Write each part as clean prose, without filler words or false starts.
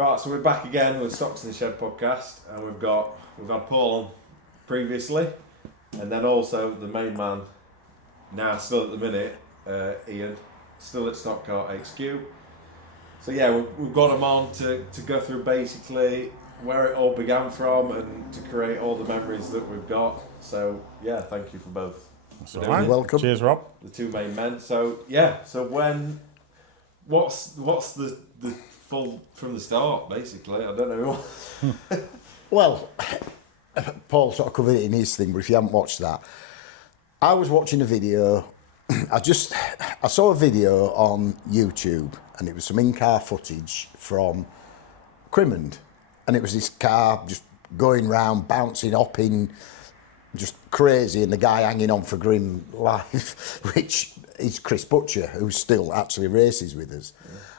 Right, so we're back again with Stox in the Shed podcast, and we've had Paul on previously, and then also the main man, now still at the minute, Ian, still at Stockcart HQ. So yeah, we've got him on to go through basically where it all began from and to create all the memories that we've got. So yeah, thank you for both. That's all right. Welcome. Cheers, Rob. The two main men. So yeah, so what's the full from the start, basically? I don't know. Well, Paul sort of covered it in his thing, but if you haven't watched that, I was watching a video. I saw a video on YouTube, and it was some in-car footage from Crimond, and it was this car just going round, bouncing, hopping, just crazy, and the guy hanging on for grim life, which is Chris Butcher, who still actually races with us.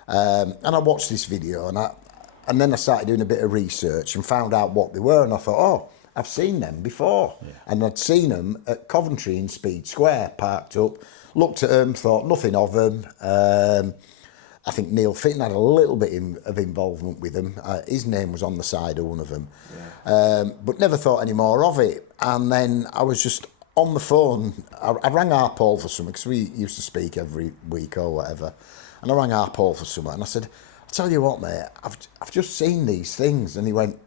And I watched this video, and then I started doing a bit of research and found out what they were, and I thought, oh, I've seen them before. Yeah. And I'd seen them at Coventry in Speed Square, parked up, looked at them, thought nothing of them. I think Neil Fitton had a little bit of involvement with them. His name was on the side of one of them. Yeah. But never thought any more of it. And then I was just on the phone. I rang our Paul for something, because we used to speak every week or whatever. And I rang our Paul for something, and I said, I tell you what, mate, I've just seen these things. And he went,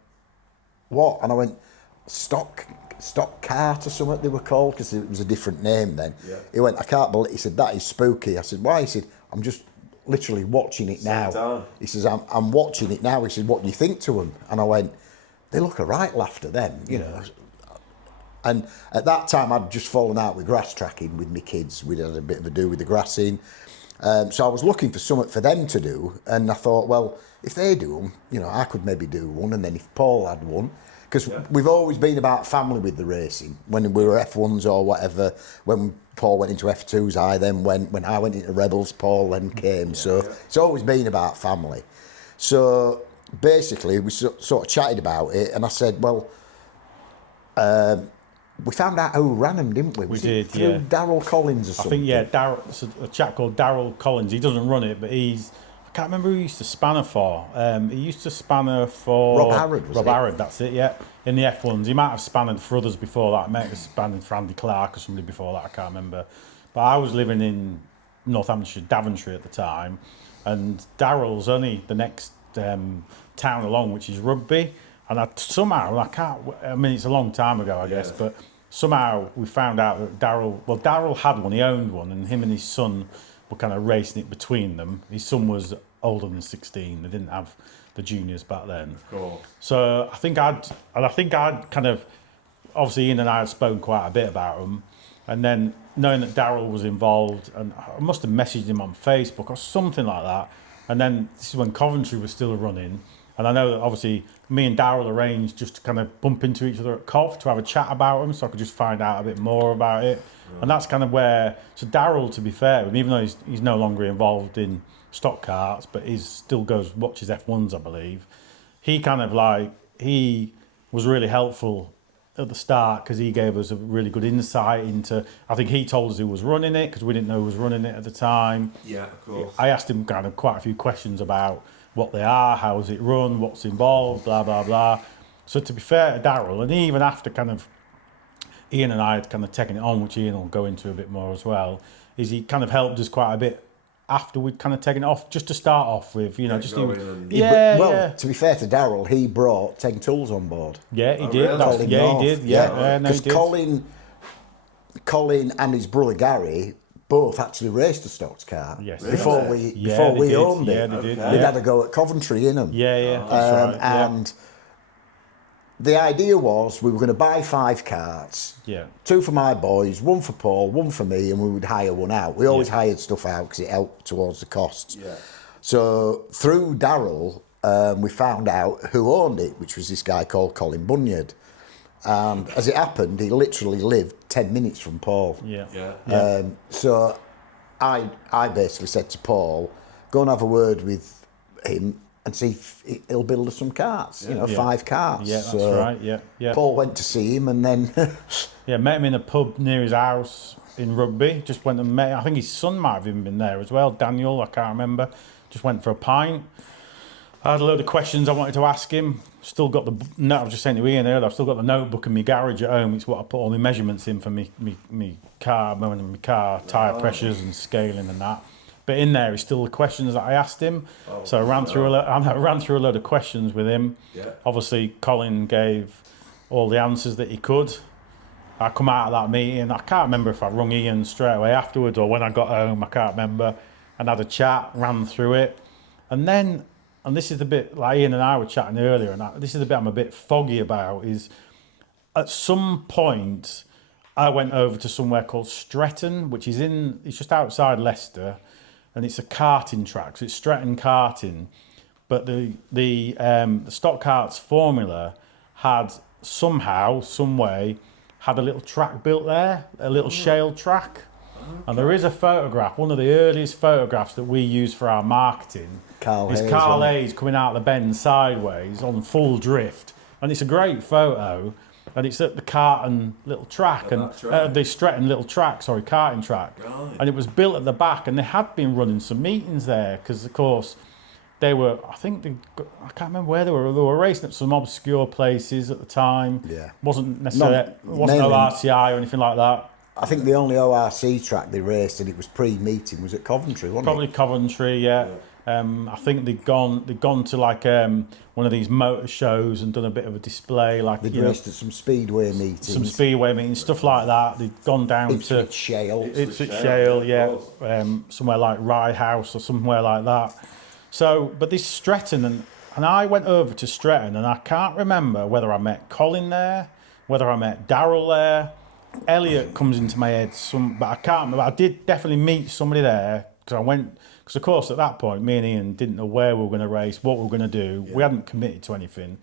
what? And I went, Stoxkarts or something they were called, because it was a different name then. Yeah. He went, I can't believe it. He said, that is spooky. I said, why? He said, I'm just literally watching it now. He says, I'm watching it now. He said, what do you think to them? And I went, they look a right laugh to them, you know. And at that time, I'd just fallen out with grass tracking with my kids. We'd had a bit of a do with the grassing. So I was looking for something for them to do, and I thought, well, if they do them, you know, I could maybe do one, and then if Paul had one, because we've always been about family with the racing. When we were F1s or whatever, when Paul went into F2s, I then went. When I went into Rebels, Paul then came. It's always been about family. So basically, we sort of chatted about it, and I said, well, we found out who ran them, didn't we? We did, through Darryl Collins or something. I think, Darryl. It's a chap called Darryl Collins. He doesn't run it, but I can't remember who he used to spanner for. He used to spanner for Rob Harrod. Rob Harrod, that's it, yeah. In the F1s. He might have spanned for others before that. He might have spanned for Andy Clark or somebody before that, I can't remember. But I was living in Northamptonshire, Daventry at the time, and Darryl's only the next town along, which is Rugby. And it's a long time ago, I guess, but somehow we found out that Darryl had one, he owned one, and him and his son were kind of racing it between them. His son was older than 16. They didn't have the juniors back then. Of course. So I think I'd kind of, obviously Ian and I had spoken quite a bit about them, and then knowing that Darryl was involved, and I must have messaged him on Facebook or something like that, and then this is when Coventry was still running, and I know that obviously me and Darryl arranged just to kind of bump into each other at Cov to have a chat about them, so I could just find out a bit more about it. Right. And that's kind of where, so Darryl, to be fair, even though he's no longer involved in Stockkarts, but he still watches F1s, I believe. He was really helpful at the start, because he gave us a really good insight into, I think he told us who was running it, because we didn't know who was running it at the time. Yeah, of course. I asked him kind of quite a few questions about what they are, how is it run, what's involved, blah, blah, blah. So to be fair to Darryl, and even after kind of Ian and I had kind of taken it on, which Ian will go into a bit more as well, is he kind of helped us quite a bit after we'd kind of taken it off, just to start off with, you know, to be fair to Darryl, he brought 10 tools on board. Yeah, he did. Really? He did. Yeah, because Colin and his brother Gary both actually raced a Stox car before we owned it. Yeah, they did. They'd had a go at Coventry in them. Yeah. That's right. And the idea was we were going to buy 5 carts. Yeah. 2 for my boys, 1 for Paul, 1 for me, and we would hire one out. We always hired stuff out because it helped towards the costs. Yeah. So through Darryl, we found out who owned it, which was this guy called Colin Bunyard. And as it happened, he literally lived 10 minutes from Paul. So I basically said to Paul, go and have a word with him and see if he'll build us some carts, 5 carts. Yeah, that's right, yeah. Paul went to see him, and then... met him in a pub near his house in Rugby. Just went and met him. I think his son might have even been there as well, Daniel, I can't remember. Just went for a pint. I had a load of questions I wanted to ask him. Still got the no. I was just saying to Ian earlier. I've still got the notebook in my garage at home. It's what I put all my measurements in for me car, tyre pressures and scaling and that. But in there is still the questions that I asked him. So I ran through a load of questions with him. Yeah. Obviously, Colin gave all the answers that he could. I come out of that meeting. I can't remember if I rung Ian straight away afterwards or when I got home. I can't remember. And had a chat, ran through it, and then. And this is the bit, like Ian and I were chatting earlier, and this is the bit I'm a bit foggy about, is at some point I went over to somewhere called Stretton, which is it's just outside Leicester, and it's a karting track, so it's Stretton karting. But the Stoxkarts Formula had somehow, some way, had a little track built there, a little shale track. Okay. And there is a photograph, one of the earliest photographs that we use for our marketing. Carl Hayes coming out of the bend sideways on full drift. And it's a great photo. And it's at the Carton little track, the Stretton little track, karting track. Right. And it was built at the back, and they had been running some meetings there, because, of course, they were, I can't remember where they were racing at some obscure places at the time. Yeah. Wasn't necessarily, wasn't no RCI or anything like that. I think the only ORC track they raced, and it was pre-meeting, was at Coventry, wasn't Probably Coventry, yeah. I think they'd gone to like one of these motor shows and done a bit of a display, like they'd raced at some speedway meetings, stuff like that. They'd gone down Ipswich Shale, yeah, somewhere like Rye House or somewhere like that. So, but this Stretton, and I went over to Stretton, and I can't remember whether I met Colin there, whether I met Darryl there. Elliot comes into my head, but I can't remember. I did definitely meet somebody there, because of course at that point me and Ian didn't know where we were going to race, what we were going to do. Yeah. We hadn't committed to anything.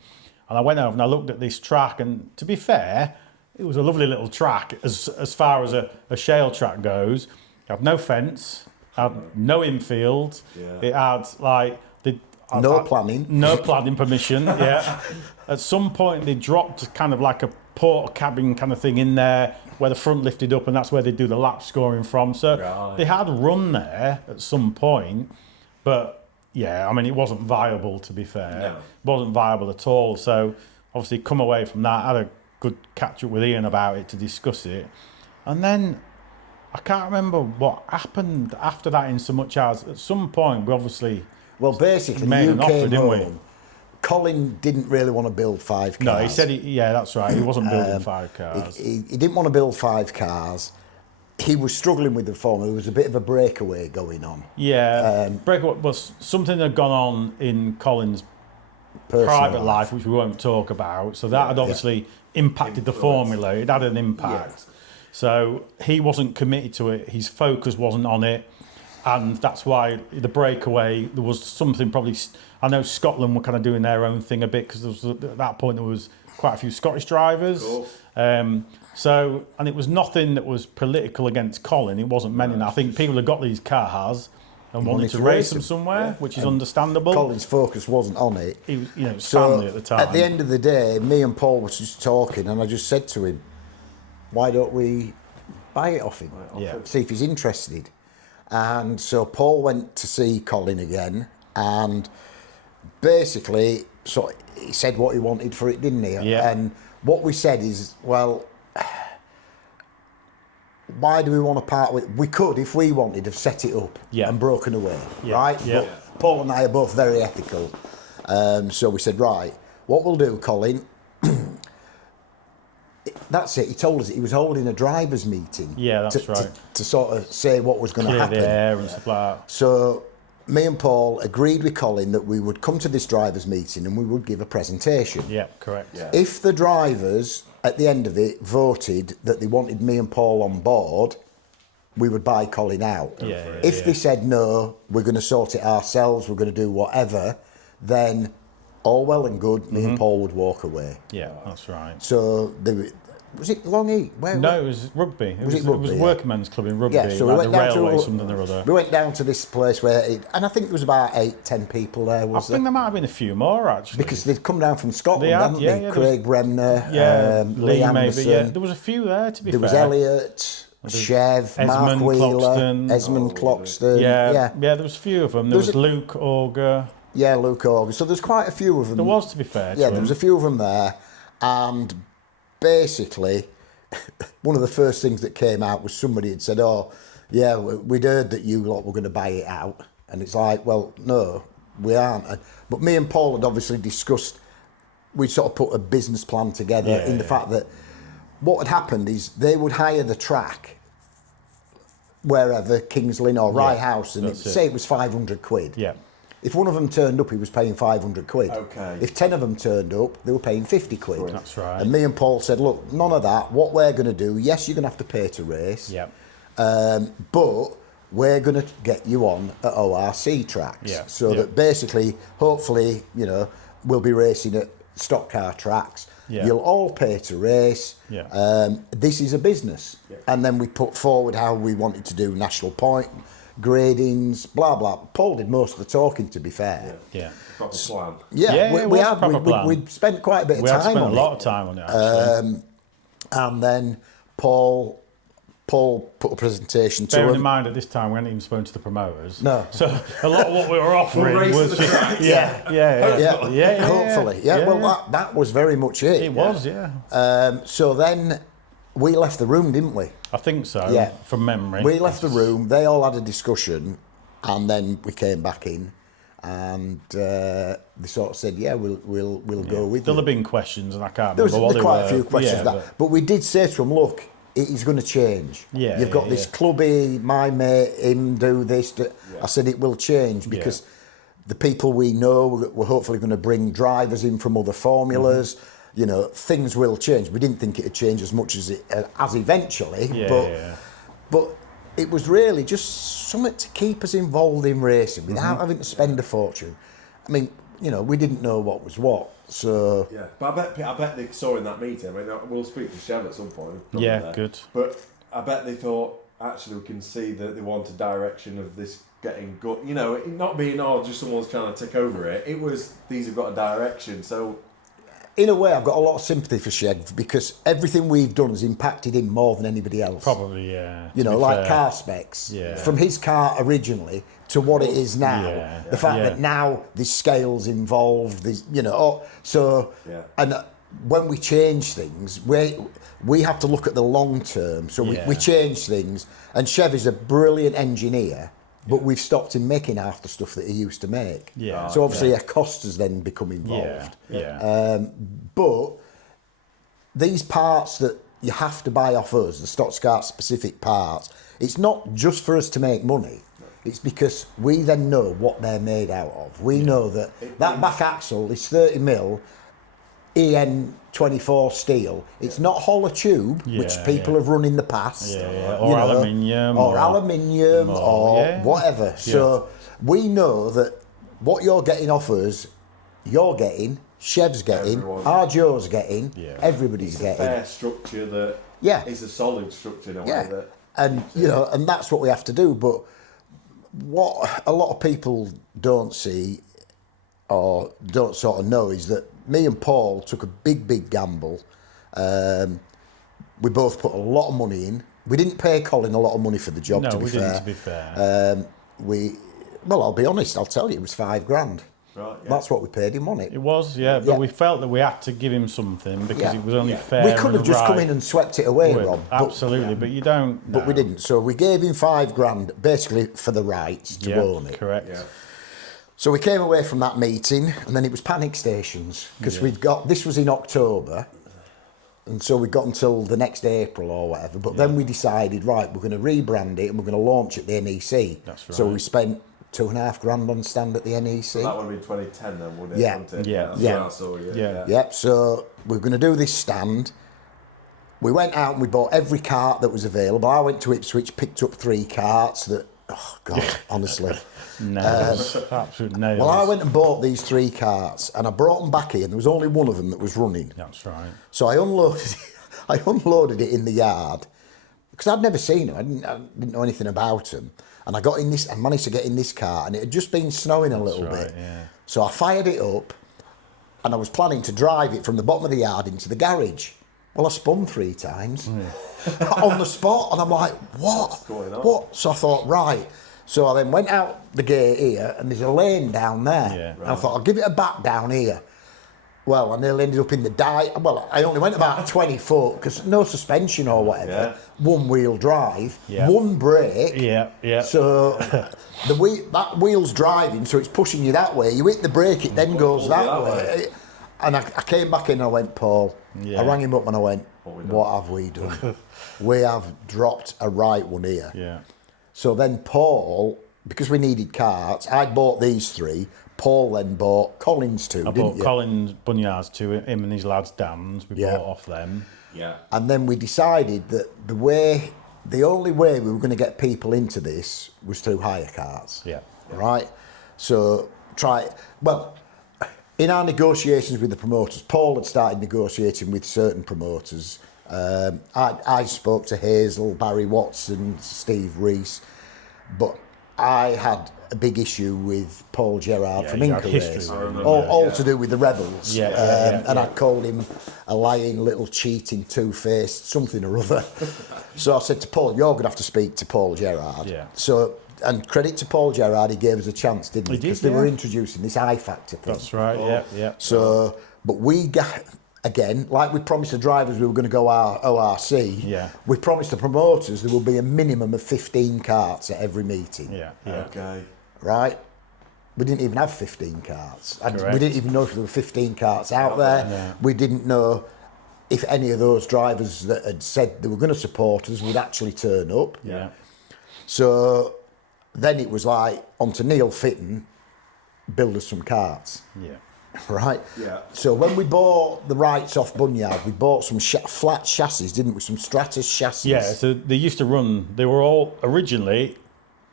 And I went over and I looked at this track, and to be fair, it was a lovely little track as far as a shale track goes. It had no fence, had no infield. Yeah. It had like no planning permission. Yeah. At some point they dropped kind of like a porter cabin kind of thing in there where the front lifted up, and that's where they do the lap scoring from. So they had run there at some point, but yeah, I mean, it wasn't viable, to be fair. No. It wasn't viable at all. So obviously come away from that, had a good catch up with Ian about it to discuss it. And then I can't remember what happened after that, in so much as at some point we obviously basically made you an offer, didn't we? Colin didn't really want to build 5 cars. No, he said, that's right. He wasn't building 5 cars. He didn't want to build 5 cars. He was struggling with the formula. There was a bit of a breakaway going on. Yeah, breakaway was something that had gone on in Colin's private life, which we won't talk about. So that had obviously impacted the formula. It had an impact. Yeah. So he wasn't committed to it. His focus wasn't on it. And that's why the breakaway, there was something probably... I know Scotland were kind of doing their own thing a bit, because at that point there was quite a few Scottish drivers. Cool. And it was nothing that was political against Colin. It wasn't meant in. I think people had got these cars and wanted to race them somewhere, which is understandable. Colin's focus wasn't on it. He was, family at the time. At the end of the day, me and Paul were just talking, and I just said to him, why don't we buy it off him? See if he's interested. And so Paul went to see Colin again, and basically, so he said what he wanted for it, didn't he? Yeah. And what we said is, well, why do we want to part with? We could, if we wanted, have set it up and broken away, right? Yeah. But Paul and I are both very ethical, so we said, right, what we'll do, Colin. That's it. He told us he was holding a drivers' meeting. Yeah, that's right. To sort of say what was going to happen. Clear the air and stuff like that. So me and Paul agreed with Colin that we would come to this drivers' meeting and we would give a presentation. Yeah, correct. Yeah. If the drivers at the end of it voted that they wanted me and Paul on board, we would buy Colin out. If they said no, we're going to sort it ourselves, we're going to do whatever, then all well and good, me and Paul would walk away. Yeah, that's right. So was it Long Eat? No, it was rugby. It was rugby, Workmen's Club in Rugby. Yeah, so we went down to something or other. We went down to this place where, and I think there was about 8-10 people there. I think there might have been a few more actually. Because they'd come down from Scotland, hadn't they? Craig Bremner, Lee Anderson. maybe. Yeah, there was a few there. To be fair, there was Elliot, Chev, Mark Wheeler, Esmond Cloxton. Yeah, there was a few of them. There was Luke Auger. Yeah, Luke August. So there's quite a few of them. There was, to be fair. Yeah, to there him. was a few of them there, and basically, one of the first things that came out was somebody had said, "Oh, yeah, we'd heard that you lot were going to buy it out," and it's like, well, no, we aren't. But me and Paul had obviously discussed. We sort of put a business plan together in the fact that what had happened is they would hire the track wherever, Kings Lynn or Rye House, and say it was 500 quid. Yeah. If one of them turned up, he was paying 500 quid. Okay. If 10 of them turned up, they were paying 50 quid. That's right. And me and Paul said, look, none of that. What we're going to do, yes, you're going to have to pay to race. Yeah. But we're going to get you on at ORC tracks. Yeah. So that basically, hopefully, you know, we'll be racing at stock car tracks. Yeah. You'll all pay to race. Yeah. This is a business. Yeah. And then we put forward how we wanted to do national point, gradings, blah, blah. Paul did most of the talking, to be fair. Yeah. Proper plan. Yeah, it was a proper plan. we'd spent quite a bit of We had time spent on a lot of time on it, actually. and then Paul put a presentation to Bearing him. in mind, at this time, we hadn't even spoken to the promoters. No. So a lot of what we were offering race was at the just... track. Yeah. Hopefully. Yeah, well, that was very much it. It was, yeah. So then we left the room, didn't we? I think so, Yeah. from memory. We left the room, they all had a discussion, and then we came back in, and they sort of said, yeah, we'll go with There'll you. have been questions, and I can't There remember what was they quite were. a few questions Yeah, but we did say to him, look, it is going to change. Yeah, You've got this clubby, my mate, him do this. I said it will change because the people we know, we're hopefully going to bring drivers in from other formulas. You know, things will change. We didn't think it'd change as much as it has eventually, but it was really just something to keep us involved in racing without having to spend a fortune. I mean, you know, we didn't know what was what, so Yeah, but I bet they saw in that meeting. I mean, we'll speak to Chev at some point. probably Yeah, there. good. But I bet they thought actually we can see that they want a direction of this getting good. You know, it not being just someone's trying to take over it. It was these have got a direction. So in a way, I've got a lot of sympathy for Shed because everything we've done has impacted him more than anybody else. Probably, yeah. You know, like car specs. Yeah. From his car originally to what it is now. Yeah. The fact that now there's scales involved, there's, you know, and when we change things, we have to look at the long term. So we change things, and Chev is a brilliant engineer, but we've stopped him making half the stuff that he used to make. Yeah. So obviously a cost has then become involved. But these parts that you have to buy off us, the Stoxkarts specific parts, it's not just for us to make money. It's because we then know what they're made out of. We know that back axle is 30 mil EN24 steel. It's not hollow tube, which people have run in the past. Or aluminium. Or aluminium or whatever. So we know that what you're getting off us, you're getting, Chev's getting, Arjo's getting, everybody's it's getting. a fair structure that is a solid structure in a way that. And you know, and that's what we have to do. But what a lot of people don't see or don't sort of know is that me and Paul took a big gamble. We both put a lot of money in. We didn't pay Colin a lot of money for the job, to be fair. No, we didn't, to be fair. Well, I'll be honest, I'll tell you, it was $5,000. Right, That's what we paid him, wasn't it? It was, but we felt that we had to give him something because it was only fair. We could have and just come right. in and swept it away, Rob. Absolutely, but you don't. But we didn't. So we gave him $5,000 basically for the rights to own it. Correct. Yeah. So we came away from that meeting, and then it was panic stations because this was in October, and so we got until the next April or whatever. But then we decided, right, we're going to rebrand it and we're going to launch at the NEC. That's right. So we spent $2,500 on stand at the NEC. So that would have been 2010 then, wouldn't it? Yeah. Wouldn't it? Yeah. Yep. So we were going to do this stand. We went out and we bought every cart that was available. I went to Ipswich, picked up 3 carts that, oh God, honestly. Nails. Absolute nails. Well, I went and bought these 3 carts and I brought them back here and there was only one of them that was running. That's right. So I unloaded it in the yard because I'd never seen them. I didn't know anything about them. And I managed to get in this car and it had just been snowing a little bit. Yeah. So I fired it up and I was planning to drive it from the bottom of the yard into the garage. Well, I spun 3 times on the spot and I'm like, what? What's going on? What? So I thought, right. So I then went out the gate here, and there's a lane down there. Yeah. And I thought, I'll give it a back down here. Well, I nearly ended up in the Well, I only went about 20 foot, because no suspension or whatever. One-wheel drive, one brake. Yeah. So that wheel's driving, so it's pushing you that way. You hit the brake, it then goes that way. And I came back in and I went, Paul, I rang him up and I went, what have we done? We have dropped a right one here. Yeah. So then Paul, because we needed carts, I bought these 3. Paul then bought Collins 2, I bought Collins Bunyards 2, him and his lads Dan's. We bought off them. Yeah. And then we decided that the only way we were going to get people into this was through hire carts. Yeah. Right? So in our negotiations with the promoters, Paul had started negotiating with certain promoters. I spoke to Hazel, Barry Watson, Steve Rees, but I had a big issue with Paul Gerrard from Inca Race, all to do with the Rebels. And I called him a lying little cheating two-faced something or other. So I said to Paul, you're going to have to speak to Paul Gerrard. Yeah. So, and credit to Paul Gerrard, he gave us a chance, didn't he? He did, Because they were introducing this I Factor thing. That's right, yeah. So, but we got, again, like we promised the drivers we were going to go ORC, we promised the promoters there will be a minimum of 15 carts at every meeting. Yeah. Okay. Right? We didn't even have 15 carts. Correct. We didn't even know if there were 15 carts out there. Yeah. We didn't know if any of those drivers that had said they were going to support us would actually turn up. Yeah. So then it was like, on to Neil Fitton, build us some carts. Yeah. Right? Yeah. So when we bought the rights off Bunyard, we bought some flat chassis, didn't we? Some Stratus chassis. Yeah, so they used to run, they were all originally,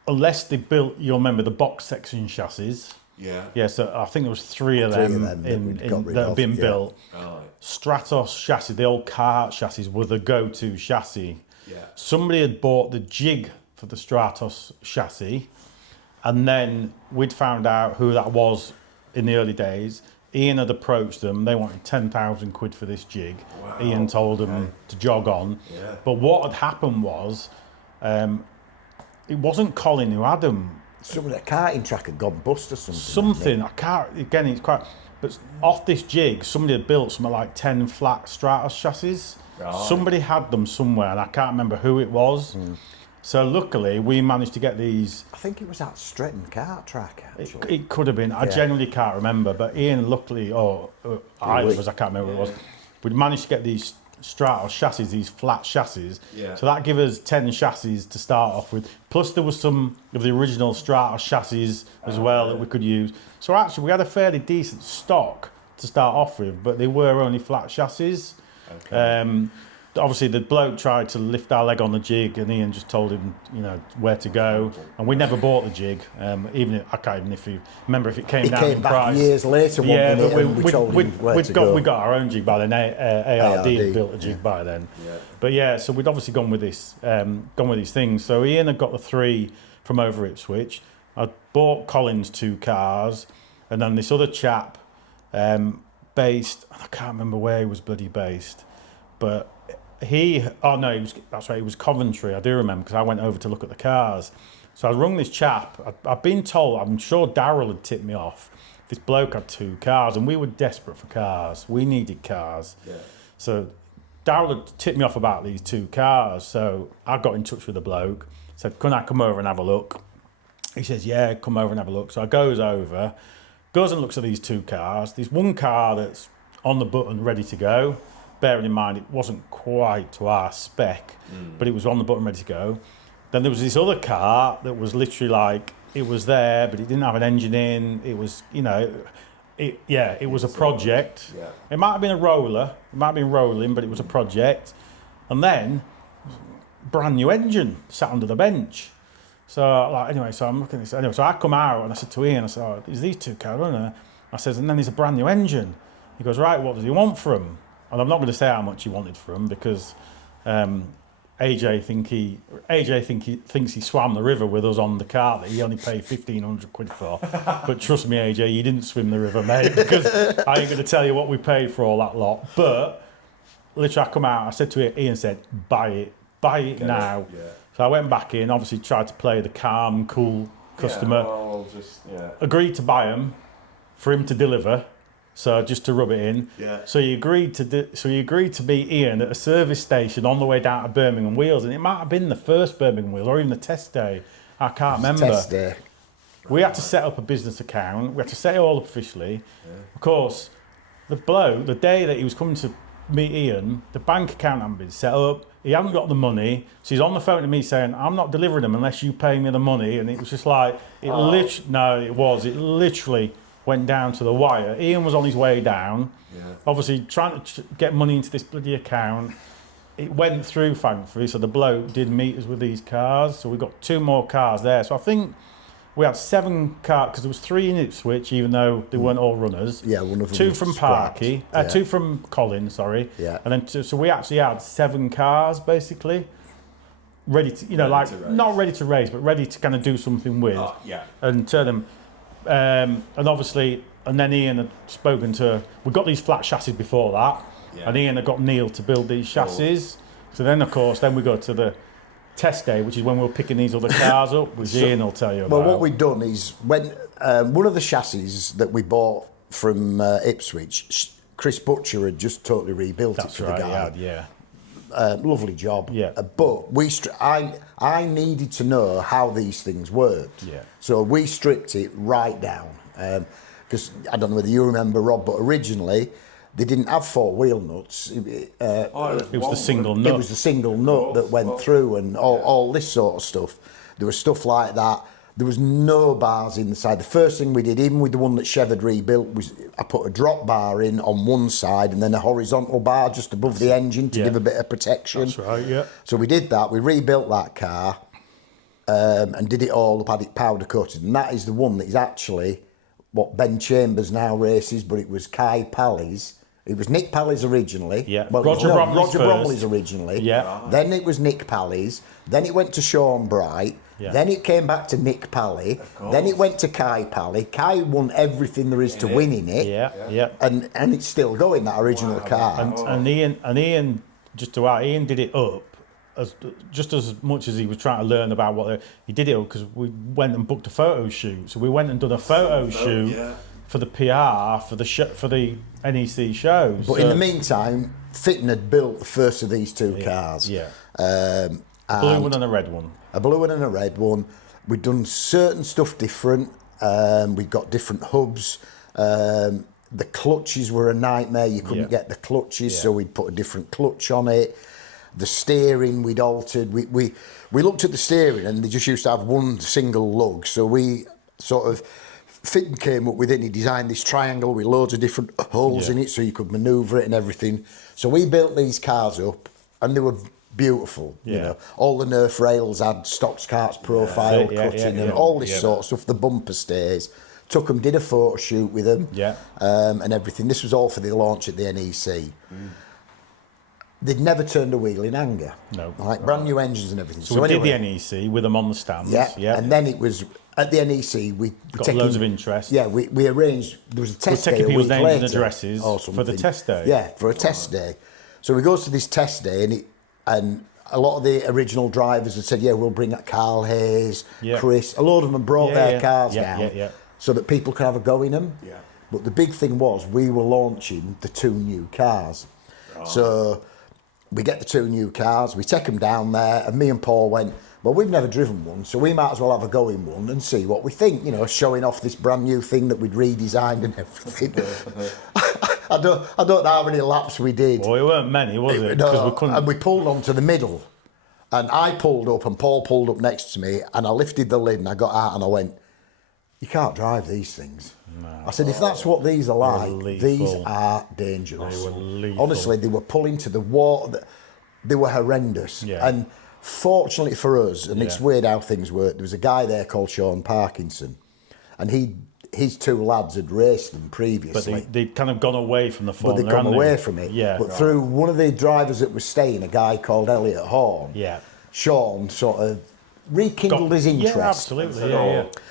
unless they built, you'll remember the box section chassis. Yeah. Yeah, so I think there was three of them that had been built. Right. Stratos chassis, the old Carhartt chassis, were the go-to chassis. Yeah. Somebody had bought the jig for the Stratos chassis, and then we'd found out who that was in the early days. Ian had approached them. They wanted 10,000 quid for this jig. Wow. Ian told them to jog on. Yeah. But what had happened was, it wasn't Colin who had them. Some of the karting track had gone bust or something. Something, I can't, again, it's quite, but off this jig, somebody had built something like 10 flat Stratos chassis. Right. Somebody had them somewhere, and I can't remember who it was. So luckily, we managed to get these. I think it was that Stretton kart track, actually. It could have been. I genuinely can't remember. But Ian, luckily, or I can't remember what it was. We'd managed to get these Stratos chassis, these flat chassis. Yeah. So that gave us 10 chassis to start off with. Plus there was some of the original Stratos chassis as well that we could use. So actually we had a fairly decent stock to start off with, but they were only flat chassis. Okay. Obviously the bloke tried to lift our leg on the jig, and Ian just told him, where to go. And we never bought the jig. I can't even remember if it came down in price. It came back years later. Yeah, but we told him where to go. We got our own jig by then. ARD had built a jig by then. Yeah. But yeah, so we'd obviously gone with this, gone with these things. So Ian had got the 3 from over Ipswich. I bought Collins 2 cars, and then this other chap, based. I can't remember where he was bloody based, but. He was Coventry, I do remember, because I went over to look at the cars. So I rung this chap. I've been told, I'm sure Darryl had tipped me off, this bloke had 2 cars, and we were desperate for cars. We needed cars. Yeah. So Darryl had tipped me off about these 2 cars. So I got in touch with the bloke, said, can I come over and have a look? He says, yeah, come over and have a look. So I goes and looks at these 2 cars. There's one car that's on the button, ready to go. Bearing in mind, it wasn't quite to our spec, but it was on the button ready to go. Then there was this other car that was literally like, it was there, but it didn't have an engine in. It was, it was a project. Yeah. It might have been a roller. It might have been rolling, but it was a project. And then, brand new engine sat under the bench. So I'm looking at this. Anyway, so I come out and I said to Ian, I said, oh, is these 2 cars, aren't there? I says, and then there's a brand new engine. He goes, right, what does he want for them? And I'm not going to say how much he wanted for him, because AJ thinks he swam the river with us on the car that he only paid 1,500 quid for. But trust me, AJ, you didn't swim the river, mate, because I ain't going to tell you what we paid for all that lot. But literally, I come out, I said to Ian, said, buy it now. Yeah. So I went back in, obviously tried to play the calm, cool customer. Agreed to buy them for him to deliver. So just to rub it in. Yeah. So he agreed to meet Ian at a service station on the way down to Birmingham Wheels, and it might have been the first Birmingham Wheels or even the test day. I can't remember. Test day. We had to set up a business account. We had to set it all up officially. Yeah. Of course, the day that he was coming to meet Ian, the bank account hadn't been set up. He hadn't got the money. So he's on the phone to me saying, I'm not delivering them unless you pay me the money. And it was just like, it literally went down to the wire. Ian was on his way down, obviously trying to get money into this bloody account. It went through, thankfully, so the bloke did meet us with these cars. So we got 2 more cars there. So I think we had 7 cars, because there was 3 in Ipswich, even though they weren't all runners. Yeah, one of them 2 from Parky, 2 from Colin, sorry. Yeah. And then so we actually had 7 cars, basically, ready to, not ready to race, but ready to kind of do something with. Oh, yeah. And turn them. And obviously, and then Ian had spoken to, we got these flat chassis before that, and Ian had got Neil to build these chassis. So then, of course, we go to the test day, which is when we're picking these other cars up, which Ian will tell you about. Well, what we've done is, when one of the chassis that we bought from Ipswich, Chris Butcher had just totally rebuilt it for the guy. Yeah. Lovely job. Yeah. But I needed to know how these things worked. Yeah. So we stripped it right down. Because I don't know whether you remember, Rob, but originally they didn't have 4-wheel nuts. It was the single nut. It was the single nut that went through, and all this sort of stuff. There was stuff like that. There was no bars inside. The first thing we did, even with the one that Chev had rebuilt, was I put a drop bar in on one side and then a horizontal bar just above the engine to give a bit of protection. That's right, yeah. So we did that. We rebuilt that car and did it all up, had it powder coated. And that is the one that is actually what Ben Chambers now races, but it was Kai Pally's. It was Nick Pally's originally. Yeah. Well, Roger Bromley's originally. Yeah. Then it was Nick Pally's. Then it went to Sean Bright. Yeah. Then it came back to Nick Pally. Then it went to Kai Pally. Kai won everything there is to win in it. Yeah. And it's still going, that original car. And Ian, just to add, Ian did it up just as much as he was trying to learn about he did it up because we went and booked a photo shoot. So we went and done a photo shoot for the PR for the NEC shows. But in the meantime, Fitton had built the first of these 2 cars. Yeah. Blue one and a red one. A blue one and a red one. We'd done certain stuff different. We'd got different hubs. The clutches were a nightmare. You couldn't get the clutches, so we'd put a different clutch on it. The steering we'd altered. We looked at the steering and they just used to have one single lug. So we sort of, Fitton came up with it. He designed this triangle with loads of different holes in it so you could manoeuvre it and everything. So we built these cars up and they were beautiful. You know, all the Nerf rails had Stoxkarts profile cutting and all this sort of stuff. The bumper stays. Took them, did a photo shoot with them, and everything. This was all for the launch at the NEC. They'd never turned a wheel in anger. No, like brand new engines and everything. So we did the NEC with them on the stands. And then it was at the NEC. We got loads of interest. Yeah, we arranged. There was a test day. We're taking people's names later, and addresses for the test day. Yeah, for a test day. So we go to this test day, and a lot of the original drivers had said, we'll bring up Carl Hayes, Chris. A load of them brought their cars down so that people could have a go in them. Yeah. But the big thing was we were launching the 2 new cars. So we get the 2 new cars, we take them down there, and me and Paul went, well, we've never driven one, so we might as well have a go in one and see what we think, showing off this brand new thing that we'd redesigned and everything. I don't know how many laps we did. Well, it weren't many, was it? No, we couldn't. And we pulled onto the middle. And I pulled up and Paul pulled up next to me and I lifted the lid and I got out and I went, you can't drive these things. No. I said, if that's what these are like, these are dangerous. They were lethal. Honestly, they were pulling to the water. They were horrendous. Yeah. And fortunately for us, and it's weird how things work, there was a guy there called Sean Parkinson, and his 2 lads had raced them previously. But they'd kind of gone away from the formula. But they'd gone away from it. Yeah. But through one of the drivers that was staying, a guy called Elliot Horn, Sean sort of rekindled his interest. Yeah, absolutely.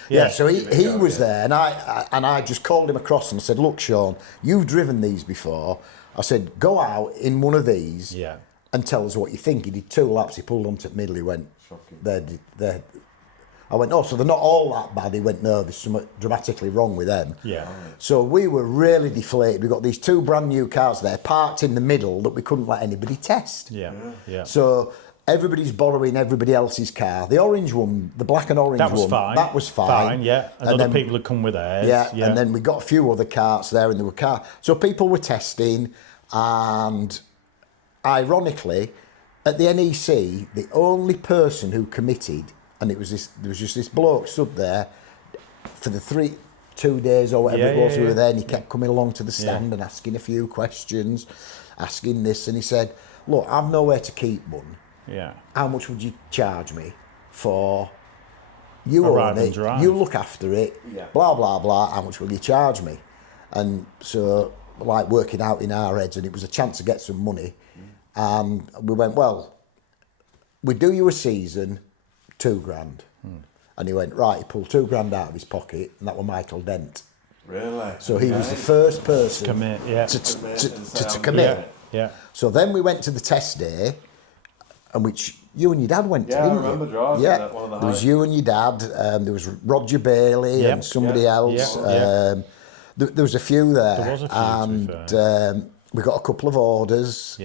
Yeah. So he was there, and I just called him across and I said, look, Sean, you've driven these before. I said, go out in one of these and tell us what you think. He did 2 laps, he pulled onto the middle, he went, Shocking. I went, oh, so they're not all that bad. He went, no, there's something dramatically wrong with them. Yeah. So we were really deflated. We got these 2 brand new cars there parked in the middle that we couldn't let anybody test. Yeah. So everybody's borrowing everybody else's car. The orange one, the black and orange That was one, fine. that was fine. Yeah. And other people had come with theirs. Yeah, and then we got a few other carts there, and there were so people were testing, and ironically, at the NEC, the only person who committed, and there was just this bloke stood there for the 2 days or whatever it was we were there, and he kept coming along to the stand and asking a few questions, asking this, and he said, look, I've nowhere to keep one. Yeah. How much would you charge me for you Arrive own and it, drive. you look after it, blah, blah, blah, how much will you charge me? And so, like, working out in our heads, and it was a chance to get some money, and we went, well, we do you a season, $2,000. And he went, right, he pulled $2,000 out of his pocket, and that was Michael Dent. Really? So he was the first person Commit, yeah. to commit. Yeah. So then we went to the test day, and which you and your dad went to, Yeah, I didn't remember you? driving that one of the there was highs. you and your dad, there was Roger Bailey and somebody else. There was a few there. There was a few, to be and we got a couple of orders.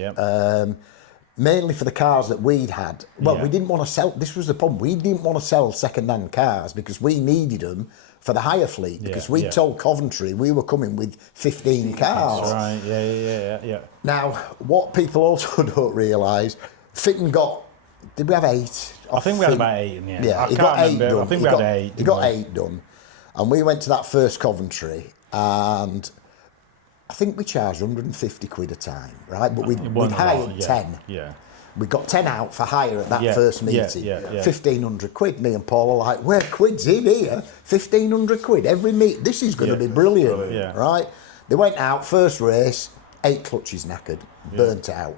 Mainly for the cars that we'd had. Well, we didn't want to sell, this was the problem, we didn't want to sell second-hand cars because we needed them for the hire fleet, because we told Coventry we were coming with 15 cars. That's right, yeah. Now, what people also don't realise, Fitton got, did we have 8? I think we had about 8 in the end. Yeah, I he can't got 8 remember. done. I think we had 8. He got 8 done. And we went to that first Coventry, and I think we charged 150 quid a time, right? But we'd hired 10. Yeah. We got 10 out for hire at that first meeting. 1,500 quid. Me and Paul are like, where quid's in here? 1,500 quid every meet. This is going to be brilliant, right? They went out, first race, 8 clutches knackered, burnt out.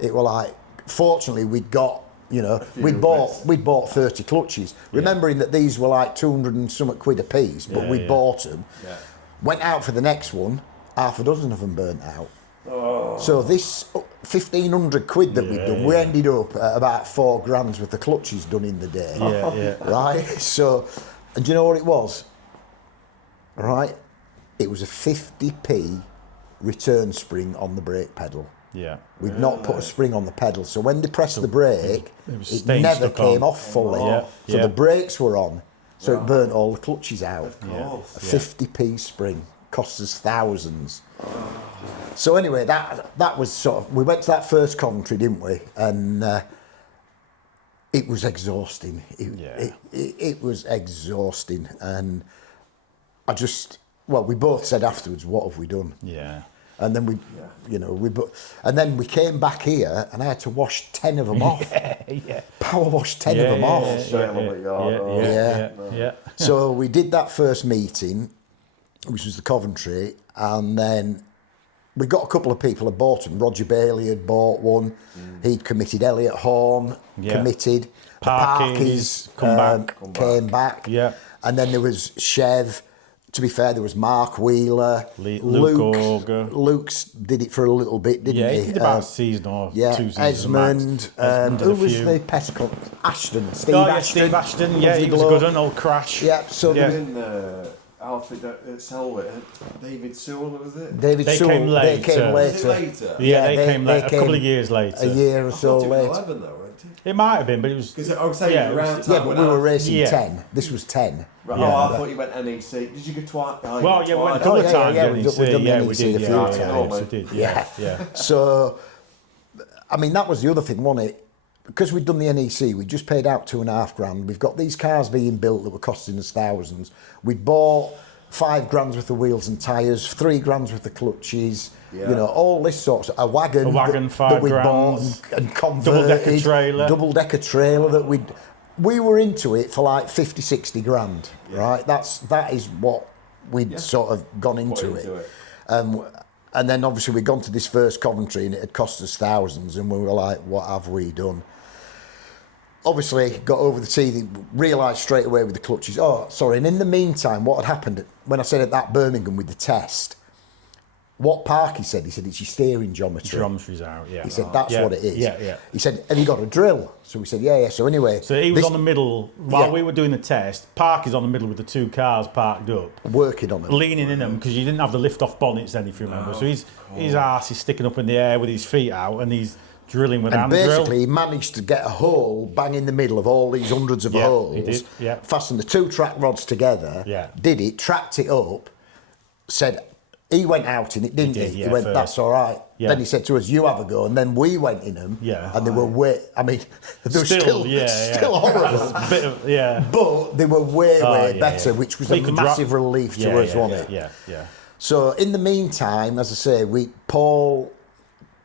It was like, fortunately, we'd got, we'd bought 30 clutches, remembering that these were like 200 and something quid a piece, but we bought them. Went out for the next one, half a dozen of them burnt out. So this 1,500 quid that we'd done, we ended up at about 4 grand's worth of clutches done in the day. Right? So, and do you know what it was? Right? It was a 50p return spring on the brake pedal. Yeah. We'd not put a spring on the pedal, so when they pressed the brake, it never came off fully. So the brakes were on, so it burnt all the clutches out. Of course. A 50p spring cost us thousands. So anyway, that was sort of, we went to that first Coventry, didn't we? And it was exhausting. It was exhausting, and we both said afterwards, what have we done? Yeah. And then and then we came back here, and I had to wash 10 of them off. Power wash 10 of them off. So we did that first meeting, which was the Coventry, and then we got a couple of people had bought them. Roger Bailey had bought one. He'd committed. Elliot Horn committed. Parkies came back. Yeah. And then there was Chev. To be fair, there was Mark Wheeler. Luke's did it for a little bit, didn't he? Yeah, he did about a season or 2 seasons. Esmond. Who was the pest control? Ashton. Steve Ashton. Yeah, he was a good one, old Crash. Yeah, so there was Alfred at Selwyn, David Sewell, was it? They came later. Was it later? Yeah, they came later, a couple of years later. A year or so later. 11 though, wasn't it? It might have been, but it was... Because I was saying around time. Yeah, but we were racing 10. This was 10. Right. Yeah. Oh, I thought you went NEC. Did you go twice? Well, yeah, we went a couple of times. We've done the NEC we did a few times. Yeah. So, I mean, that was the other thing, wasn't it? Because we'd done the NEC, we just paid out $2,500. We've got these cars being built that were costing us thousands. We'd bought 5 grand's worth of wheels and tyres, 3 grand's worth of clutches, all this sort of a wagon, 5 that we grand, bought and converted, double decker trailer that we were into it for like 50, 60 grand, right? That is what we'd sort of gone into it. And then obviously we'd gone to this first Coventry and it had cost us thousands, and we were like, what have we done? Obviously got over the teething, realised straight away with the clutches. Oh, sorry, and in the meantime, what had happened, when I said at that Birmingham with the test, what Parky said, he said, it's your steering geometry. Geometry's out, yeah. He said, that's what it is. Yeah, yeah. He said, have you got a drill? So we said, yeah. So anyway. So he was on the middle, while Yeah. we were doing the test, Parky's on the middle with the 2 cars parked up. Working on it. Leaning in them, because you didn't have the lift-off bonnets then, if you remember. So his arse is sticking up in the air with his feet out, and he's drilling with hand drill. Basically, he managed to get a hole bang in the middle of all these hundreds of holes. He did, yeah. Fastened the 2 track rods together. Yeah. Did it, tracked it up, said, he went out in it, didn't he? Yeah, He went, first. that's all right. Yeah. Then he said to us, you have a go. And then we went in them. Yeah. And they were way, I mean, they were still horrible. A bit of, yeah. But they were way better, yeah. which was So a you could massive relief to us, wasn't it? Yeah. So in the meantime, as I say,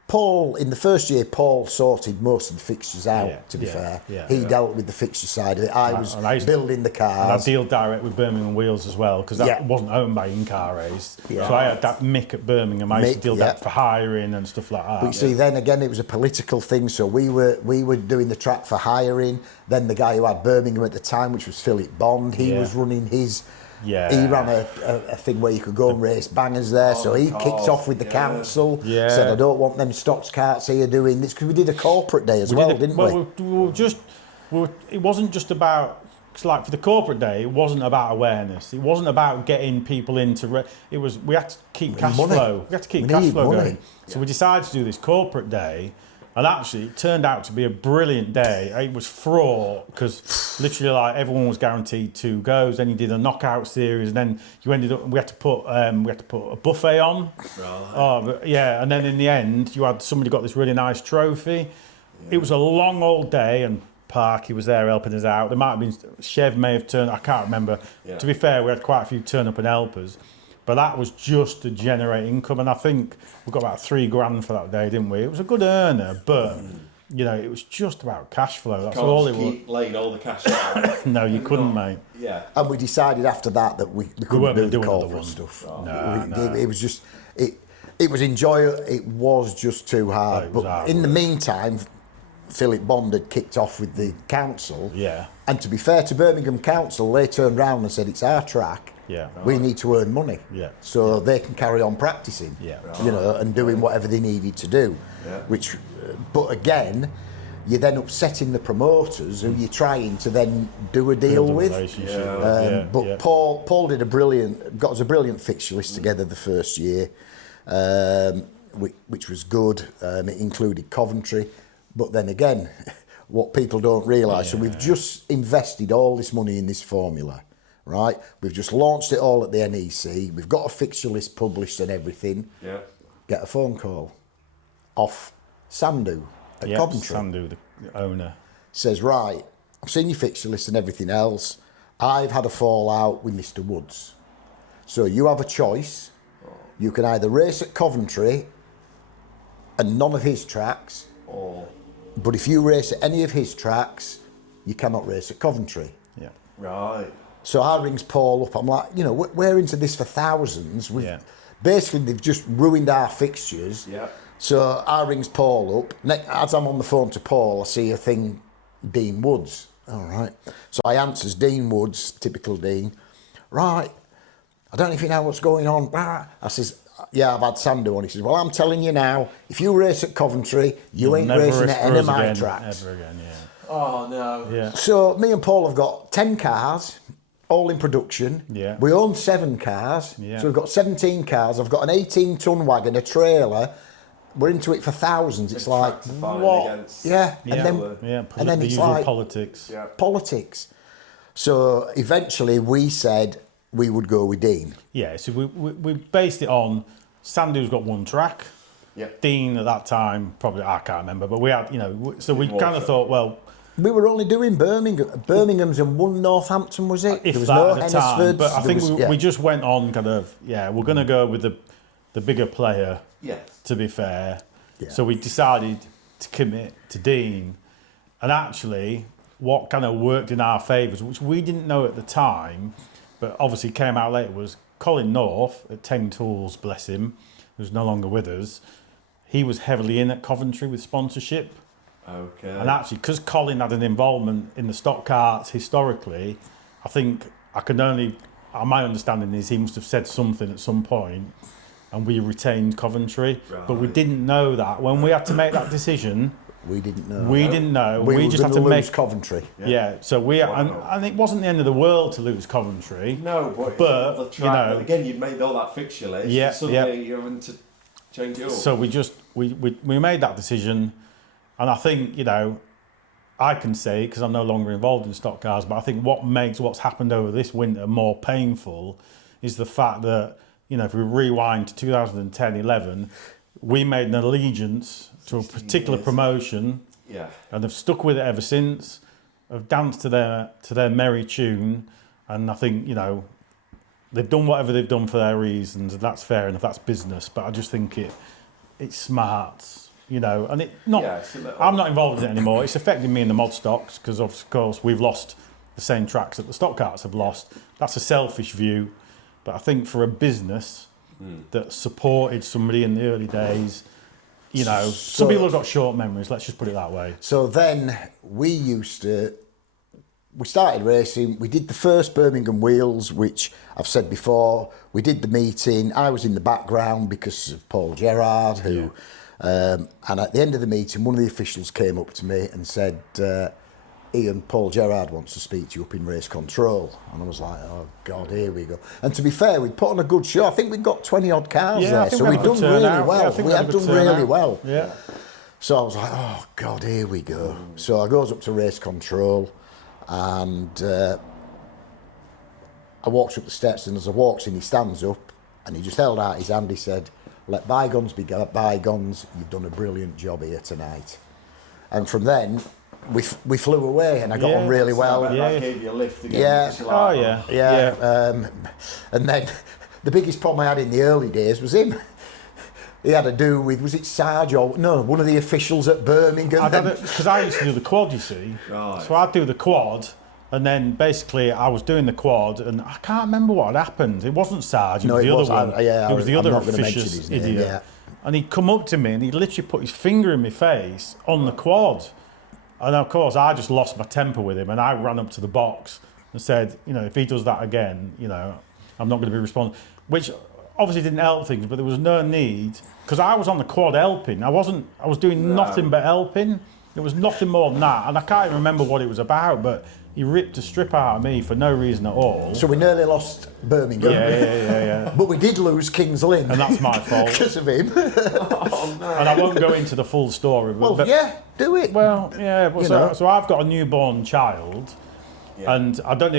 Paul, in the first year, Paul sorted most of the fixtures out, to be fair. Yeah. He dealt with the fixture side of it. I was building the And I cars. deal direct with Birmingham Wheels as well, because that wasn't owned by In-Car Race. Yeah. So I had that Mick at Birmingham. I used to Mick, deal that for hiring and stuff like that. But you see, then again, it was a political thing. So we were doing the track for hiring. Then the guy who had Birmingham at the time, which was Philip Bond, he was running his... Yeah. He ran a thing where you could go and race bangers there. So he kicked off with the council. Yeah. Said, I don't want them Stoxkarts here doing this. Because we did a corporate day as well, didn't we? It wasn't just about... Cause like for the corporate day, it wasn't about awareness. It wasn't about getting people into... we had to keep cash flow. We had to keep cash flow going. So we decided to do this corporate day. And actually, it turned out to be a brilliant day. It was fraught because literally, like everyone was guaranteed 2 goes. Then you did a knockout series, and then you ended up. We had to put a buffet on. Right. Oh, but yeah. And then in the end, you had somebody got this really nice trophy. Yeah. It was a long old day, and Parky was there helping us out. There might have been Chev may have turned. I can't remember. Yeah. To be fair, we had quite a few turn up and helpers. But that was just to generate income, and I think we got about $3,000 for that day, didn't we? It was a good earner, but you know, it was just about cash flow. That's all it was. Laid all the cash out. No, you couldn't, mate. Yeah. And we decided after that we couldn't do the corporate stuff. Oh. No. It was just it was enjoyable. It was just too hard. But hard, in the meantime, Philip Bond had kicked off with the council. Yeah. And to be fair to Birmingham Council, they turned round and said, it's our track. Yeah. We need to earn money. Yeah. So they can carry on practicing. Yeah. You know, and doing whatever they needed to do. Yeah. Which, but again, you're then upsetting the promoters who you're trying to then do a deal with. But Paul got us a brilliant fixture list together the first year, which was good. It included Coventry. But then again, what people don't realise, so we've just invested all this money in this formula, right? We've just launched it all at the NEC. We've got a fixture list published and everything. Yeah. Get a phone call off Sandu at Coventry. Sandu, the owner. Says, right, I've seen your fixture list and everything else. I've had a fallout with Mr. Woods. So you have a choice. You can either race at Coventry and none of his tracks, but if you race at any of his tracks, you cannot race at Coventry. Yeah. Right. So I rings Paul up. I'm like, you know, we're into this for thousands. Basically, they've just ruined our fixtures. Yeah. So I rings Paul up. As I'm on the phone to Paul, I see a thing, Dean Woods. All right. So I answers Dean Woods, typical Dean. Right. I don't know if you know what's going on. I says, yeah, I've had Sandu on. He says, well, I'm telling you now, if you race at Coventry, you ain't racing at any of my tracks. Ever again, yeah. Oh, no. Yeah. So me and Paul have got 10 cars, all in production. Yeah. We own 7 cars. Yeah. So we've got 17 cars. I've got an 18-ton wagon, a trailer. We're into it for thousands. It's like, what? Yeah. And then the it's usual like politics. Yeah. politics. So eventually we said we would go with Dean. Yeah, so we based it on Sandu's got 1 track. Yeah. Dean at that time, probably, I can't remember, but we had, you know, so we kind of thought, well... We were only doing Birmingham's and 1 Northampton, was it? If there was that no at the time, Hennisfords. but I think we just went on kind of, we're going to go with the bigger player, to be fair. Yeah. So we decided to commit to Dean. And actually, what kind of worked in our favours, which we didn't know at the time, but obviously came out later, was Colin North at 10 Tools, bless him, who's no longer with us. He was heavily in at Coventry with sponsorship. Okay. And actually, because Colin had an involvement in the Stockkarts historically, I think my understanding is he must have said something at some point and we retained Coventry. But we didn't know that. When we had to make that decision, We didn't know. we didn't know. We just had to lose make Coventry. Yeah, so and it wasn't the end of the world to lose Coventry. No, but the track, again, you'd made all that fixture list. Yeah, suddenly you're having to change it up. So we made that decision, and I think, you know, I can say, because I'm no longer involved in stock cars, but I think what makes what's happened over this winter more painful is the fact that, you know, if we rewind to 2010-11, we made an allegiance to a particular promotion, and they've stuck with it ever since. Have danced to their merry tune, and I think, you know, they've done whatever they've done for their reasons, and that's fair enough. That's business, but I just think it's smart, you know, and I'm not involved in it anymore. It's affecting me in the mod stocks because, of course, we've lost the same tracks that the Stockkarts have lost. That's a selfish view, but I think for a business that supported somebody in the early days, you know, some people have got short memories. Let's just put it that way. So then we started racing. We did the first Birmingham Wheels, which I've said before. We did the meeting. I was in the background because of Paul Gerrard, who, and at the end of the meeting, one of the officials came up to me and said, Ian, Paul Gerrard wants to speak to you up in race control. And I was like, oh God, here we go. And to be fair, we'd put on a good show. I think we'd got 20 odd cars there, so we'd done really well. We had done really well. Yeah. So I was like, oh God, here we go. So I goes up to race control, and I walks up the steps, and as I walks in, he stands up and he just held out his hand. He said, let bygones be bygones. You've done a brilliant job here tonight. And from then, we flew away, and I got on really well. That gave you a lift again. And then the biggest problem I had in the early days was him. He had to do with, was it Sarge or no, one of the officials at Birmingham? Because I used to do the quad, you see. Right. So I'd do the quad, and then basically I was doing the quad, and I can't remember what had happened. It wasn't Sarge, it was the other one. It was the other officious idiot. Yeah. And he'd come up to me, and he'd literally put his finger in my face on the quad. And of course, I just lost my temper with him, and I ran up to the box and said, you know, if he does that again, you know, I'm not going to be responsible. Which obviously didn't help things, but there was no need, because I was on the quad helping. I was doing nothing but helping. It was nothing more than that, and I can't even remember what it was about, but he ripped a strip out of me for no reason at all. So we nearly lost Birmingham. Yeah. But we did lose Kings Lynn. And that's my fault. Because of him. Oh, no. And I won't go into the full story. Well, do it. Well, yeah. But so I've got a newborn child, and I don't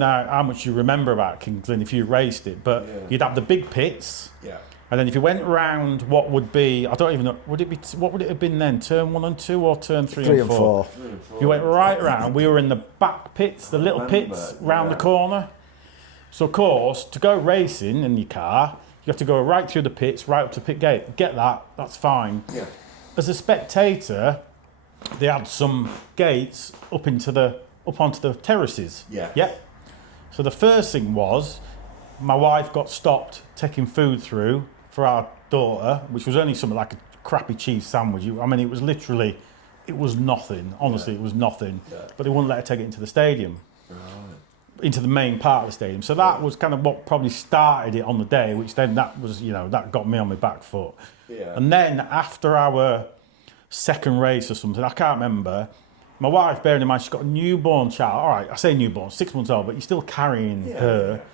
know how much you remember about Kings Lynn if you raced it, but you'd have the big pits. Yeah. And then if you went round what would be, I don't even know, what would it have been then? Turn 1 and 2 or turn 3 and 4? If you went right round, we were in the back pits, the little pits round the corner. So of course, to go racing in your car, you have to go right through the pits, right up to pit gate. Get that, that's fine. Yeah. As a spectator, they had some gates up onto the terraces. Yeah. Yep. So the first thing was, my wife got stopped taking food through for our daughter, which was only something like a crappy cheese sandwich. I mean, it was nothing. Honestly, it was nothing. Yeah. But they wouldn't let her take it into the stadium, into the main part of the stadium. So that was kind of what probably started it on the day, which then that was, you know, that got me on my back foot. Yeah. And then after our second race or something, I can't remember, my wife, bearing in mind, she's got a newborn child. All right, I say newborn, 6 months old, but you're still carrying her. Yeah.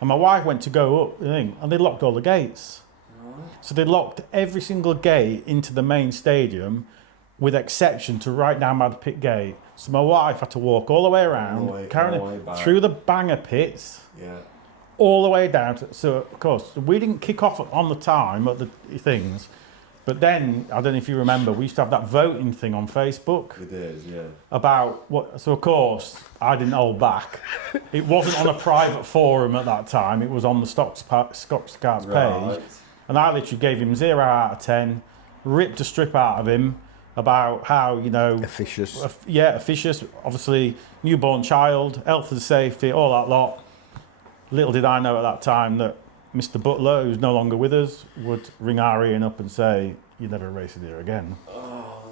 And my wife went to go up, and they locked all the gates. So they locked every single gate into the main stadium, with exception to right down by the pit gate. So my wife had to walk all the way around, through the banger pits, all the way down. So of course, we didn't kick off on the time at the things. But then, I don't know if you remember, we used to have that voting thing on Facebook. It is, yeah. About what, so of course, I didn't hold back. It wasn't on a private forum at that time, it was on the Stoxkarts page. And I literally gave him 0 out of 10, ripped a strip out of him about how, you know... Officious. Officious. Obviously, newborn child, health and safety, all that lot. Little did I know at that time that Mr. Butler, who's no longer with us, would ring Ian up and say, "You're never racing here again."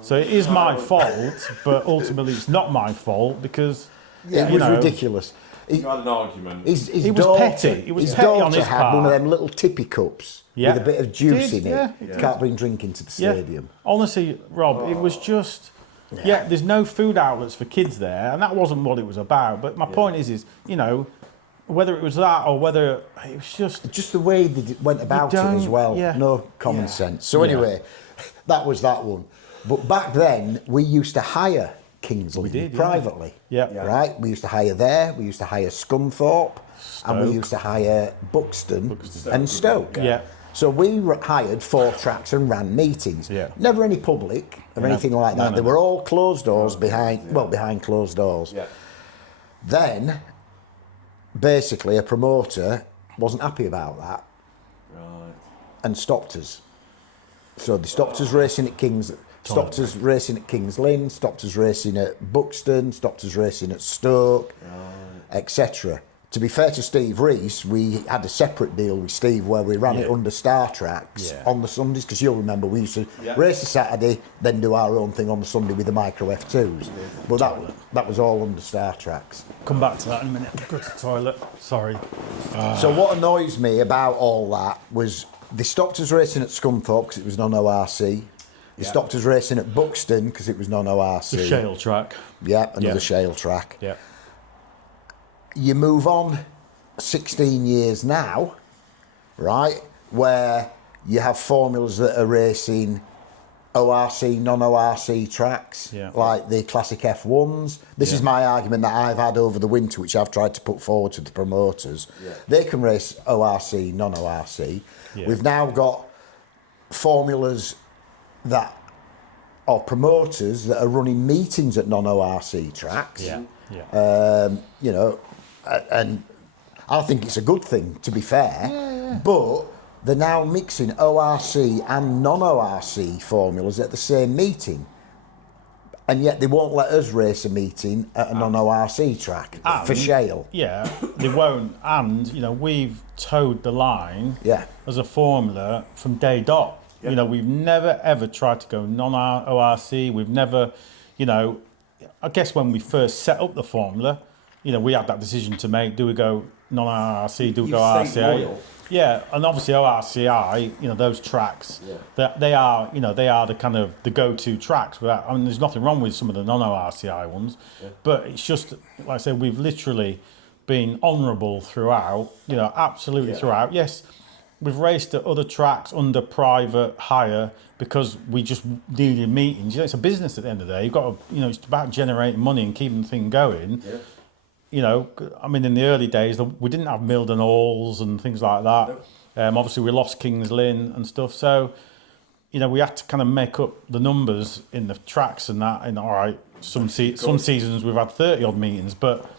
So it is my fault, but ultimately it's not my fault because It was ridiculous. You had an argument. His It was daughter, petty. It was his petty daughter on his had part. one of them little tippy cups Yeah. with a bit of juice Did, in yeah, it. it Can't bring drink into the stadium. Honestly, Rob, it was just. Yeah, there's no food outlets for kids there, and that wasn't what it was about. But my point is, you know, whether it was that or whether it was just The way they went about it as well. yeah. No common sense. So anyway, that was that one. But back then, we used to hire Kings Lynn privately. Yeah. Right? We used to hire there, we used to hire Scunthorpe, and we used to hire Buxton and Stoke. Yeah. So we hired 4 tracks and ran meetings. Yeah. Never any public or anything like that. They were all closed doors behind closed doors. Yeah. Then, basically, a promoter wasn't happy about that Right. and stopped us. So they stopped us racing at stopped us racing at Kings Lynn, stopped us racing at Buxton, stopped us racing at Stoke, etc. To be fair to Steve Rees, we had a separate deal with Steve where we ran it under Star Tracks on the Sundays, because you'll remember we used to race the Saturday, then do our own thing on the Sunday with the Micro F2s. But that was all under Star Tracks. come back to that in a minute. Go to the toilet. Sorry. So what annoys me about all that was they stopped us racing at Scunthorpe because it was non-ORC. They stopped us racing at Buxton because it was non-ORC. The shale track. Yeah, another shale track. Yeah. You move on 16 years now, right, where you have formulas that are racing ORC, non-ORC tracks, like the classic F1s. This is my argument that I've had over the winter, which I've tried to put forward to the promoters. They can race ORC, non-ORC. We've now got formulas that are promoters that are running meetings at non-ORC tracks. You know, and I think it's a good thing, to be fair. But they're now mixing ORC and non-ORC formulas at the same meeting. And yet they won't let us race a meeting at a non-ORC track for shale. Yeah, they won't. And, you know, we've towed the line as a formula from day dot. You know, we've never, ever tried to go non-ORC. We've never, you know, I guess when we first set up the formula, you know, we had that decision to make. Do we go non-RC? Do we go RCA? Yeah, and obviously ORCI, you know, those tracks, they are, you know, they are the kind of the go-to tracks. Without, I mean, there's nothing wrong with some of the non-ORCI ones, but it's just, like I said, we've literally been honourable throughout, you know, absolutely throughout. Yes, we've raced at other tracks under private hire because we just needed meetings. You know, it's a business at the end of the day. You've got to, you know, it's about generating money and keeping the thing going. You know, I mean, in the early days, we didn't have Milden Halls and things like that. Obviously, we lost Kings Lynn and stuff. So, you know, we had to kind of make up the numbers in the tracks and that. And all right, some seasons we've had 30 odd meetings, but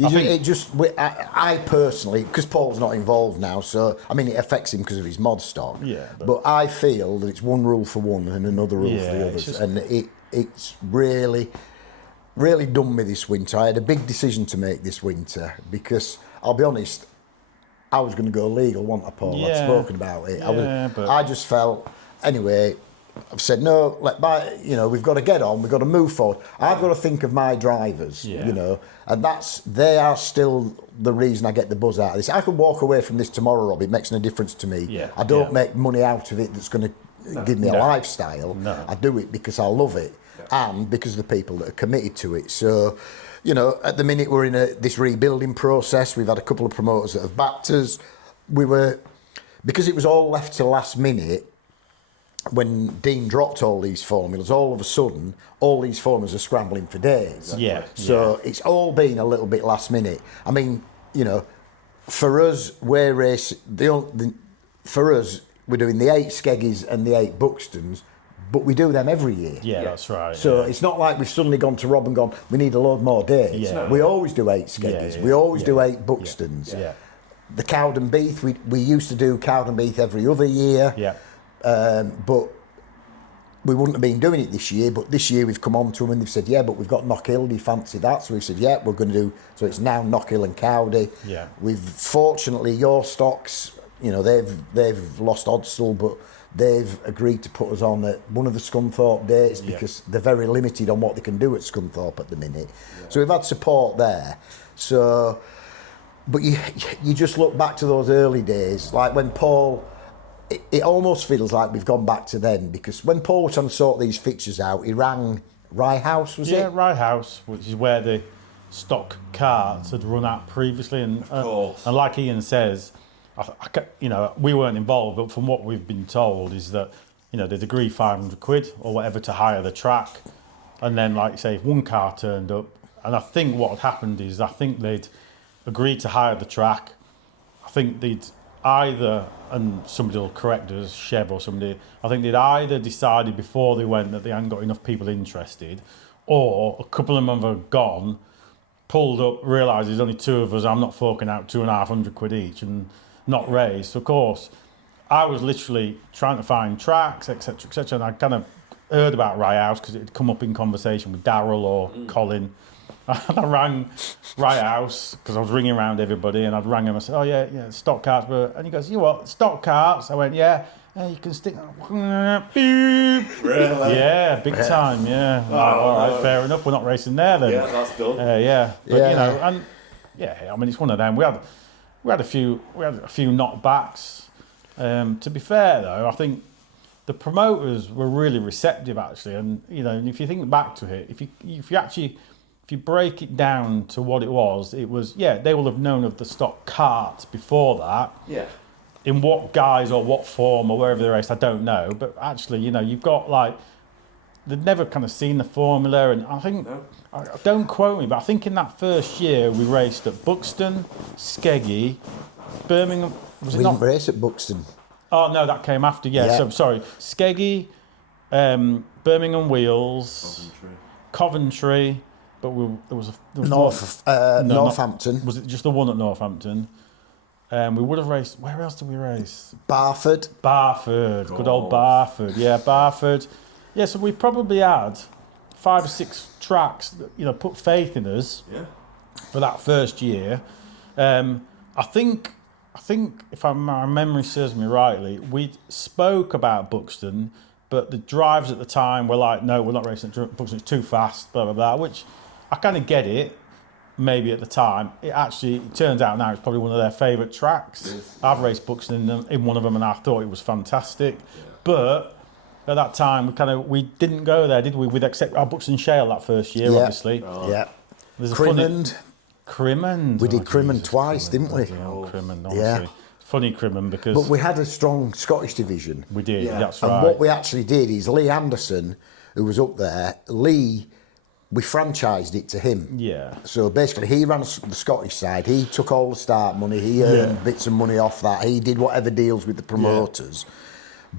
I personally, because Paul's not involved now, so I mean it affects him because of his mod stock. But I feel that it's one rule for one and another rule for the others, and it's really done me this winter. I had a big decision to make this winter because I'll be honest, I was going to go legal, wasn't I, Paul? I'd spoken about it. I just felt, anyway, I've said, no, you know, we've got to get on, we've got to move forward. I've got to think of my drivers, you know, and they are still the reason I get the buzz out of this. I could walk away from this tomorrow, Rob, it makes no difference to me. I don't make money out of it that's going to give me a lifestyle. I do it because I love it. And because of the people that are committed to it. So, you know, at the minute we're in this rebuilding process. We've had a couple of promoters that have backed us. Because it was all left to last minute, when Dean dropped all these formulas, all of a sudden, all these formulas are scrambling for days. So it's all been a little bit last minute. I mean, you know, for us, we're doing the 8 Skeggies and the 8 Buxtons, but we do them every year. That's right. So it's not like we've suddenly gone to Rob and gone, we need a load more days. We always do 8 Skeggies. We always do 8 Buxtons. The Cowdenbeath, we used to do Cowdenbeath every other year. But we wouldn't have been doing it this year. But this year we've come on to them and they've said, but we've got Knockhill, do you fancy that? So we've said, we're going to do, so it's now Knockhill and Cowdy. We've, fortunately, your Stox, you know, they've lost Oddsall, but they've agreed to put us on at one of the Scunthorpe dates because they're very limited on what they can do at Scunthorpe at the minute. So we've had support there. So, but you just look back to those early days, like when Paul. It almost feels like we've gone back to then, because when Paul was trying to sort these fixtures out, he rang Rye House, was it? Yeah, Rye House, which is where the Stoxkarts had run at previously, and like Ian says, we weren't involved, but from what we've been told is that they'd agree £500 or whatever to hire the track, and then like you say, if one car turned up, and I think what had happened is I think they'd agreed to hire the track. I think they'd either, and somebody will correct us, Chev or somebody, I think they'd either decided before they went that they hadn't got enough people interested, or a couple of them have gone, pulled up, realised there's only two of us, I'm not forking out £250 each, and not raised. So of course, I was literally trying to find tracks, etc., and I kind of heard about Rye House because it had come up in conversation with Darryl or Colin. And I rang Rye House because I was ringing around everybody, and I'd rang him. I said, "Oh yeah, Stockkarts." And he goes, "You what? Stockkarts?" I went, "Yeah. You can stick." Beep. Really? Yeah, big time. Yeah. All right, fair enough. We're not racing there then. Yeah, that's done. Yeah, but and I mean, it's one of them. We had a few knockbacks. To be fair though, I think the promoters were really receptive actually, and if you think back to it, if you break it down to what it was they will have known of the stock carts before that. Yeah. In what guise or what form or wherever they raced, I don't know. But actually, you've got they'd never kind of seen the formula, and I think, don't quote me, but I think in that first year we raced at Buxton, Skeggy, Birmingham. We didn't race at Buxton. Oh no, that came after. Yeah. So sorry, Skeggy, Birmingham Wheels, Coventry. But there was Northampton. Was it just the one at Northampton? We would have raced. Where else did we race? Barford. Good old Barford. Yeah, Barford. Yeah, so we probably had 5 or 6 tracks that put faith in us. Yeah. For that first year, I think if my memory serves me rightly, we spoke about Buxton, but the drivers at the time were like, "No, we're not racing at Buxton. It's too fast." Blah blah blah. Which I kind of get it, maybe at the time. It turns out now it's probably one of their favourite tracks. I've raced Buxton in one of them, and I thought it was fantastic. Yeah. But at that time, we didn't go there, did we? We'd accept our Buxton Shale that first year, obviously. Oh. Yeah. There's Crimmond. We did Crimmond twice, didn't we? Crimmond, honestly. Yeah. Funny Crimmond because... But we had a strong Scottish division. We did, that's right. And what we actually did is Lee Anderson, who was up there, we franchised it to him. Yeah. So basically, he ran the Scottish side. He took all the start money. He earned bits of money off that. He did whatever deals with the promoters. Yeah.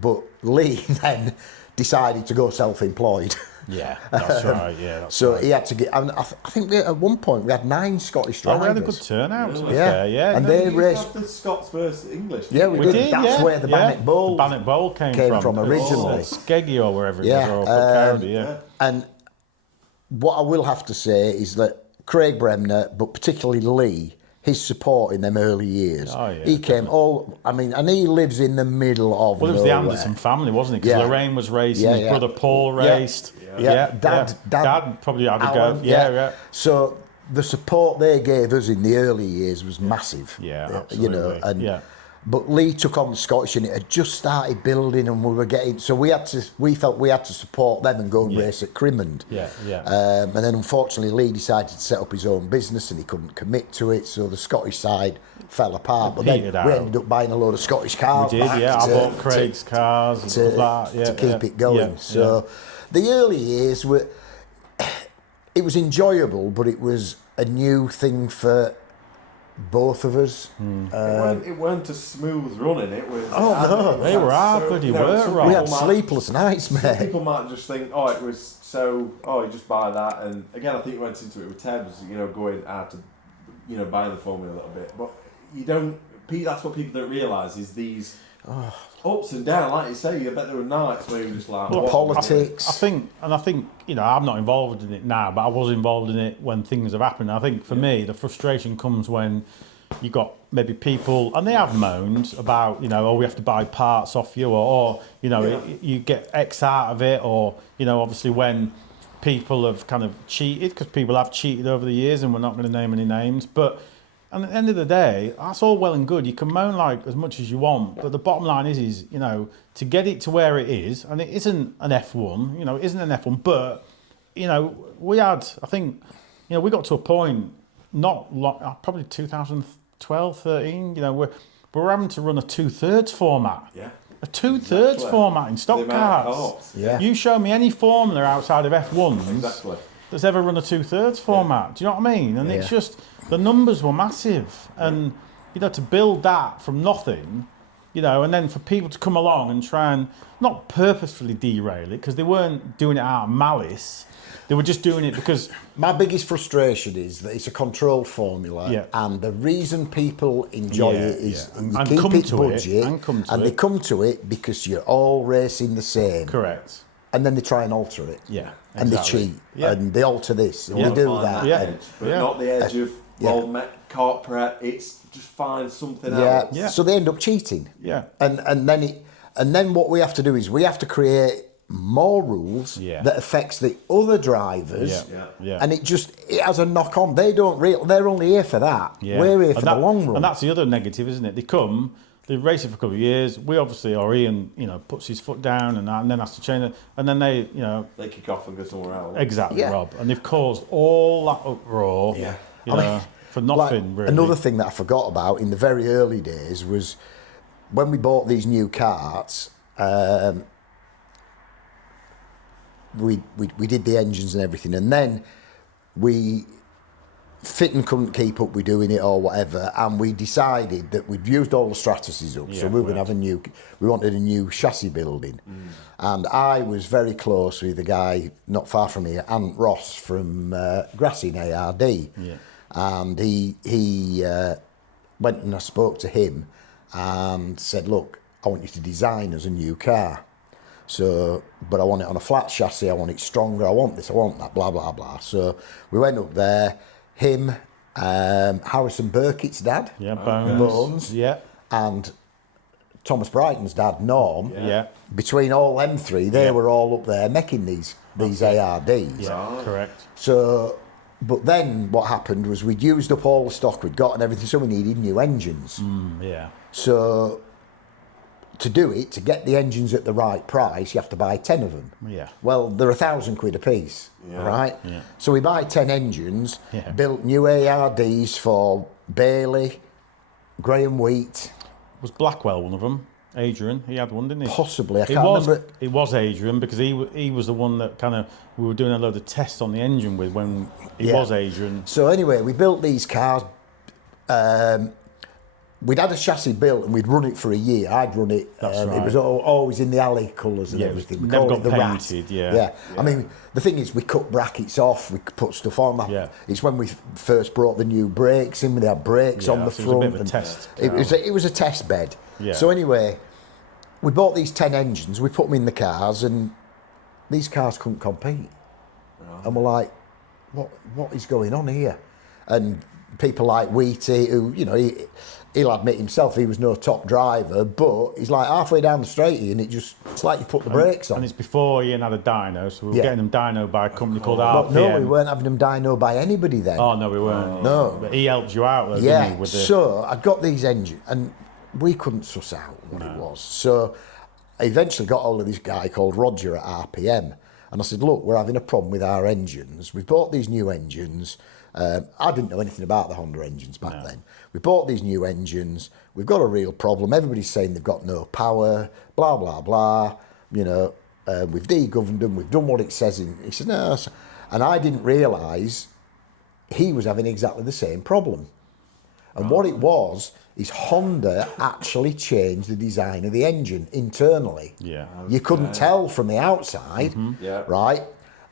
But Lee then decided to go self-employed. Yeah, that's right. Yeah. He had to get. I think at one point we had 9 Scottish drivers. We had a good turnout. Yeah. And they raced the Scots versus English. Yeah, we did. That's where the Bannock Bowl. The Bannock Bowl came from originally. Skeggy or wherever it was, or County. And what I will have to say is that Craig Bremner, but particularly Lee, his support in them early years. Oh, yeah, he came and he lives in the middle of Well, it was the Anderson family, wasn't it? Because Lorraine was racing, his brother Paul raced. Dad probably had a Alan, go. Yeah. So the support they gave us in the early years was massive. Yeah, absolutely. But Lee took on the Scottish, and it had just started building, and we were getting. So we felt we had to support them and go and race at Crimmond. And then unfortunately, Lee decided to set up his own business, and he couldn't commit to it. So the Scottish side fell apart. But then we ended up buying a load of Scottish cars. We did, I bought Craig's cars and stuff like that. To keep it going. The early years were. It was enjoyable, but it was a new thing for both of us. It weren't a smooth running. It was. Oh no, they were hard, bloody work. We had sleepless nights, mate. People might just think, it was so. You just buy that, and again, I think you went into it with Ted, was going out to, buying the formula a little bit, but you don't. That's what people don't realise is these ups and downs. Like you say, I bet there were nights where you just like politics. I think, I'm not involved in it now, but I was involved in it when things have happened. I think for me, the frustration comes when you got maybe people, and they have moaned about, oh, we have to buy parts off you, or you get X out of it, or, obviously when people have kind of cheated, because people have cheated over the years, and we're not going to name any names, but at the end of the day, that's all well and good. You can moan like as much as you want, but the bottom line is to get it to where it is, and it isn't an F1, it isn't an F1, but, we had, I think, we got to a point, not long, probably 2012, 13, we're having to run a 2/3 format. Yeah. A 2/3 format in Stoxkarts. Yeah. You show me any formula outside of F1s that's ever run a 2/3 format. Do you know what I mean? And it's just, the numbers were massive. And, to build that from nothing, and then for people to come along and try and not purposefully derail it, because they weren't doing it out of malice. They were just doing it because... My biggest frustration is that it's a controlled formula, and the reason people enjoy it is you and keep come it to budget, and they come to it because you're all racing the same. Correct. And then they try and alter it. Yeah, And they cheat, and they alter this, and they do that. Edge, but not the edge of, corporate, it's just find something else. Yeah, so they end up cheating. Yeah. And then what we have to do is we have to create more rules that affects the other drivers, and it has a knock on. They don't they're only here for that. We're here for the long run, and that's the other negative, isn't it? They race it for a couple of years. We obviously, or Ian, puts his foot down and then has to change it, and then they kick off and go somewhere else. Exactly, Rob, and they've caused all that uproar. For nothing really. Another thing that I forgot about in the very early days was when we bought these new karts. We did the engines and everything, and then Fitton couldn't keep up with doing it or whatever, and we decided that we'd used all the strategies up, so we were going to have we wanted a new chassis building, and I was very close with a guy not far from here, Ant Ross from Grassing ARD, and he went and I spoke to him and said, look, I want you to design us a new car. So, but I want it on a flat chassis, I want it stronger, I want this, I want that, blah, blah, blah. So we went up there, him, Harrison Burkett's dad, Bones, and Thomas Brighton's dad, Norm. Between all them three, they were all up there making these ARDs. Yeah, correct. So, but then what happened was we'd used up all the stock we'd got and everything, so we needed new engines. So, to do it, to get the engines at the right price, you have to buy 10 of them. Well, they're £1,000 a piece, right? So we buy 10 engines, built new ARDs for Bailey, Graham Wheat. Was Blackwell one of them? Adrian, he had one, didn't he? Possibly, I can't remember. It was Adrian, because he was the one that we were doing a load of tests on the engine with when it was Adrian. So anyway, we built these cars. We'd had a chassis built and we'd run it for a year. I'd run it. It was always in the alley colours and everything. We never got painted, I mean, the thing is, we cut brackets off, we put stuff on. It's when we first brought the new brakes in, we had brakes on the front. It was a bit of a test. It was a test bed. So anyway, we bought these 10 engines, we put them in the cars, and these cars couldn't compete. And we're like, what is going on here? And people like Wheaty, who, he'll admit himself he was no top driver, but he's like halfway down the straighty and it's like you put the brakes on. And it's before Ian had a dyno, so we were getting them dyno by a company called RPM. No, we weren't having them dyno by anybody then. Oh, no, we weren't. No. But he helped you out, though, didn't he? So I got these engines, and we couldn't suss out what it was. So I eventually got hold of this guy called Roger at RPM, and I said, look, we're having a problem with our engines. We've bought these new engines. I didn't know anything about the Honda engines back then. We bought these new engines. We've got a real problem. Everybody's saying they've got no power, blah, blah, blah. We've de-governed them. We've done what it says in... He said, no. And I didn't realise he was having exactly the same problem. And what it was is Honda actually changed the design of the engine internally. You couldn't tell from the outside, right?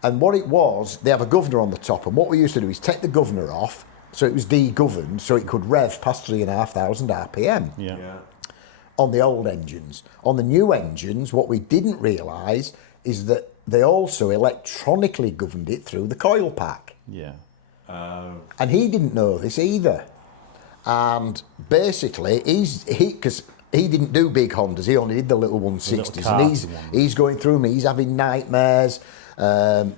And what it was, they have a governor on the top, and what we used to do is take the governor off, so it was de-governed, so it could rev past 3,500 RPM on the old engines. On the new engines, what we didn't realise is that they also electronically governed it through the coil pack. And he didn't know this either. And basically, because he didn't do big Hondas, he only did the little 160s, and he's going through me, he's having nightmares, and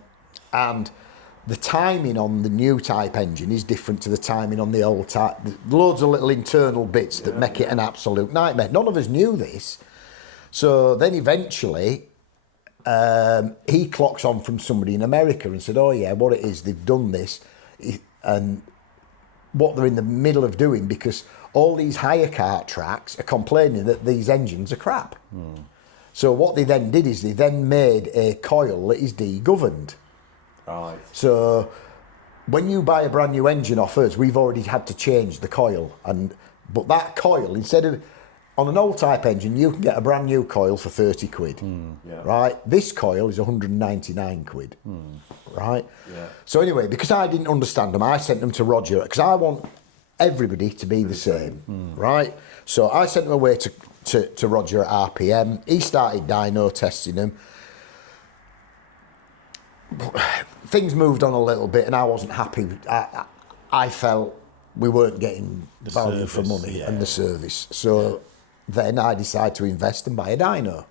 the timing on the new type engine is different to the timing on the old type. Loads of little internal bits that make it an absolute nightmare. None of us knew this. So then eventually, he clocks on from somebody in America and said, oh yeah, what it is, they've done this, and what they're in the middle of doing, because all these hire kart tracks are complaining that these engines are crap. So what they then did is they then made a coil that is de-governed. Right. So when you buy a brand new engine off us, we've already had to change the coil, but that coil, instead of on an old type engine, you can get a brand new coil for 30 quid, right? This coil is 199 quid, right? Yeah. So anyway, because I didn't understand them, I sent them to Roger, because I want everybody to be the same, right? So I sent them away to Roger at RPM. He started dyno testing them. Things moved on a little bit, and I wasn't happy. I felt we weren't getting the value for money and the service. So then I decided to invest and buy a dyno.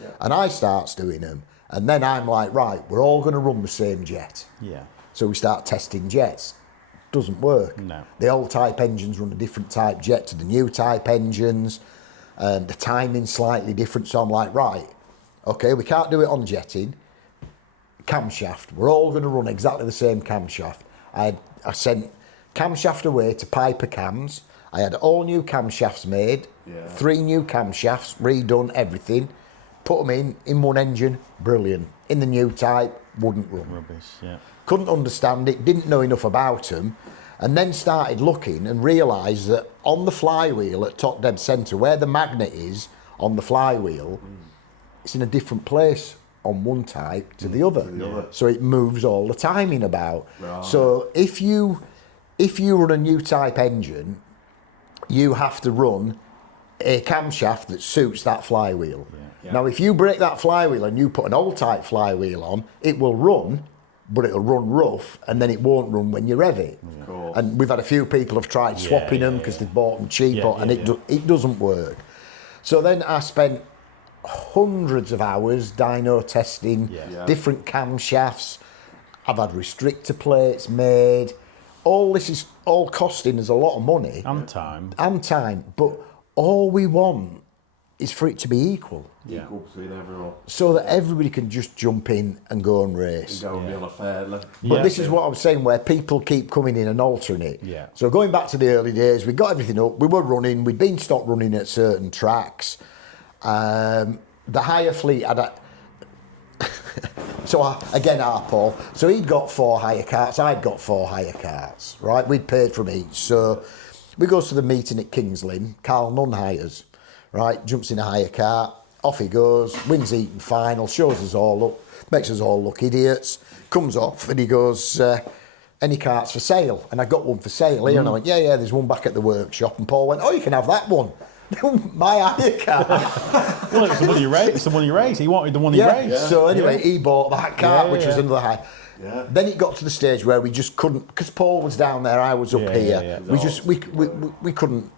Yeah. And I starts doing them. And then I'm like, right, we're all going to run the same jet. Yeah. So we start testing jets. Doesn't work. No. The old type engines run a different type jet to the new type engines. The timing's slightly different. So I'm like, right, okay, we can't do it on jetting. Camshaft. We're all going to run exactly the same camshaft. I sent camshaft away to Piper Cams. I had all new camshafts made, 3 new camshafts, redone everything, put them in one engine, brilliant. In the new type, wouldn't run. Rubbish, yeah. Couldn't understand it, didn't know enough about them, and then started looking and realised that on the flywheel at top dead centre, where the magnet is on the flywheel, it's in a different place on one type to the other. So it moves all the timing about. Right. So if you run a new type engine, you have to run a camshaft that suits that flywheel. Yeah. Now, if you break that flywheel and you put an old type flywheel on, it will run, but it'll run rough, and then it won't run when you rev it. Cool. And we've had a few people have tried swapping them because they've bought them cheap, and it doesn't work. So then I spent hundreds of hours dyno testing, different camshafts. I've had restrictor plates made. All this is all costing us a lot of money. And time. But all we want is for it to be equal. Equal between everyone. So that everybody can just jump in and go and race. And go and be on a fair level. But this is what I was saying, where people keep coming in and altering it. Yeah. So going back to the early days, we got everything up. We were running. We'd been stopped running at certain tracks. The hire fleet had so again, Paul. So he'd got 4 hire carts, I'd got 4 hire carts, right? We'd paid from each. So we goes to the meeting at Kings Lynn. Carl Nunn hires, right? Jumps in a hire cart, off he goes, wins Eton final, shows us all up, makes us all look idiots. Comes off and he goes, any carts for sale? And I got one for sale here, and I went, yeah, there's one back at the workshop. And Paul went, oh, you can have that one. My hire car. Well, it's the one you raised. It's the one you raised. He wanted the one he raised. Yeah. So anyway, he bought that car, which was another high. Yeah. Then it got to the stage where we just couldn't, because Paul was down there, I was up here. Yeah. We couldn't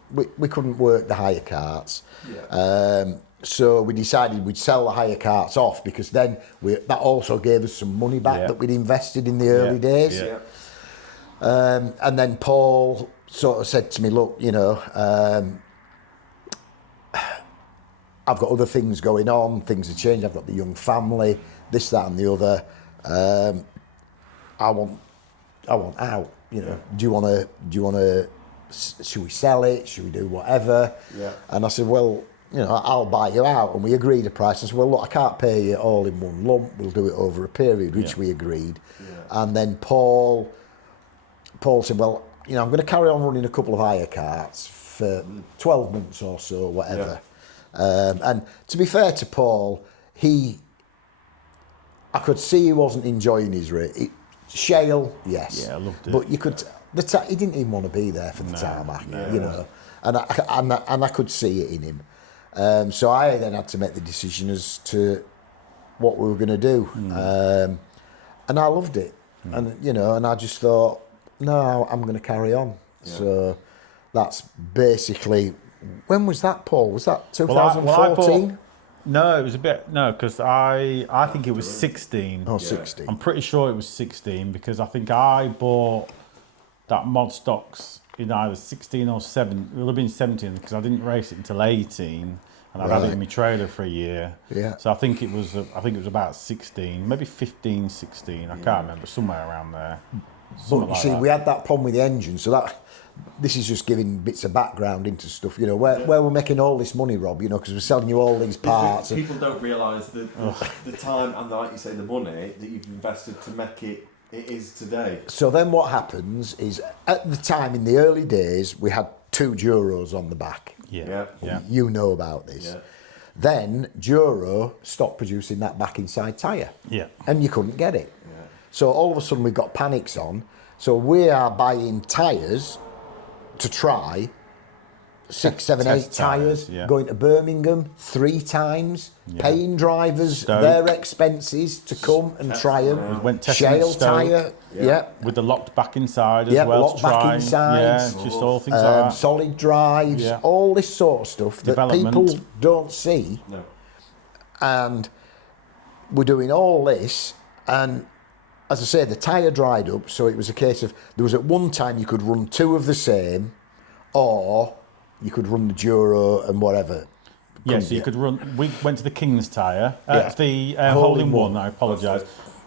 work the hire carts. Yeah. So we decided we'd sell the hire carts off, because then that also gave us some money back that we'd invested in the early days. Yeah. And then Paul sort of said to me, look, I've got other things going on, things have changed, I've got the young family, this, that and the other. I want out, Do you want to, should we sell it? Should we do whatever? Yeah. And I said, well, I'll buy you out. And we agreed a price. I said, well, look, I can't pay you all in one lump. We'll do it over a period, which we agreed. Yeah. And then Paul said, well, I'm going to carry on running a couple of hire carts for 12 months or so, whatever. Yeah. And to be fair to Paul, I could see he wasn't enjoying his race. Shale, yes. Yeah, I loved it. But you could, he didn't even want to be there for the tarmac, and I could see it in him. So I then had to make the decision as to what we were going to do. And I loved it. And, and I just thought, no, I'm going to carry on. Yeah. So That's basically, when was that, Paul? Was that Well, I 2014? No, it was a bit, no, because I think it was 16. Oh, 16. I'm pretty sure it was 16 because I think I bought that mod Stox in either 16 or 7. It would have been 17 because I didn't race it until 18, and I'd had it in my trailer for a year. Yeah. So I think it was about 16, maybe 15, 16. I can't remember, somewhere around there. But you see, we had that problem with the engine, so this is just giving bits of background into stuff, you know, where we're making all this money, Rob, you know, because we're selling you all these parts. People don't realise the time and, like you say, the money that you've invested to make it is today. So then what happens is, at the time, in the early days, we had 2 Duros on the back. Yeah. You know about this. Yeah. Then Duro stopped producing that back inside tyre. Yeah. And you couldn't get it. Yeah. So all of a sudden we've got panics on. So we are buying tyres to try 6, 7, 8 tyres, going to Birmingham 3 times, paying drivers their expenses to come and try them. Went testing Shale Stoke, tyre, with the locked back inside as well. locked back inside. Yeah, just all things like that. Solid drives, all this sort of stuff that people don't see. No. And we're doing all this, and as I say, the tyre dried up, so it was a case of, there was at one time you could run 2 of the same, or you could run the Duro and whatever. Yeah, so you could run. We went to the King's tyre, the hole-in-one. I apologise.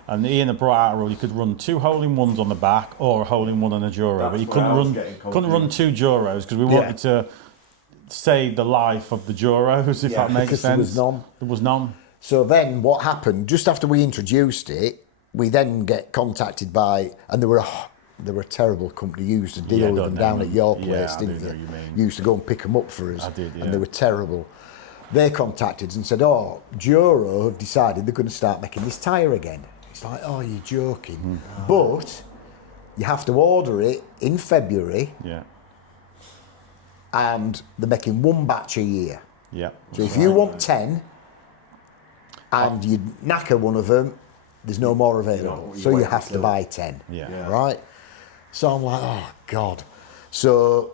And Ian had brought out a rule: you could run 2 hole-in-ones on the back, or a hole-in-one and a Duro. But you couldn't run 2 Duros because we wanted to save the life of the Duros, if that makes sense. There was none. There was none. So then, what happened? Just after we introduced it, we then get contacted by, and they were a terrible company. You used to deal with them down at your place, didn't you? You used to go and pick them up for us. I did, and they were terrible. They contacted us and said, "Oh, Duro have decided they're going to start making this tyre again." It's like, "Oh, you're joking." But you have to order it in February. Yeah. And they're making 1 batch a year. Yeah. So if you want 10 and you knacker one of them, there's no more available. So you have to buy 10. Yeah. Right? So I'm like, oh, God. So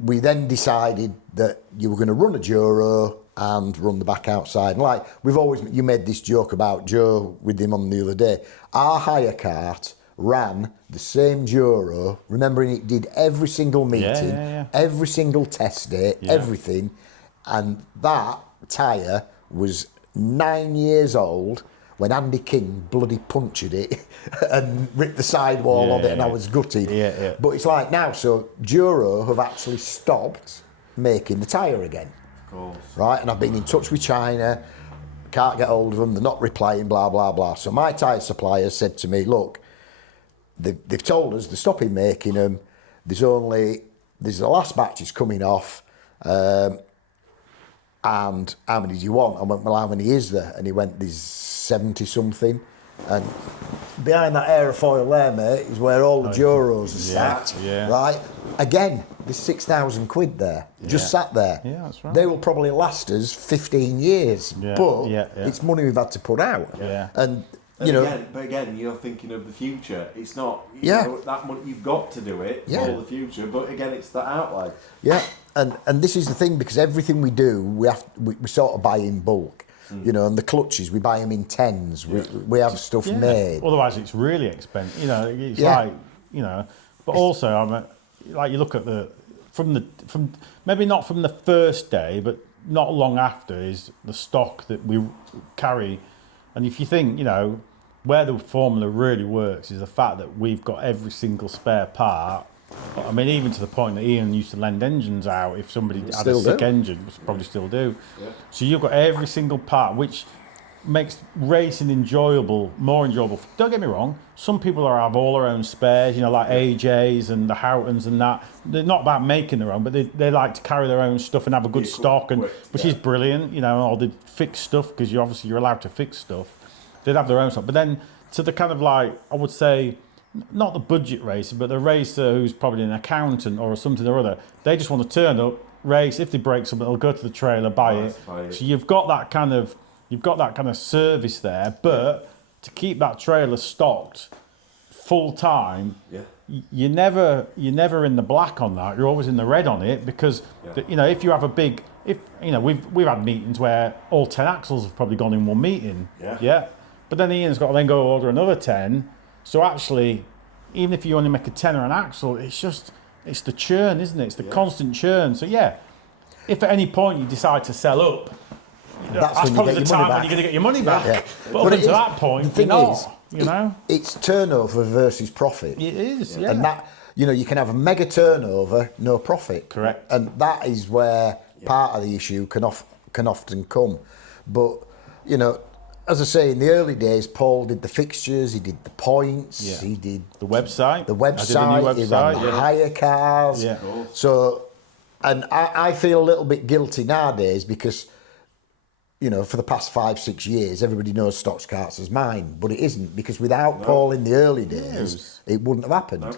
we then decided that you were going to run a Duro and run the back outside. And like, you made this joke about Joe with him on the other day. Our hire cart ran the same Duro, remembering it did every single meeting, every single test day, everything. And that tyre was 9 years old when Andy King bloody punctured it and ripped the sidewall on it, and I was gutted. But it's like now, so Duro have actually stopped making the tyre again. Of course. Right, and I've been in touch with China, can't get hold of them, they're not replying, blah, blah, blah. So my tyre supplier said to me, look, they've told us they're stopping making them, there's the last batch is coming off, and how many do you want? I went, well, how many is there? And he went, there's 70 something. And behind that aerofoil there, mate, is where all the Duros are sat. Right? Again, there's 6,000 quid there, just sat there. Yeah, that's right. They will probably last us 15 years, but it's money we've had to put out. And but again, you're thinking of the future. It's not you know, that money you've got to do it for the future, but again, it's that outlay. Yeah, and this is the thing, because everything we do, we sort of buy in bulk. You know, and the clutches, we buy them in 10s. We have stuff made. Otherwise, it's really expensive. You know, it's like, you know, but also, like you look at from maybe not from the first day, but not long after is the stock that we carry. And if you think, you know, where the formula really works is the fact that we've got every single spare part. I mean, even to the point that Ian used to lend engines out if somebody had a sick engine, which probably still do. So you've got every single part, which makes racing more enjoyable. Don't get me wrong, some people have all their own spares, you know, like AJs and the Houghtons and that. They're not about making their own, but they like to carry their own stuff and have a good stock, which is brilliant, you know, or they fix stuff, because you're allowed to fix stuff. They'd have their own stuff. But then to the kind of like, I would say, not the budget racer, but the racer who's probably an accountant or something or other, they just want to turn up, race. If they break something, they'll go to the trailer, buy it. So you've got that kind of service there. But to keep that trailer stocked full time, you're never in the black on that. You're always in the red on it because you know, if you have a big, if you know, we've had meetings where all 10 axles have probably gone in one meeting. Yeah. But then Ian's got to then go order another 10. So actually, even if you only make a 10 or an axle, it's the churn, isn't it? It's the constant churn. So yeah, if at any point you decide to sell up, that's probably the time when you're going to get your money back. Yeah. But up until that point, you're not. You know, it's turnover versus profit. It is, yeah. And that, you know, you can have a mega turnover, no profit. Correct. And that is where part of the issue can often come. But, you know, as I say, in the early days, Paul did the fixtures, he did the points, he did the website. He ran the hire cars. Yeah. So, and I feel a little bit guilty nowadays because, you know, for the past 5-6 years, everybody knows Stoxkarts as mine, but it isn't, because without Paul in the early days, it wouldn't have happened.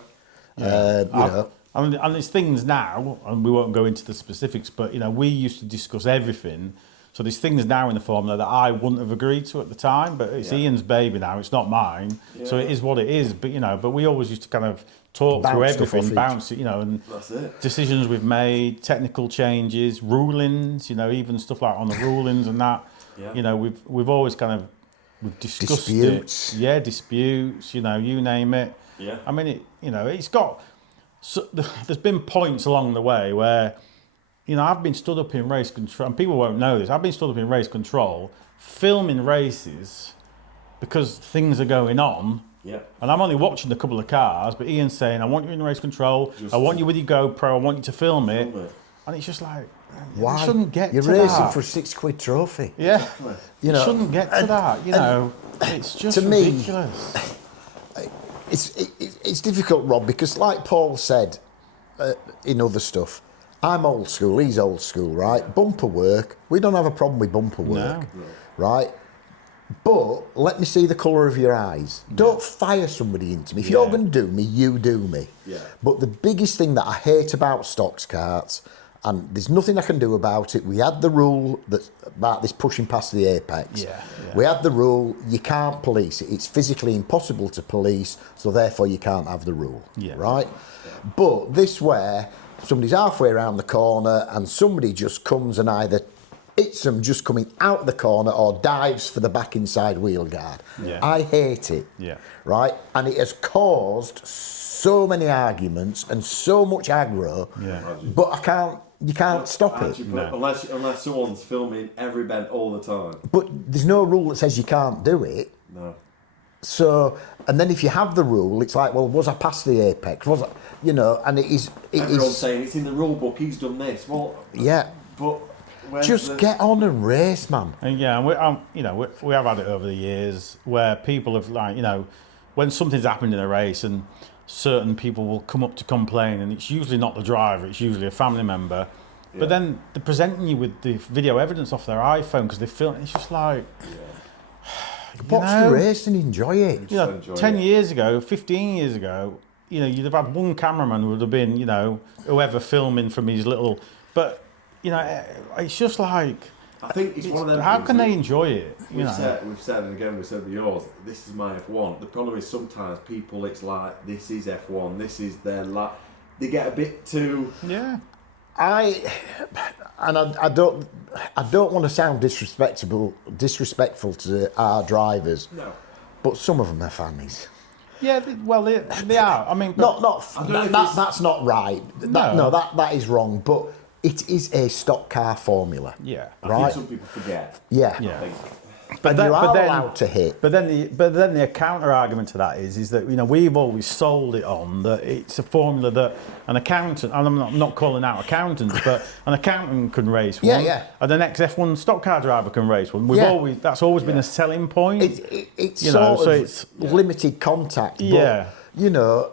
You know. And there's things now, and we won't go into the specifics, but, you know, we used to discuss everything. So there's things now in the formula that I wouldn't have agreed to at the time, but it's Ian's baby now, it's not mine. So it is what it is. But, you know, but we always used to kind of talk through everything, bounce it, you know, and decisions we've made, technical changes, rulings, you know, even stuff like on the rulings and that. You know, we've always kind of discussed disputes. it. Yeah, disputes, you know, you name it. Yeah. I mean, you know, it's got, so there's been points along the way where, you know, I've been stood up in race control, and people won't know this, I've been stood up in race control, filming races because things are going on. Yeah. And I'm only watching a couple of cars, but Ian's saying, I want you in race control, I want you with your GoPro, I want you to film it. And it's just like, why? You shouldn't get You're to that. You're racing for a £6 trophy. Yeah. Exactly. You know, you shouldn't get to that, you know. It's just ridiculous. It's difficult, Rob, because like Paul said in other stuff, I'm old school, he's old school, right? Bumper work, we don't have a problem with bumper work, right? But let me see the colour of your eyes. Don't fire somebody into me. If you're going to do me, you do me. Yeah. But the biggest thing that I hate about Stoxkarts, and there's nothing I can do about it, we had the rule that's about this pushing past the apex. We had the rule, you can't police it. It's physically impossible to police, so therefore you can't have the rule, right? But this where somebody's halfway around the corner and somebody just comes and either hits them just coming out the corner or dives for the back inside wheel guard. I hate it, right? And it has caused so many arguments and so much aggro, but you can't stop it. Unless someone's filming every bend all the time. But there's no rule that says you can't do it. No. So, and then if you have the rule, it's like, well, was I past the apex? Was I, you know, and Everyone's saying it's in the rule book, he's done this. Well, but just get on and race, man. And you know, we have had it over the years where people have, like, you know, when something's happened in a race and certain people will come up to complain, and it's usually not the driver, it's usually a family member, but then they're presenting you with the video evidence off their iPhone because they film. It's just like, watch the race and enjoy it. You know, 10 years ago, 15 years ago, you know, you'd have had one cameraman who would have been, you know, whoever filming from his little, but you know, it's just like, I think it's one of them. How can they enjoy it? We've said it again. We said with yours. This is my F1. The problem is sometimes people. It's like this is F1. This is their They get a bit too. Yeah. I don't want to sound disrespectful to our drivers. No. But some of them are fannies. Yeah, well, they are. I mean, that's not right. That is wrong. But it is a stock car formula. Yeah, right. I think some people forget. Yeah. I think. But you are allowed to hit. But then the counter argument to that is that, you know, we've always sold it on that it's a formula that an accountant, and I'm not calling out accountants, but an accountant can race one, and the next F1 stock car driver can race one. That's always been a selling point. It's it's limited contact. But, you know,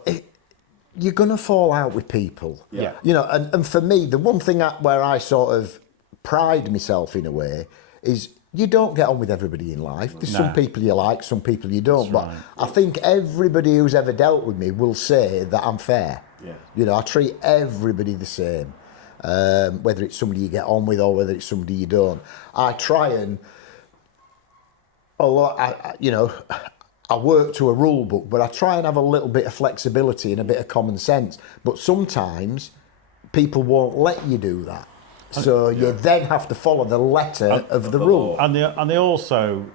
you're gonna fall out with people. Yeah. You know, and for me, the one thing where I sort of pride myself in a way is, you don't get on with everybody in life. There's some people you like, some people you don't. But I think everybody who's ever dealt with me will say that I'm fair. Yeah. You know, I treat everybody the same, whether it's somebody you get on with or whether it's somebody you don't. I try and, I work to a rule book, but I try and have a little bit of flexibility and a bit of common sense. But sometimes people won't let you do that. So you then have to follow the letter of the rule. And they also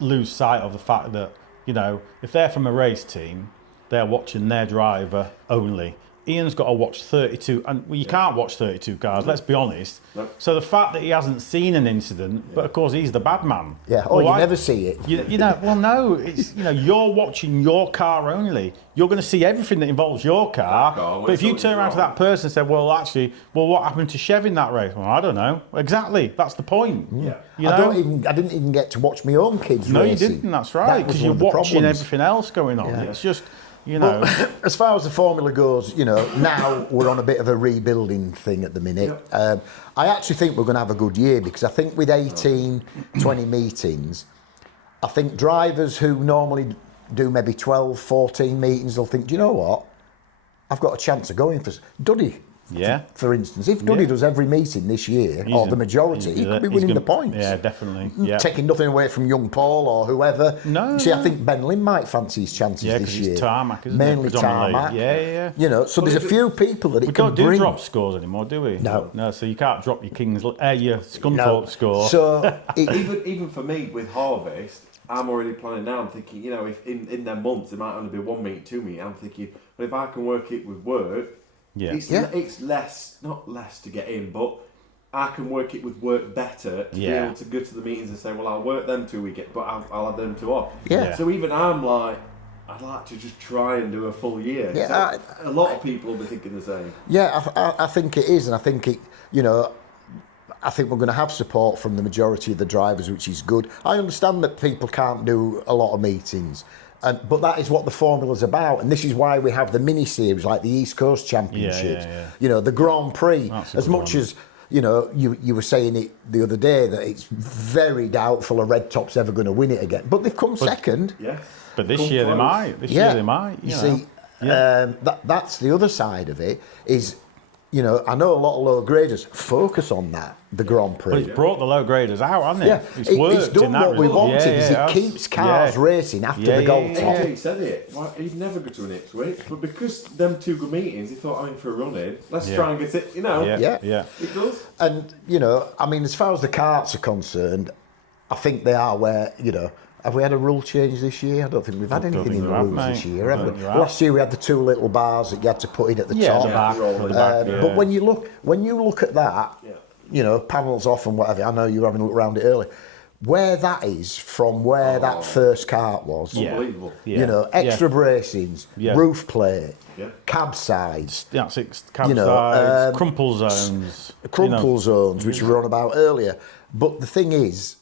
lose sight of the fact that, you know, if they're from a race team, they're watching their driver only. Ian's got to watch 32, and you can't watch 32 cars, let's be honest. No. So the fact that he hasn't seen an incident, but of course he's the bad man. Yeah, or you never see it. You know, well, no, it's, you know, you're watching your car only. You're going to see everything that involves your car. But if you turn around to that person and say, well, actually, what happened to Chev in that race? Well, I don't know. Exactly, that's the point. Yeah. You know? I didn't even get to watch my own kids No, racing. you didn't, that's right, because you're watching everything else going on. Yeah. It's just... You know, as far as the formula goes, you know, now we're on a bit of a rebuilding thing at the minute. Yep. I actually think we're going to have a good year because I think with 18, 20 meetings, I think drivers who normally do maybe 12, 14 meetings, they'll think, do you know what? I've got a chance of going for Duddy. yeah. For instance, if Duddy does every meeting this year, or the majority, he could be winning the points. Yeah, definitely. Yeah. Taking nothing away from young Paul or whoever. No, See, no. I think Ben Lynn might fancy his chances Yeah, this because year. it's tarmac, isn't Mainly it? Predominantly. tarmac. Yeah. You know, so there's a few people that it We can don't do bring. drop scores anymore, do we? No. No, so you can't drop your your Scunthorpe score. So Even for me with Harvest, I'm already planning now. I'm thinking, you know, if in their months there might only be 1 meet, 2 meet. I'm thinking, but if I can work it with work, it's less, not less to get in, but I can work it with work better to be able to go to the meetings and say, well, I'll work them 2 weekends, but I'll have them 2 off. Yeah. So even I'm like, I'd like to just try and do a full year. Yeah, So a lot of people will be thinking the same. yeah, I think it is, and I think it, you know, I think we're going to have support from the majority of the drivers, which is good. I understand that people can't do a lot of meetings, but that is what the formula's about, and this is why we have the mini series like the East Coast Championships. Yeah. You know, the Grand Prix. That's a As good much one. as you know, you were saying it the other day that it's very doubtful a Red Top's ever going to win it again, but they've come second. Yes. But this Come year close. they might. This year they might. You know. see, Yeah. that's the other side of it. Is, you know, I know a lot of low graders focus on that, the Grand Prix. But it's brought the low graders out, hasn't it? Yeah, It's worked it's done in that what we result. wanted. Is it has. keeps cars racing after the gold top. AJ said it. Well, he'd never go to an Ipswich, but because them 2 good meetings, he thought, I'm in for a run in. Let's try and get it. You know. Yeah. It does. And you know, I mean, as far as the carts are concerned, I think they are where, you know. Have we had a rule change this year? I don't think we've had I don't anything think in the we have, rules this mate. year, I have don't we? think we have. Last year we had the 2 little bars that you had to put in at the Yeah, top. the back, roll the it. back, yeah. But when you look at that, you know, panels off and whatever. I know you were having a look around it earlier. Where that is from where that first cart was. Yeah. Unbelievable. Yeah. You know, extra bracings, Yeah. roof plate, Yeah. cab sides, That's it. Cab You know, sides, crumple zones. crumple zones, which we were on about earlier. But the thing is,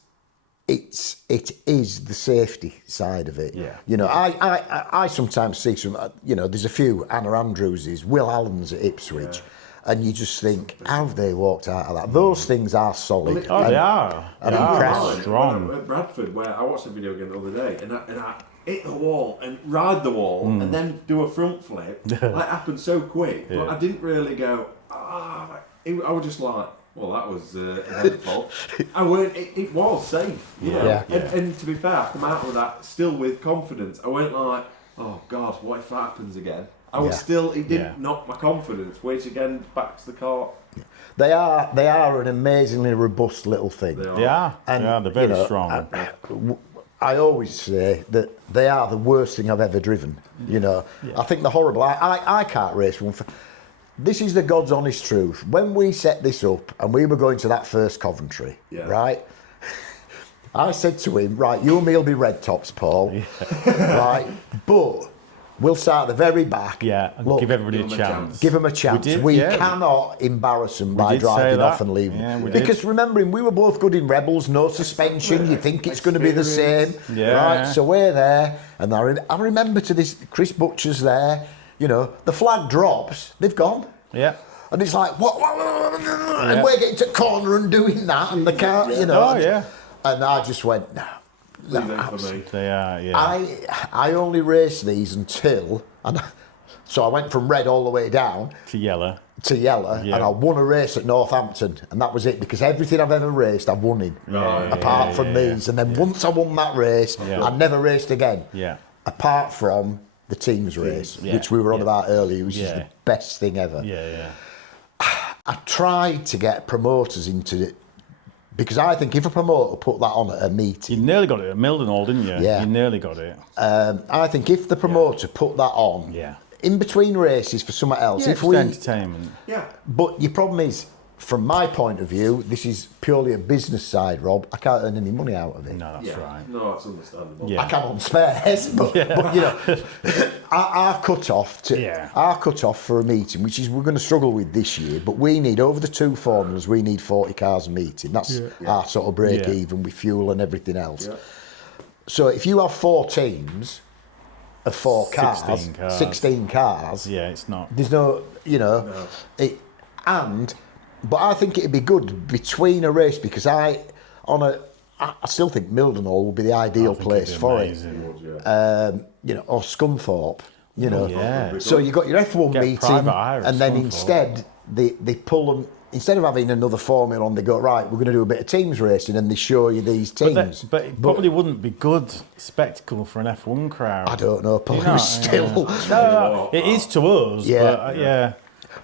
it is the safety side of it. Yeah. You know, I sometimes see some. You know, there's a few Anna Andrewses, Will Allens at Ipswich, and you just think, how have they walked out of that? Those things are solid. Oh, they are. I'm They are impressed. strong. At Bradford, where I watched a video again the other day, and I hit the wall and ride the wall and then do a front flip. That happened so quick, but I didn't really go, I was just like, well, that was eventful. It was safe, you know. Yeah. And to be fair, I come out of that still with confidence. I weren't like, oh God, what if that happens again? I was still, it didn't knock my confidence, which again backs the cart. They are an amazingly robust little thing. They are. They are. And, They're very you know, strong. I always say that they are the worst thing I've ever driven. You know, I think the horrible. I can't race one. This is the God's honest truth. When we set this up and we were going to that first Coventry, right? I said to him, right, you and me will be red tops, Paul, right? But we'll start at the very back. Yeah, and Look, give everybody give a 'em a chance. Give them a chance. did, We yeah. cannot embarrass them by did say driving that. off and leaving. Yeah, we did. Because remembering, we were both good in Rebels, no suspension. You think it's going to be the same, Yeah. right? So we're there, and I remember to this. Chris Butcher's there. You know, the flag drops. They've gone. Yeah. And it's like, what? And we're getting to corner and doing that, and the car, you know. Oh, yeah. And I just went, no. Leave it for me. They are, yeah. I only race these until, and So I went from red all the way down To yellow. and I won a race at Northampton, and that was it, because everything I've ever raced I've won in, apart from these. And then once I won that race, I never raced again, apart from the teams race, which we were on about earlier, which is the best thing ever. I tried to get promoters into it, because I think if a promoter put that on at a meeting... You nearly got it at Mildenhall, didn't you? Yeah. You nearly got it. I think if the promoter put that on in between races for something else... if we entertainment. Yeah. But your problem is, from my point of view, this is purely a business side, Rob. I can't earn any money out of it. No, that's right. No, that's understandable. I can on spares, but you know, our cut off for a meeting, which is we're going to struggle with this year, but we need, over the 2 formulas, we need 40 cars a meeting. That's our sort of break even with fuel and everything else. So if you have 4 teams of 4 cars, 16 cars, it's not. There's no, you know, but I think it'd be good between a race, because I still think Mildenhall would be the ideal place for amazing. it. You know, or Scunthorpe. You know, so you got your F1 meeting, and then instead they pull them. Instead of having another formula on, they go, right, we're going to do a bit of teams racing, and they show you these teams. But it probably wouldn't be good spectacle for an F1 crowd. I don't know, but still. No, it is to us.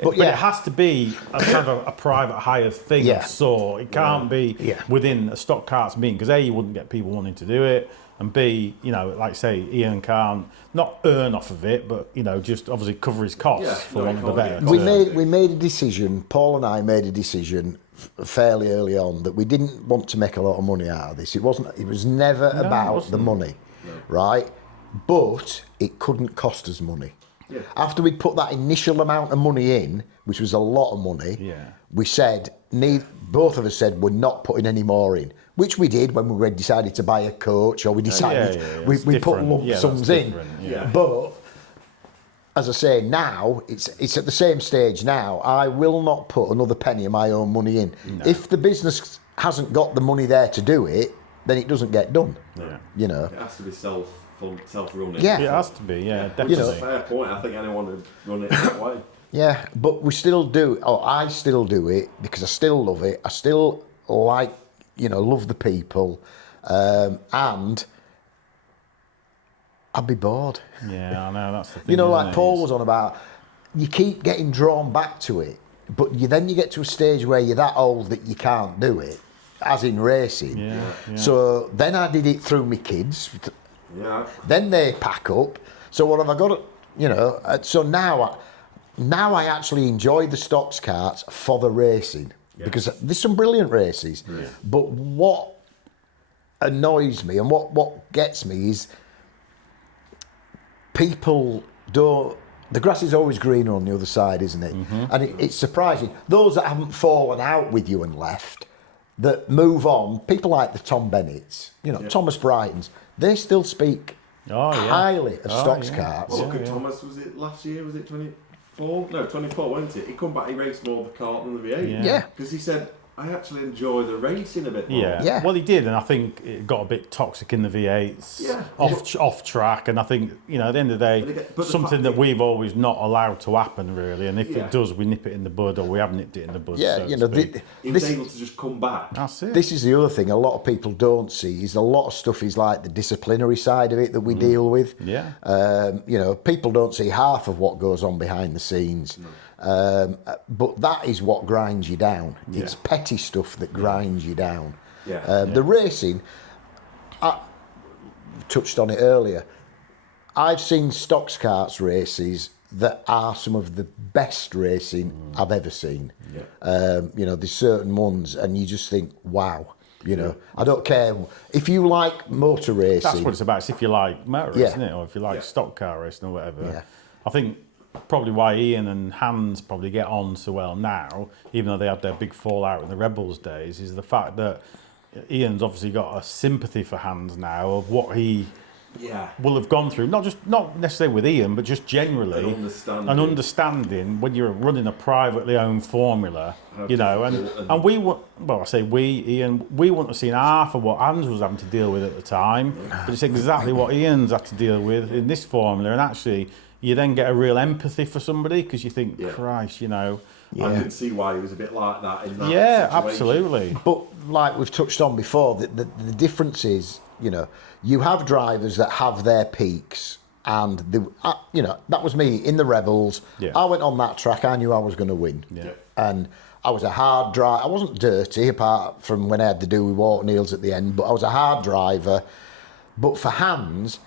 But it has to be a kind of a private hire thing, so it can't be within a Stoxkarts meeting, because A, you wouldn't get people wanting to do it, and B, you know, like say, Ian can't not earn off of it, but you know, just obviously cover his costs for want of a better. We made a decision. Paul and I made a decision fairly early on that we didn't want to make a lot of money out of this. It was never about the money, right? But it couldn't cost us money. After we'd put that initial amount of money in, which was a lot of money, we said, both of us said, we're not putting any more in, which we did when we decided to buy a coach, or we decided we put lump sums in. But as I say, now it's at the same stage now. I will not put another penny of my own money in. No. If the business hasn't got the money there to do it, then it doesn't get done. You know, it has to be self-running. Yeah, it has to be. Yeah, definitely. That's a fair point. I think anyone would run it that way. Yeah, but we still do. I still do it because I still love it. I still like, love the people, and I'd be bored. Yeah, I know, that's the thing. Like Paul was on about, you keep getting drawn back to it, but then you get to a stage where you're that old that you can't do it, as in racing. Yeah. So then I did it through my kids. Yeah. Then they pack up. So what have I got? So now I actually enjoy the Stoxkarts for the racing, because there's some brilliant races. Yeah. But what annoys me and what gets me is people don't. The grass is always greener on the other side, isn't it? Mm-hmm. And it's surprising. Those that haven't fallen out with you and left, that move on, people like the Tom Bennett's, Thomas Brightons, they still speak highly of Stoxkarts. Well, look at Thomas, was it last year? Was it 24? No, 24, wasn't it? He come back, he raced more the kart than the V8. Yeah. Because he said, I actually enjoy the racing a bit more. Yeah. Well, he did, and I think it got a bit toxic in the V8s, off track, and I think, at the end of the day, something that we've always not allowed to happen, really, and if it does, we nip it in the bud, or we have nipped it in the bud. Yeah, he was able to just come back. That's it. This is the other thing a lot of people don't see, is a lot of stuff is like the disciplinary side of it that we deal with. Yeah. People don't see half of what goes on behind the scenes. No. But that is what grinds you down. It's petty stuff that grinds you down. The racing, I touched on it earlier. I've seen Stoxkarts races that are some of the best racing I've ever seen. There's certain ones, and you just think, wow. I don't care if you like motor racing. That's what it's about. It's if you like motor racing, isn't it? Or if you like stock car racing or whatever. Yeah. I think probably why Ian and Hans probably get on so well now, even though they had their big fallout in the Rebels days, is the fact that Ian's obviously got a sympathy for Hans now of what he will have gone through, not necessarily with Ian, but just generally an understanding when you're running a privately owned formula, and we Ian, we wouldn't have seen half of what Hans was having to deal with at the time, but it's exactly what Ian's had to deal with in this formula, and actually you then get a real empathy for somebody because you think, Christ, you know. I can see why he was a bit like that in that Yeah, situation. absolutely. But like we've touched on before, the difference is, you know, you have drivers that have their peaks, and you know, that was me in the Rebels. Yeah. I went on that track. I knew I was going to win, and I was a hard driver. I wasn't dirty apart from when I had to do with water needles at the end, but I was a hard driver. But for Hans,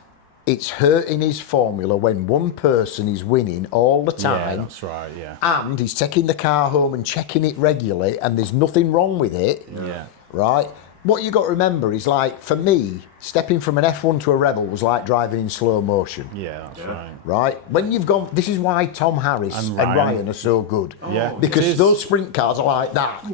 it's hurting his formula when one person is winning all the time. Yeah, that's right, yeah. And he's taking the car home and checking it regularly, and there's nothing wrong with it. Yeah. Right? What you got to remember is, like, for me, stepping from an F1 to a Rebel was like driving in slow motion. Yeah, that's right. Right? When you've gone, this is why Tom Harris and Ryan are so good. Yeah. Because those sprint cars are like that.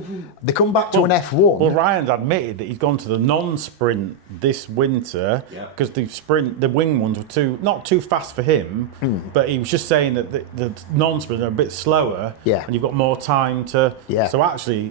They come back to an F1. Well, Ryan's admitted that he's gone to the non-sprint this winter because the wing ones were not too fast for him, but he was just saying that the non-sprint are a bit slower, and you've got more time to. Yeah. So actually,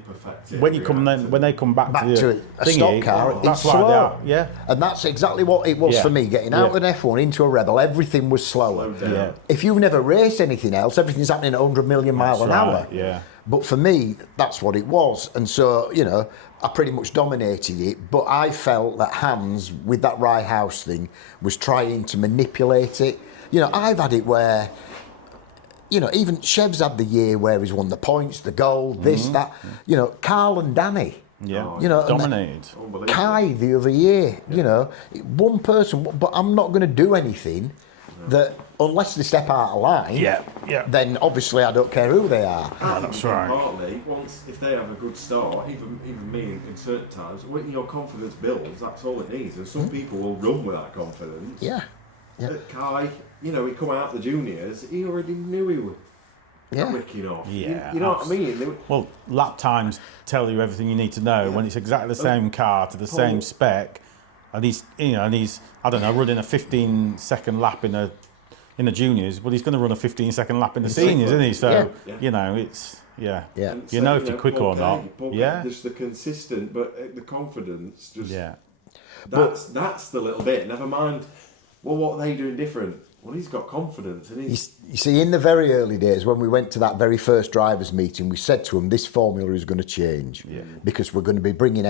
when they come back to a stock car, that's it's why slow. they are. Yeah. And that's exactly what it was for me. Getting out of an F1 into a Rebel, everything was slower. Yeah. If you've never raced anything else, everything's happening at 100 million mile an hour. Yeah. But for me, that's what it was. And so, you know, I pretty much dominated it. But I felt that Hans, with that Rye House thing, was trying to manipulate it. You know, I've had it where, you know, even Chev's had the year where he's won the points, the gold, this, that. You know, Carl and Danny. Yeah, you know, dominated. Kai the other year, you know, one person, but I'm not going to do anything that, unless they step out of line, then obviously I don't care who they are. That's right. Partly, if they have a good start, even me in certain times, when your confidence builds, that's all it needs. And some people will run with that confidence. Yeah. Kai, you know, he come out the juniors, he already knew he was. Wicking off. Yeah, you know what I mean? Well, lap times tell you everything you need to know when it's exactly the same car to the same spec, and he's I don't know, running a 15-second lap in a juniors, but he's going to run a 15-second lap in the seniors, isn't he? So you know, it's you know if you're quick or not. Just the consistent, but the confidence. Just that's the little bit. Never mind. Well, what are they doing different? Well, he's got confidence. And you see, in the very early days, when we went to that very first drivers' meeting, we said to him, this formula is going to change because we're going to be bringing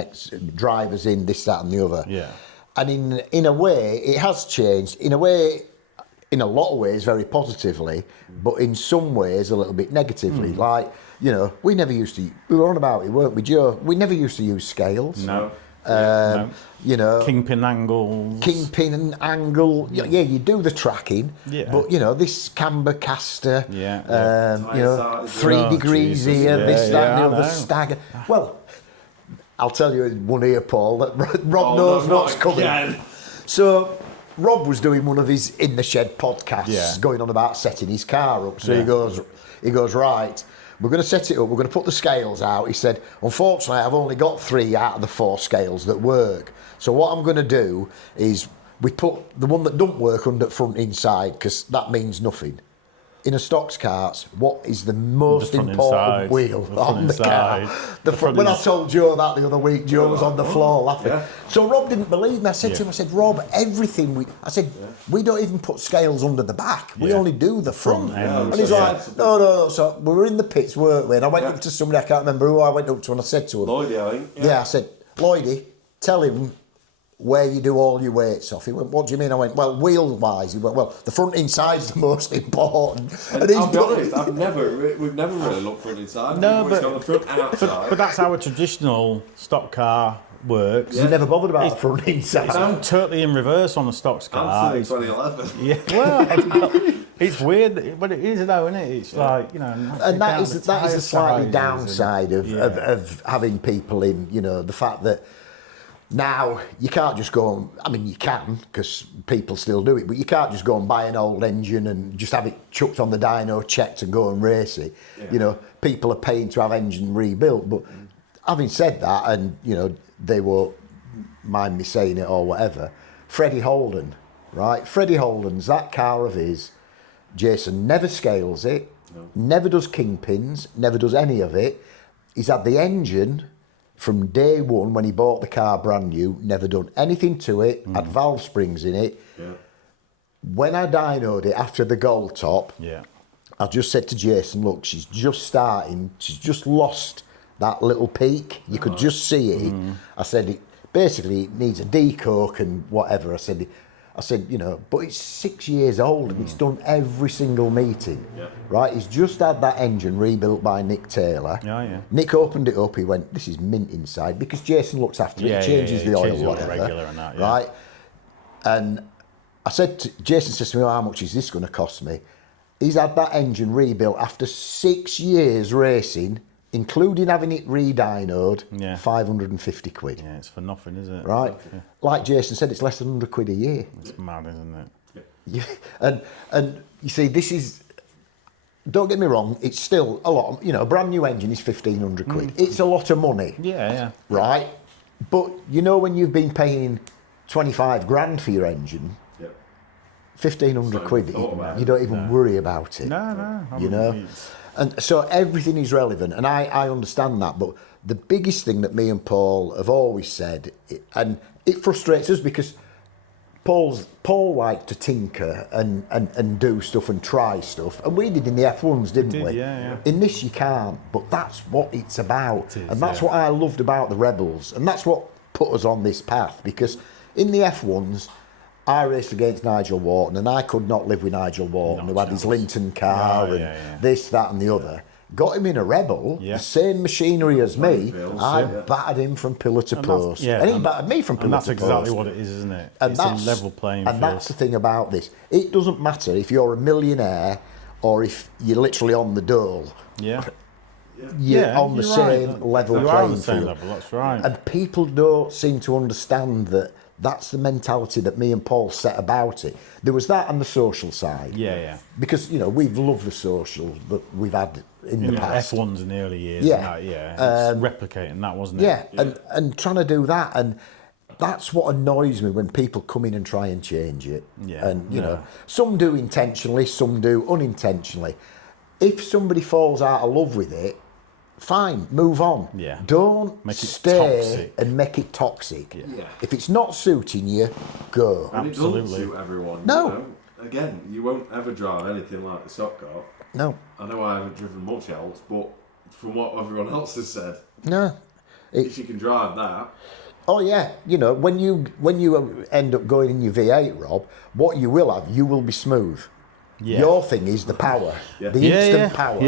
drivers in, this, that and the other. Yeah. And in a way, it has changed. In a way, in a lot of ways, very positively, but in some ways, a little bit negatively. Like, you know, we were on about it, weren't we, Joe? We never used to use scales. No. You know, kingpin angles. Kingpin and angle. Yeah, you do the tracking. Yeah. But you know, this camber caster. Yeah. You know, 3 degrees here. This, that, and the other stagger. Well, I'll tell you in one ear, Paul, that Rob knows what's coming. So, Rob was doing one of his in the shed podcasts, going on about setting his car up. So he goes right. We're going to set it up, we're going to put the scales out. He said, unfortunately, I've only got 3 out of the 4 scales that work. So what I'm going to do is we put the one that don't work under front inside, because that means nothing. In a Stoxkarts, what is the most important wheel on the car? When I told Joe that the other week, Joe was on the floor laughing. Yeah. So Rob didn't believe me. I said to him, I said, Rob, everything we don't even put scales under the back. We only do the front. And he's like, no. So we were in the pits, weren't we? And I went up to somebody, I can't remember who I went up to, and I said to him, Lloydie, I think. I said, Lloydie, tell him where you do all your weights off. He went, what do you mean? I went, well, wheel-wise. He went, well, the front inside's the most important. And I'll be honest, we've never really looked front inside. No, but on the front and outside. But that's how a traditional stock car works. You never bothered about the front inside. I'm totally in reverse on the Stox car. I'm 2011. Yeah, well, it's weird, but it is though, isn't it? It's like, you know, and that is the slightly downside of having people in. You know, the fact that now you can't just go on, I mean you can, because people still do it, but you can't just go and buy an old engine and just have it chucked on the dyno, checked and go and race it. You know, people are paying to have engine rebuilt. But having said that, and you know, they won't mind me saying it or whatever, Freddie Holden, right? Freddie Holden's, that car of his, Jason never scales it, never does kingpins, never does any of it. He's had the engine from day one when he bought the car brand new, never done anything to it, had valve springs in it. when I dynoed it after the gold top, Yeah. I just said to Jason, look, she's just starting, she's just lost that little peak. You could just see it. I said, basically, it needs a decoke and whatever. I said, you know, but it's 6 years old and it's done every single meeting, right? He's just had that engine rebuilt by Nick Taylor. Yeah. Nick opened it up. He went, this is mint inside, because Jason looks after it. He changes the oil, whatever, regular and that, right? And I said, Jason says to me, how much is this going to cost me? He's had that engine rebuilt after 6 years racing, including having it re-dynoed, 550 quid. Yeah, it's for nothing, isn't it? Right? Yeah. Like Jason said, it's less than 100 quid a year. It's mad, isn't it? Yeah. And you see, this is, don't get me wrong, it's still a lot, you know, a brand new engine is 1,500 quid. It's a lot of money. Yeah. Right? But you know, when you've been paying 25 grand for your engine, 1,500 quid, you don't even worry about it. No. You know? And so everything is relevant, and I understand that, but the biggest thing that me and Paul have always said, and it frustrates us because Paul liked to tinker and do stuff and try stuff, and we did in the F1s, didn't we? Yeah. In this you can't, but that's what it's about. It is, and that's what I loved about the Rebels, and that's what put us on this path, because in the F1s, I raced against Nigel Wharton, and I could not live with Nigel Wharton, who had his Linton car and this, that and the other. Got him in a Rebel, the same machinery as me. I battered him from pillar to post. And he battered me from pillar to post. And that's exactly what it is, isn't it? And it's a level playing field. And that's the thing about this. It doesn't matter if you're a millionaire or if you're literally on the dole. You're on the same level playing field. That's right. And people don't seem to understand that that's the mentality that me and Paul set about it. There was that and the social side. Because, you know, we've loved the social that we've had in the past. F1s in the early years. It's replicating that, wasn't it? And trying to do that. And that's what annoys me when people come in and try and change it. And, you know, some do intentionally, some do unintentionally. If somebody falls out of love with it, fine, move on. Don't stay toxic. And make it toxic. If it's not suiting you, go. And Absolutely. It doesn't suit everyone. No. You know? Again, you won't ever drive anything like the stock car. No. I know I haven't driven much else, but from what everyone else has said, no. If you can drive that. Oh yeah, you know, when you end up going in your V8, Rob, what you will be smooth. Your thing is the power, the instant power.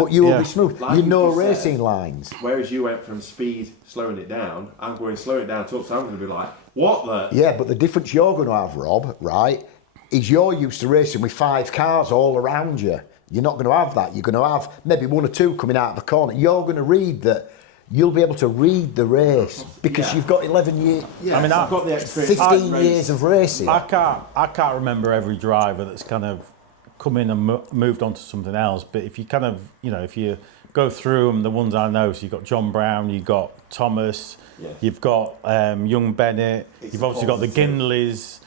But you will be smooth. Like you know racing lines. Whereas you went from speed, slowing it down, I'm going slow it down, so I'm going to be like, what the? Yeah, but the difference you're going to have, Rob, right, is you're used to racing with 5 cars all around you. You're not going to have that. You're going to have maybe 1 or 2 coming out of the corner. You're going to read that. You'll be able to read the race because you've got 11 years. I mean, I've got the experience. 15 years of racing. I can't remember every driver that's kind of come in and moved on to something else. But if you kind of, you know, if you go through them, the ones I know, so you've got John Brown, you've got Thomas, you've got young Bennett, you've obviously got the Ginleys.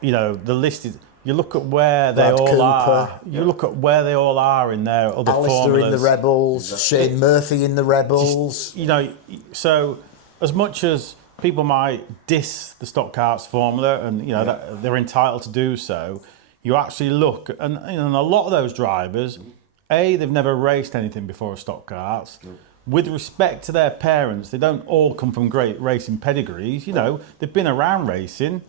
You know, the list is. You look at where they all Cooper. are. You look at where they all are in their other Alistair formulas. in the Rebels, Shane Murphy in the Rebels. Just, you know, so as much as people might diss the Stockkarts formula, and you know that they're entitled to do so, you actually look, and a lot of those drivers, they've never raced anything before a Stockkarts. With respect to their parents, they don't all come from great racing pedigrees. You know, they've been around racing,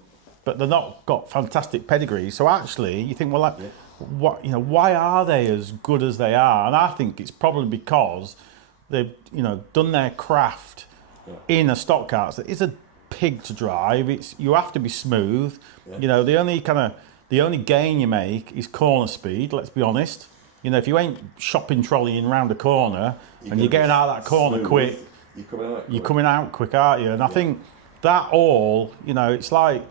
but they've not got fantastic pedigrees. So actually, you think, well, like, what, you know, why are they as good as they are? And I think it's probably because they've, you know, done their craft in a stock car. So it's a pig to drive. You have to be smooth. You know, the only gain you make is corner speed. Let's be honest. You know, if you ain't shopping trolleying round a corner and you're getting out of that corner quick, you're coming out quick, aren't you? And I think that all, you know, it's like.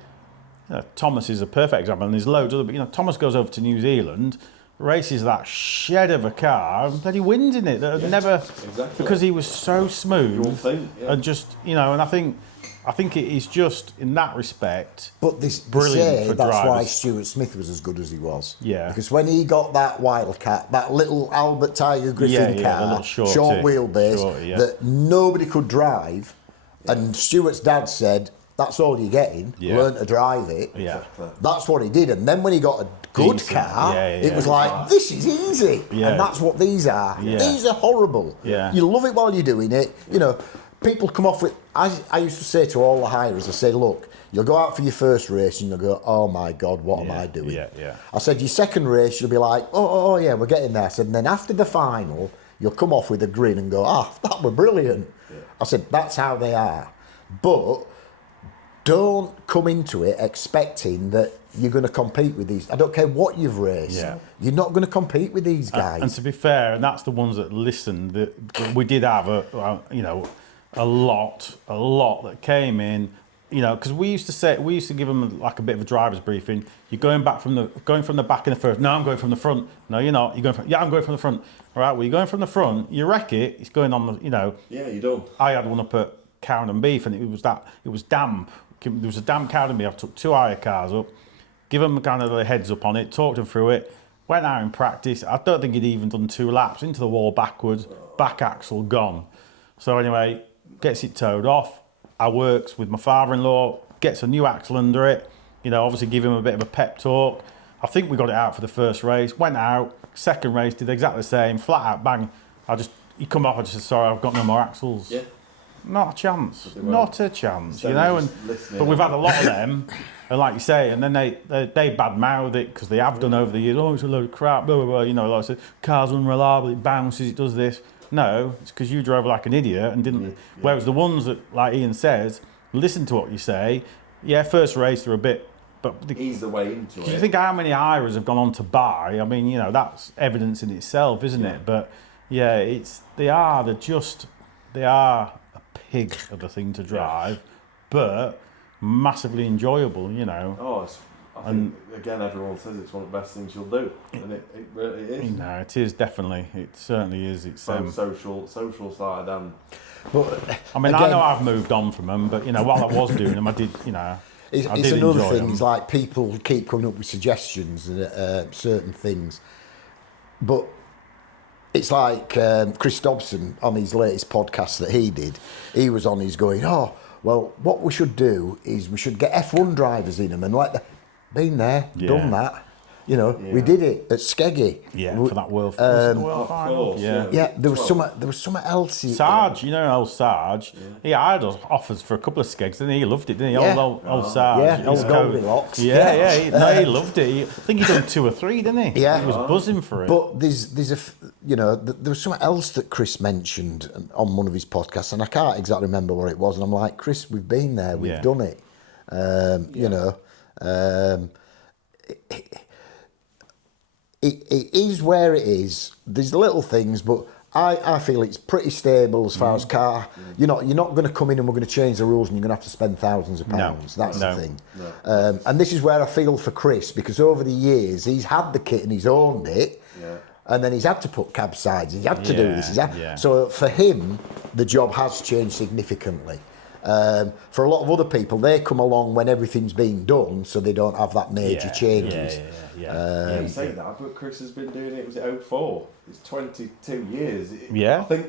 Thomas is a perfect example, and there's loads of other. But you know, Thomas goes over to New Zealand, races that shed of a car, and then he wins in it. Never because he was so smooth and just, you know. And I think it is just in that respect. But this brilliant for that's drivers. why Stuart Smith was as good as he was. Yeah. Because when he got that Wildcat, that little Albert Tiger Griffin car, short wheelbase that nobody could drive, and Stuart's dad said, that's all you're getting. Yeah. Learn to drive it. Yeah. That's what he did. And then when he got a good Decent. car, Yeah, it was like, this is easy. Yeah. And that's what these are. Yeah. These are horrible. Yeah. You love it while you're doing it. You know, people come off with, I used to say to all the hirers, I say, look, you'll go out for your first race and you'll go, oh my God, what am I doing? Yeah. I said, your second race, you'll be like, oh yeah, we're getting there. I said, and then after the final, you'll come off with a grin and go, that were brilliant. Yeah. I said, that's how they are. But don't come into it expecting that you're going to compete with these. I don't care what you've raced. Yeah. You're not going to compete with these guys. And to be fair, and that's the ones that listened, that we did have a lot that came in, you know, because we used to give them like a bit of a driver's briefing. You're going from the back in the first. No, I'm going from the front. No, you're not. You're going from. Yeah, I'm going from the front. All right, well, you're going from the front. You wreck it. It's going on the. You know. Yeah, you don't. I had one up at Cowan and Beef, and it was damp. There was a damp Cowan and Beef. I took 2 hire cars up, give them kind of the heads up on it, talked them through it. Went out in practice. I don't think he'd even done 2 laps. Into the wall backwards. Back axle gone. So anyway, gets it towed off. I works with my father-in-law, gets a new axle under it, you know, obviously give him a bit of a pep talk. I think we got it out for the first race, went out, second race, did exactly the same, flat out, bang. He come off, I just said, sorry, I've got no more axles. Yeah. Not a chance, not a chance, So you know. But we've had a lot of them. them, and like you say, and then they bad-mouth it, because they have done over the years, oh, it's a load of crap, blah, blah, blah, you know, like I said, car's unreliable, it bounces, it does this. No, it's because you drove like an idiot and didn't. Yeah. Whereas the ones that, like Ian says, listen to what you say. Yeah, first race they're a bit, but ease the way into it. You think how many hirers have gone on to buy? I mean, you know, that's evidence in itself, isn't it? But yeah, they are a pig of a thing to drive, but massively enjoyable. You know. I think, again, everyone says it's one of the best things you'll do, and it really is. No, it is definitely. It certainly is. It's social side and. But I mean, again, I know I've moved on from them, but you know, while I was doing them, I did. You know, it's another thing. It's like people keep coming up with suggestions and certain things, but it's like Chris Dobson on his latest podcast that he did. He was on. He's going, well, what we should do is we should get F1 drivers in them and let them. Been there, done that. You know, we did it at Skeggy. Yeah, for that world final. Yeah, there was something else. Sarge, you know, old Sarge. Yeah. He had offers for a couple of Skegs, and he loved it, didn't he? Yeah. Old Sarge. Yeah, old Goldilocks. He loved it. I think he done 2 or 3, didn't he? Yeah, he was buzzing for it. But there's there was something else that Chris mentioned on one of his podcasts, and I can't exactly remember what it was. And I'm like, Chris, we've been there, we've done it. You know. It is where it is. There's little things, but I feel it's pretty stable as far as car. You're not going to come in and we're going to change the rules and you're going to have to spend thousands of pounds. That's the thing. No. And this is where I feel for Chris, because over the years he's had the kit and he's owned it. Yeah. And then he's had to put cab sides. He's had to do this. So for him, the job has changed significantly. For a lot of other people, they come along when everything's been done, so they don't have that major changes. You say that, but Chris has been doing it. Was it 04? It's 22 years.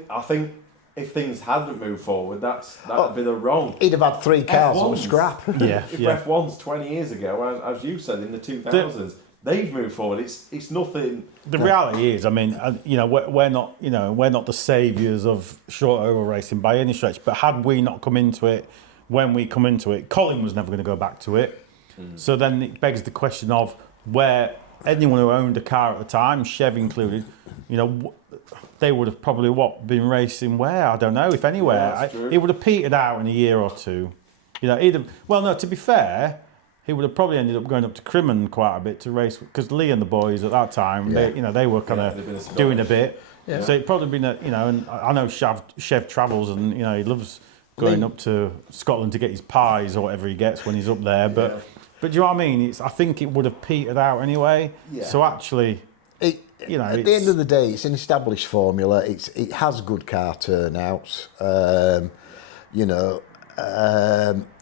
I think if things hadn't moved forward, that'd be the wrong. He'd have had 3 cars on scrap. If F1's 20 years ago, as you said, in the 2000s. They've moved forward. It's nothing. The reality is, I mean, you know, we're not the saviours of short oval racing by any stretch. But had we not come into it when we come into it, Colin was never going to go back to it. So then it begs the question of where anyone who owned a car at the time, Chev included, you know, they would have probably been racing where, I don't know, if anywhere. It would have petered out in a year or two. You know, to be fair. He would have probably ended up going up to Crimmen quite a bit to race, because Lee and the boys at that time, they were kind of doing a bit. Yeah. So it'd probably been and I know Chev travels and he loves going up to Scotland to get his pies or whatever he gets when he's up there. But do you know what I mean? I think it would have petered out anyway. Yeah. So actually, at the end of the day, it's an established formula. It has good car turnouts.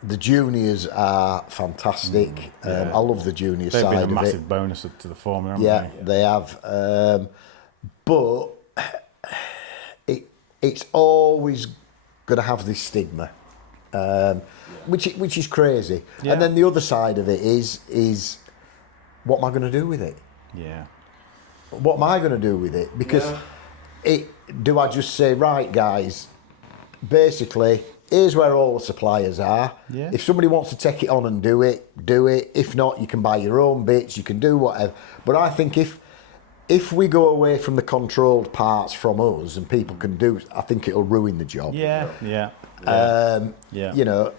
The juniors are fantastic. I love the junior side of it. They've been a massive bonus to the formula, haven't they? They have. But it's always going to have this stigma. which is crazy. Yeah. And then the other side of it is what am I going to do with it? Yeah. What am I going to do with it? Because do I just say, right, guys, basically, here's where all the suppliers are. Yeah. If somebody wants to take it on and do it, do it. If not, you can buy your own bits, you can do whatever. But I think if we go away from the controlled parts from us and people can do, I think it'll ruin the job. Yeah. Yeah. You know,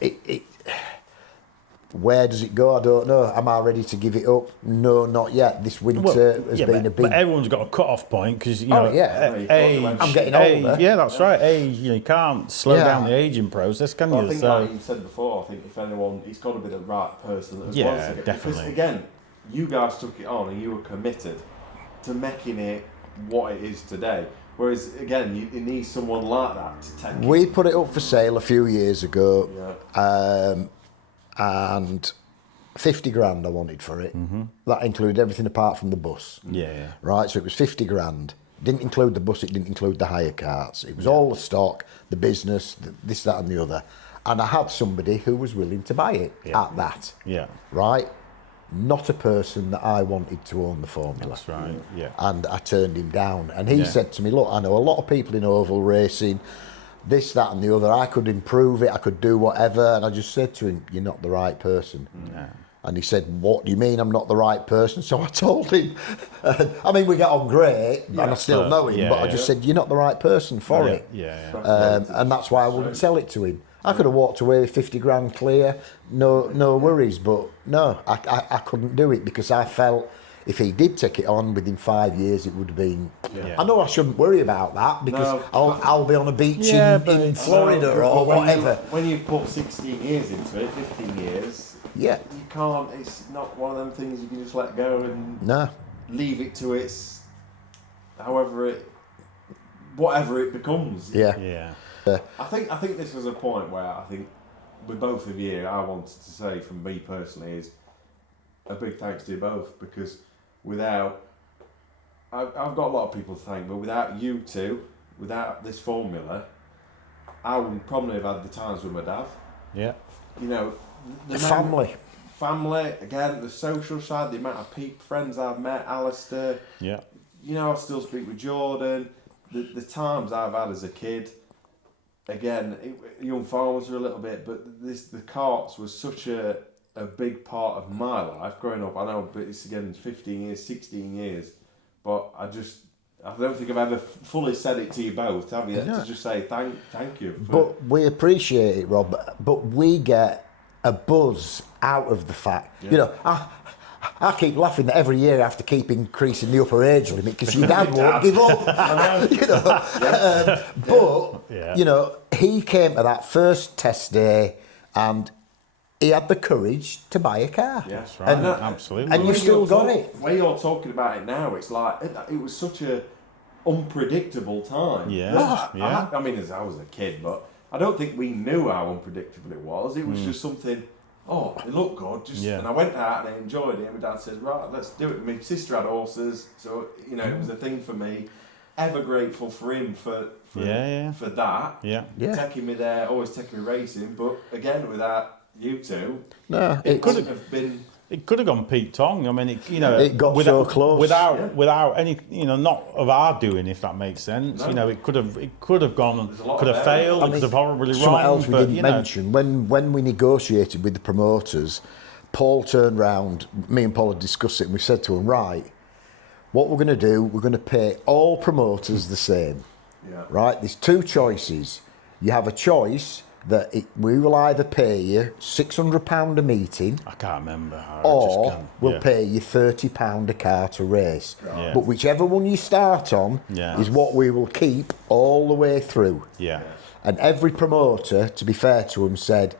where does it go? I don't know. Am I ready to give it up? No, not yet. This winter has been a big... But everyone's got a cut-off point because, you know... age, I'm getting older. Yeah, that's right. Age, you can't slow down the ageing process, can you? I think like you said before, I think if anyone, he's got to be the right person that wants to get it. Definitely. Because again, you guys took it on and you were committed to making it what it is today. Whereas, again, you need someone like that to take it. We put it up for sale a few years ago. And 50 grand I wanted for it. That included everything apart from the bus. Yeah. Right, so it was 50 grand. Didn't include the bus, it didn't include the hire carts. It was all the stock, the business, this, that and the other. And I had somebody who was willing to buy it at that. Yeah. Right? Not a person that I wanted to own the Formula. That's right, yeah. And I turned him down. And he said to me, look, I know a lot of people in oval racing, this, that and the other, I could improve it, I could do whatever. And I just said to him, you're not the right person. No. And he said, what do you mean I'm not the right person? So I told him, I mean, we got on great, and I still know him, but I just said, you're not the right person for it. And that's why I wouldn't sell it to him. I could have walked away with 50 grand clear, no worries, but no, I couldn't do it because I felt if he did take it on within 5 years, it would have been... I know I shouldn't worry about that because I'll be on a beach in Florida or whatever. When you've put 16 years into it, 15 years, you can't, it's not one of them things you can just let go and leave it to its, whatever it becomes. I think this was a point where I think with both of you, I wanted to say from me personally is a big thanks to you both because without, I've got a lot of people to thank, but without you two, without this formula, I wouldn't probably have had the times with my dad. Yeah. You know, the family, again, the social side, the amount of friends I've met, Alistair. Yeah. You know, I still speak with Jordan. The times I've had as a kid, again, young farmers were a little bit, but the carts was such a big part of my life growing up. I know, but it's again 15 years, 16 years, but I don't think I've ever fully said it to you both, have you? To just say thank you. But we appreciate it, Rob, but we get a buzz out of the fact, you know, I keep laughing that every year I have to keep increasing the upper age limit because your dad won't give up. You know, you know, he came to that first test day and he had the courage to buy a car. Yeah, that's right. Absolutely. And you've still got it. When you're talking about it now, it's like it was such a unpredictable time. I mean, as I was a kid, but I don't think we knew how unpredictable it was. It was just something. Oh, it looked good. And I went out and I enjoyed it. And my dad says, right, let's do it. My sister had horses, so you know it was a thing for me. Ever grateful for him for that. Taking me there, always taking me racing. But again, without you two, it couldn't have been. It could have gone Pete Tong. I mean, it got so close without any, not of our doing, if that makes sense. No. You know, it could have gone, could have failed. It could have horribly wrong. Something else we didn't mention when we negotiated with the promoters, Paul turned round. Me and Paul had discussed it, and we said to him, right, what we're going to do, we're going to pay all promoters the same. Right? There's two choices. You have a choice that we will either pay you £600 a meeting, I can't remember, or we'll pay you £30 a car to race. But whichever one you start on is what we will keep all the way through. And every promoter, to be fair to them, said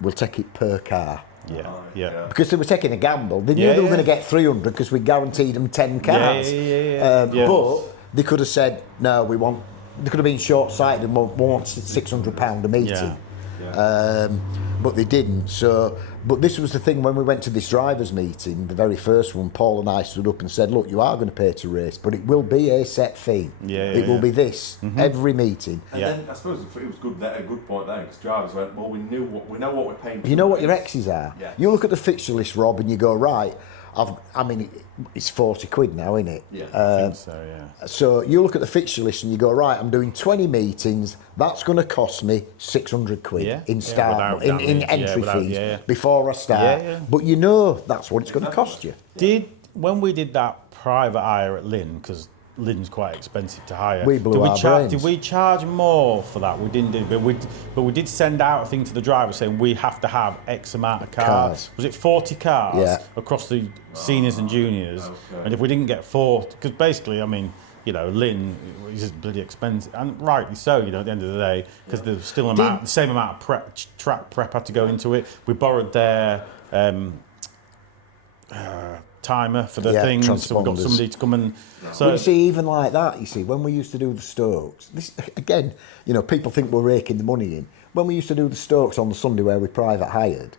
we'll take it per car. Because they were taking a gamble. They knew they were going to get 300 because we guaranteed them 10 cars. But they could have said no, we want. They could have been short-sighted and want £600 a meeting. but they didn't. So, but this was the thing when we went to this drivers' meeting, the very first one. Paul and I stood up and said, "Look, you are going to pay to race, but it will be a set fee. It will be this every meeting." And then I suppose it was good. A good point there, because drivers went, "Well, we know what we're paying." You know what your X's are. Yeah. You look at the fixture list, Rob, and you go, right. It's 40 quid now, isn't it? Yeah, I think so, yeah. So you look at the fixture list and you go, right, I'm doing 20 meetings. That's going to cost me 600 quid in start, in entry fees before I start. But you know that's what it's going to cost you. When we did that private hire at Lynn, because Lynn's quite expensive to hire. We blew our brains. Did we charge more for that? We didn't do, but we did send out a thing to the driver saying we have to have X amount of cars. Was it 40 cars across the seniors and juniors? Okay. And if we didn't get 40, because basically, I mean, you know, Lynn is just bloody expensive, and rightly so. You know, at the end of the day, because there's still the same amount of track prep had to go into it. We borrowed their timer for the things, so we got somebody to come and. So well, you see, even like that, you see, when we used to do the Stox, this again, you know, people think we're raking the money in. When we used to do the Stox on the Sunday where we private hired,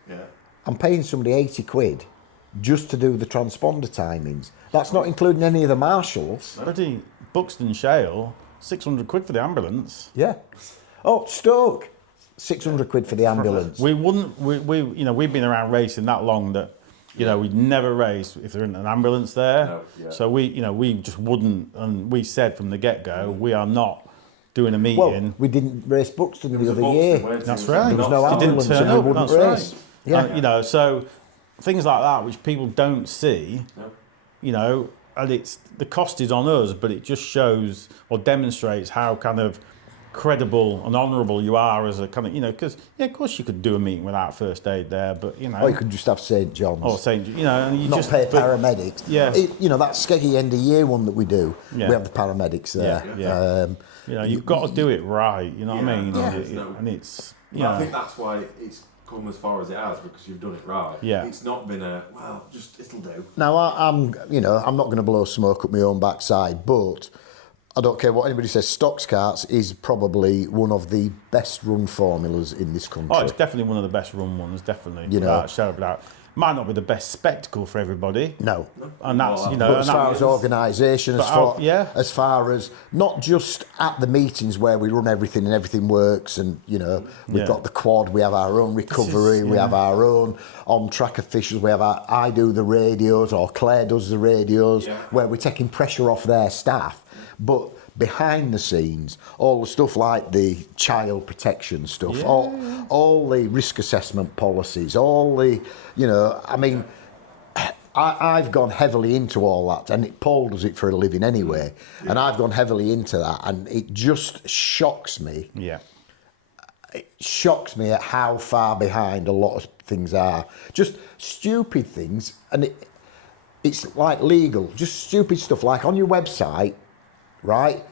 I'm paying somebody 80 quid just to do the transponder timings. That's not including any of the marshals. Bloody Buxton Shale, 600 quid for the ambulance. Yeah. Oh, Stoke, 600 quid for the ambulance. We wouldn't. We you know, we've been around racing that long that. You know, we'd never race if there isn't an ambulance there. No, So we just wouldn't, and we said from the get-go, we are not doing a meeting. Well, we didn't race Buxton the other year. That's right. There was no ambulance, and we wouldn't race. Right. Yeah. You know, so things like that which people don't see. You know, and it's the cost is on us, but it just shows or demonstrates how kind of credible and honourable you are as a kind of, you know, because of course you could do a meeting without first aid there, but you know, or you could just have St John's, or St, you know, and you not just pay paramedics. Yeah, you know that skeggy end of year one that we do. We have the paramedics there. You know, you've got to do it right. You know what I mean? And it's. I think that's why it's come as far as it has, because you've done it right. Yeah. It's not been just it'll do. Now I'm not going to blow smoke up my own backside, but. I don't care what anybody says, Stoxkarts is probably one of the best run formulas in this country. Oh, it's definitely one of the best run ones, definitely. You know, might not be the best spectacle for everybody. No. And that's, you know... But as far as organisation, as far as not just at the meetings where we run everything and everything works and, you know, we've got the quad, we have our own recovery, we have our own on-track officials, I do the radios, or Claire does the radios, where we're taking pressure off their staff. But behind the scenes, all the stuff like the child protection stuff, all the risk assessment policies, all the, you know, I mean, I've gone heavily into all that, and Paul does it for a living anyway, and I've gone heavily into that, and it just shocks me. Yeah. It shocks me at how far behind a lot of things are. Just stupid things, and it's like legal, just stupid stuff, like on your website, right?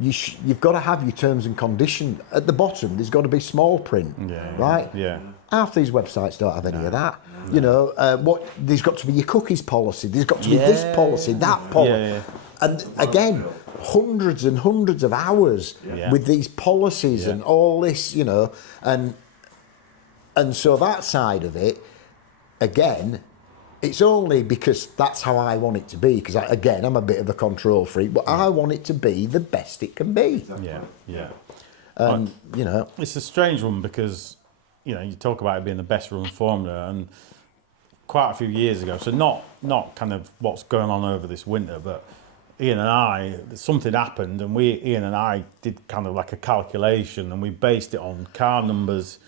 You've got to have your terms and conditions at the bottom. There's got to be small print, right? Yeah. Half these websites don't have any of that. No. You know, there's got to be your cookies policy. There's got to be this policy, that policy, and again, hundreds and hundreds of hours with these policies and all this, you know, and so that side of it, again. It's only because that's how I want it to be, because I'm a bit of a control freak, but I want it to be the best it can be. And, you know... It's a strange one because, you know, you talk about it being the best run formula, and quite a few years ago, so not kind of what's going on over this winter, but Ian and I, something happened, and Ian and I did kind of like a calculation, and we based it on car numbers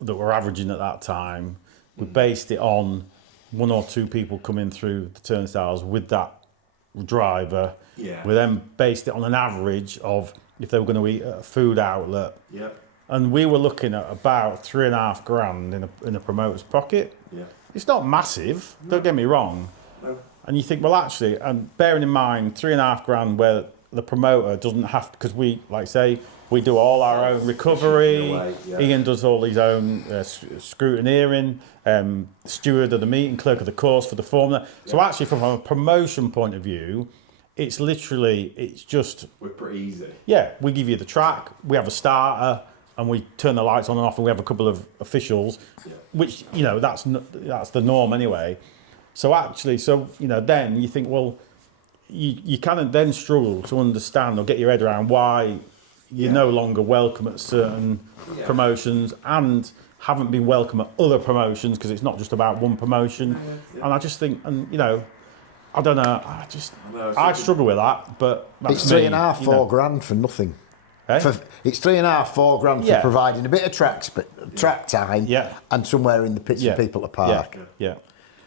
that were averaging at that time. We based it on one or two people coming through the turnstiles with that driver. We then based it on an average of if they were going to eat at a food outlet. And we were looking at about $3,500 in a promoter's pocket. It's not massive, don't get me wrong. And you think, well, actually, and bearing in mind $3,500 where the promoter doesn't have, because we, like say, we do all our own recovery. Ian does all his own scrutineering, steward of the meeting, clerk of the course for the formula. So actually, from a promotion point of view, it's just... We're pretty easy. Yeah, we give you the track, we have a starter, and we turn the lights on and off, and we have a couple of officials, which that's the norm anyway. So actually, then you think, well, you kind of then struggle to understand or get your head around why you're no longer welcome at certain promotions and haven't been welcome at other promotions, because it's not just about one promotion. And I just think, I don't know, I struggle with that, but that's it's 3.5, 4 grand for nothing. Eh? It's 3.5, 4 grand for providing a bit of track time and somewhere in the pits for people to park. Yeah.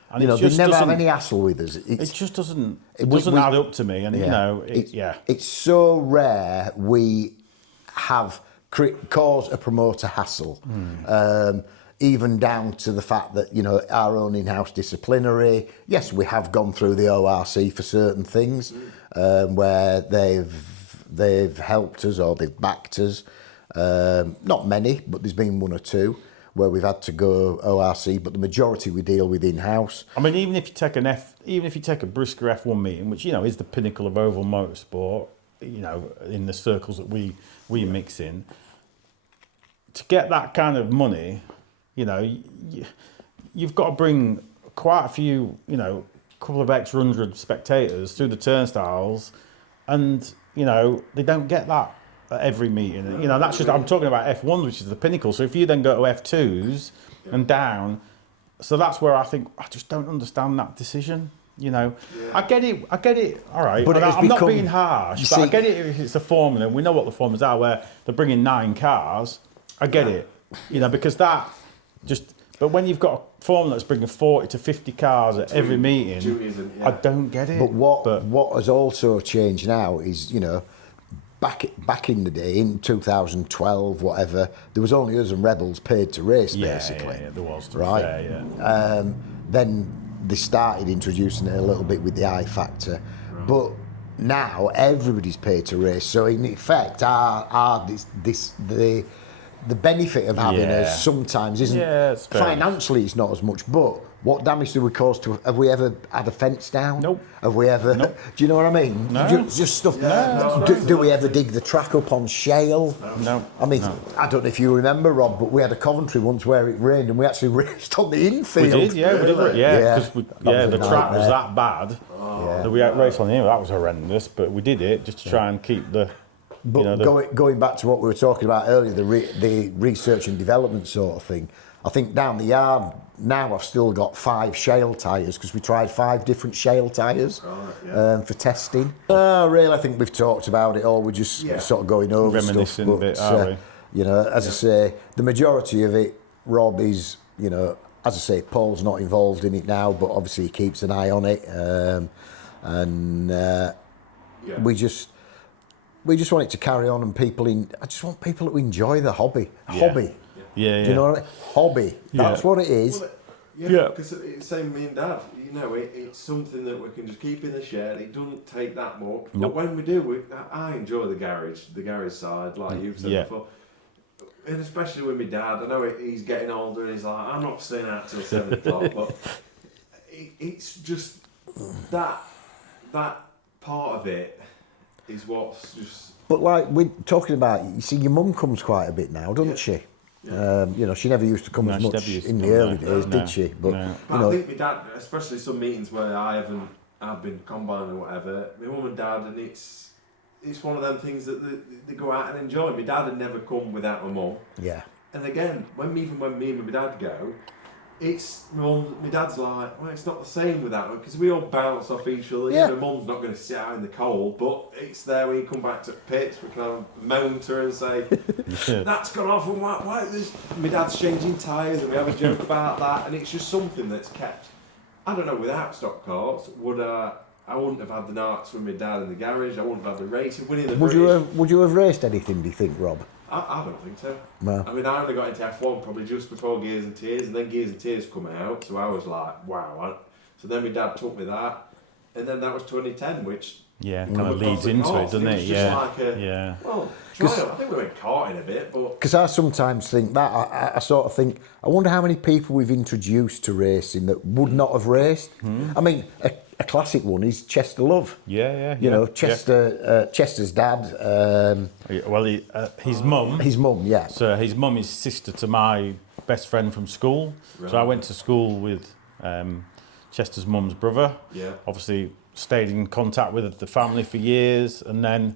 And they never have any hassle with us. It just doesn't add up to me, and it's so rare we have caused a promoter hassle. Even down to the fact that our own in-house disciplinary. Yes, we have gone through the ORC for certain things where they've helped us or they've backed us. Not many, but there's been one or two where we've had to go ORC, but the majority we deal with in-house. I mean, even if you take a Brisca F1 meeting, which is the pinnacle of oval motorsport, in the circles that we mix in, to get that kind of money, you've got to bring quite a few, couple of extra 100 spectators through the turnstiles, and they don't get that at every meeting. That's just, I'm talking about F1s, which is the pinnacle. So if you then go to F2s and down, so that's where I think I just don't understand that decision. I get it. All right, but I'm not being harsh, but I get it if it's a formula. We know what the formulas are, where they're bringing 9 cars. I get it, because that just. But when you've got a formula that's bringing 40 to 50 cars at every meeting, I don't get it. But what has also changed now is, back in the day, in 2012, whatever, there was only us and Rebels paid to race, basically. Yeah, there was, right? Fair, then they started introducing it a little bit with the I factor, but now everybody's paid to race. So in effect, the benefit of having us sometimes isn't financially. It's not as much, but what damage do we cause to? Have we ever had a fence down? Nope. Have we ever? Nope. Do you know what I mean? No. Just stuff. Do we ever dig the track up on shale? No. I mean, I don't know if you remember, Rob, but we had a Coventry once where it rained and we actually raced on the infield. We did, because the track was that bad that we raced on the infield. That was horrendous, but we did it just to try and keep the. But going back to what we were talking about earlier, the research and development sort of thing, I think down the yard now I've still got 5 shale tyres, because we tried 5 different shale tyres for testing. Really, I think we've talked about it all. We're just sort of going over reminiscing stuff. A bit, are we? As I say, the majority of it, Rob, is, as I say, Paul's not involved in it now, but obviously he keeps an eye on it. We just want it to carry on, and I just want people to enjoy the hobby. Hobby. Yeah. Do you know what I mean? Hobby. That's what it is. Well, because it's same me and Dad. It's something that we can just keep in the shed. It doesn't take that much. But when we do, I enjoy the garage side, like you've said before. And especially with my dad. I know he's getting older and he's like, I'm not staying out till 7 o'clock. But it's just that part of it is what's just. But like we're talking about, you see, your mum comes quite a bit now, doesn't she? She never used to come as much in the early days, did she? But I think my dad, especially some meetings where I've been combine or whatever, my mum and dad, and it's one of them things that they go out and enjoy. My dad had never come without my mum. Yeah. And again, when me and my dad go, my dad's like, well, it's not the same without them, because we all bounce off each other. Yeah. Mum's not going to sit out in the cold, but it's there when you come back to the pits. We can have a moan to her and say, that's gone off, and why my dad's changing tyres, and we have a joke about that, and it's just something that's kept. I don't know, without Stoxkarts, I wouldn't have had the nights with my dad in the garage. I wouldn't have had the racing, winning the British. Would you have raced anything, do you think, Rob? I don't think so. No. I mean, I only got into F1 probably just before Gears and Tears, and then Gears and Tears come out, so I was like, wow. So then my dad took me that, and then that was 2010, which kind of leads into it, doesn't it? Well, trial. I think we were caught in a bit, but because I sometimes think that I sort of think I wonder how many people we've introduced to racing that would not have raced. I mean, a classic one is Chester Love. You know, Chester's dad. His mum. His mum, yeah. So his mum is sister to my best friend from school. Right. So I went to school with Chester's mum's brother. Yeah. Obviously stayed in contact with the family for years, and then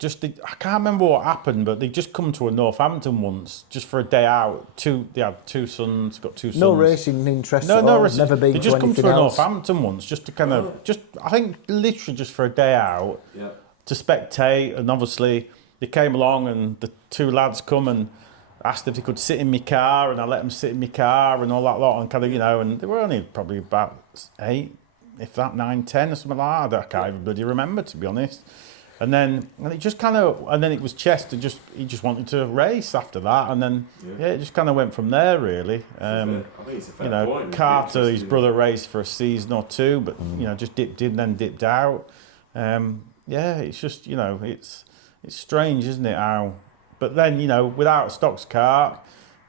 I can't remember what happened, but they just come to a Northampton once, just for a day out. They had two sons, got two sons. No racing interest no, at no all? Racing. Never been they to just come anything to a else? Northampton once, just to kind of, I think literally just for a day out, to spectate, and obviously they came along and the two lads come and asked if they could sit in my car, and I let them sit in my car and all that lot, and kind of, you know, and they were only probably about 8, if that 9, 10 or something like that. I can't even bloody remember, to be honest. And then it just kind of, and then it was Chester. He just wanted to race after that, and then it just kind of went from there, really. I think it's a fair you know, point. Carter, his brother, raced for a season or two, but you know, just dipped in, then dipped out. It's just, you know, it's strange, isn't it? How, but then, you know, without a Stox kart,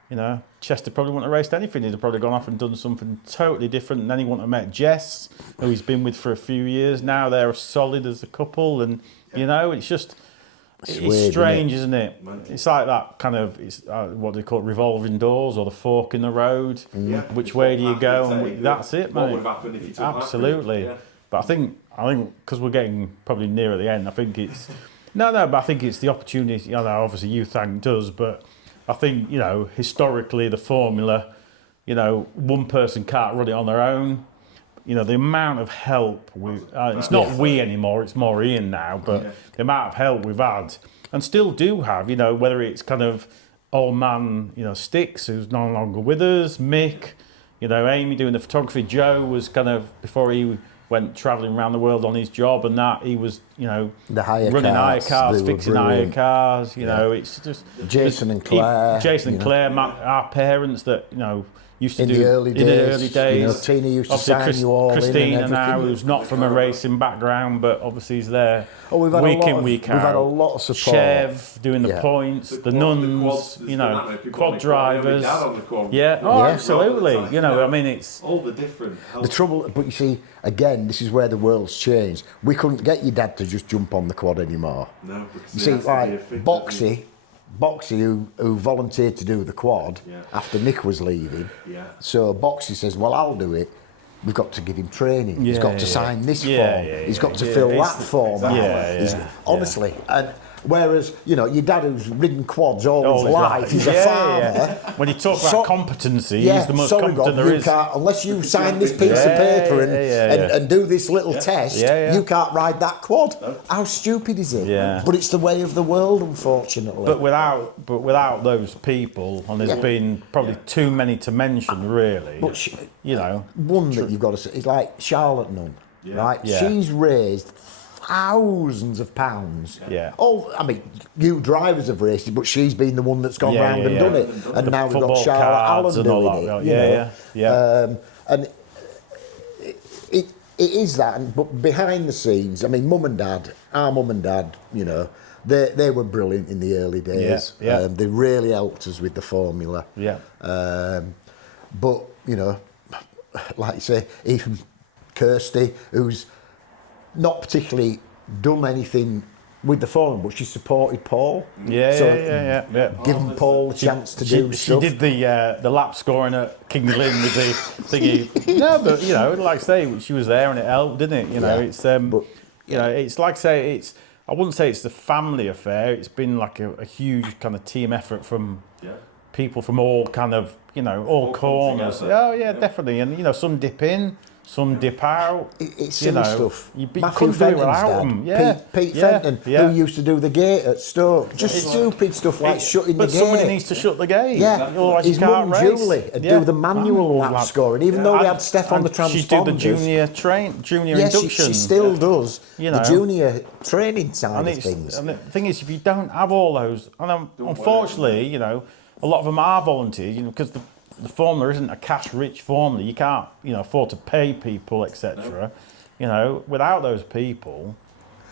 you know, Chester probably wouldn't have raced anything. He'd have probably gone off and done something totally different. And then he wouldn't have met Jess, who he's been with for a few years now. They're solid as a couple, and you know, it's just it's weird, strange, isn't it? It's like that kind of what do they call it, revolving doors, or the fork in the road. Yeah. Which way do you go? And that's it, mate. What would have happened if you took absolutely. That route? But I think because we're getting probably near at the end, I think it's but I think it's the opportunity. You know, obviously Youth Tank does, but I think, you know, historically the formula, you know, one person can't run it on their own. You know, the amount of help it's not we anymore, it's more Ian now, but the amount of help we've had and still do have, you know, whether it's kind of old man, you know, Sticks, who's no longer with us, Mick, you know, Amy doing the photography, Joe was kind of, before he went travelling around the world on his job and that, he was, you know, running hire cars, fixing hire cars, you know, it's just... Jason and Claire. Our parents that, you know, used to in do the early days. You know, Tina used to sign you all Christina in now, who's not from a racing background, but obviously is there we've had week in, week out. We've had a lot of support. Chev doing the points, the nuns, you know, quad drivers. Absolutely. You know, I mean, it's... all the different help. The trouble, but you see, again, this is where the world's changed. We couldn't get your dad to just jump on the quad anymore. No, because you see, like, Boxy, who volunteered to do the quad after Nick was leaving. Yeah. So Boxy says, well, I'll do it. We've got to give him training. He's got to sign this form. He's got to fill that form out. Honestly. And whereas, you know, your dad who's ridden quads all his life, he's a farmer. When you talk about competency, he's the most competent there is. Unless you sign this piece of paper and do this little test, you can't ride that quad. How stupid is it? Yeah. But it's the way of the world, unfortunately. But without those people, and there's been probably too many to mention, really. But you know, one that you've got to say is like Charlotte Nunn, right? Yeah. She's raised thousands of pounds. Yeah. Oh, I mean, you drivers have raced it, but she's been the one that's gone round and done it. And now we've got Charlotte Allen doing it. And it is that. But behind the scenes, I mean, our mum and dad, you know, they were brilliant in the early days. They really helped us with the formula. Yeah. But you know, like you say, even Kirsty, who's not particularly done anything with the formula, but she supported Paul. Giving Paul a chance to do stuff. She did the lap scoring at Kings Lynn with the thingy. No, but you know, like I say, she was there and it helped, didn't it? You know, it's you know, it's like I say, I wouldn't say it's the family affair. It's been like a huge kind of team effort from people from all kind of, you know, all corners. Definitely. And you know, some dip in, some dip out. It's silly stuff. You couldn't do it without them. Pete Fenton, who used to do the gate at Stoke. Just stupid stuff like shutting the gate. But somebody needs to shut the gate. Yeah. Otherwise his mum Julie would do the manual lap scoring, even though we had Steph on the transponders. She'd do the junior induction. She still does the junior training side of things. And the thing is, if you don't have all those, and unfortunately, you know, a lot of them are volunteers, you know, because the formula isn't a cash-rich formula. You can't, you know, afford to pay people, etc. You know, without those people,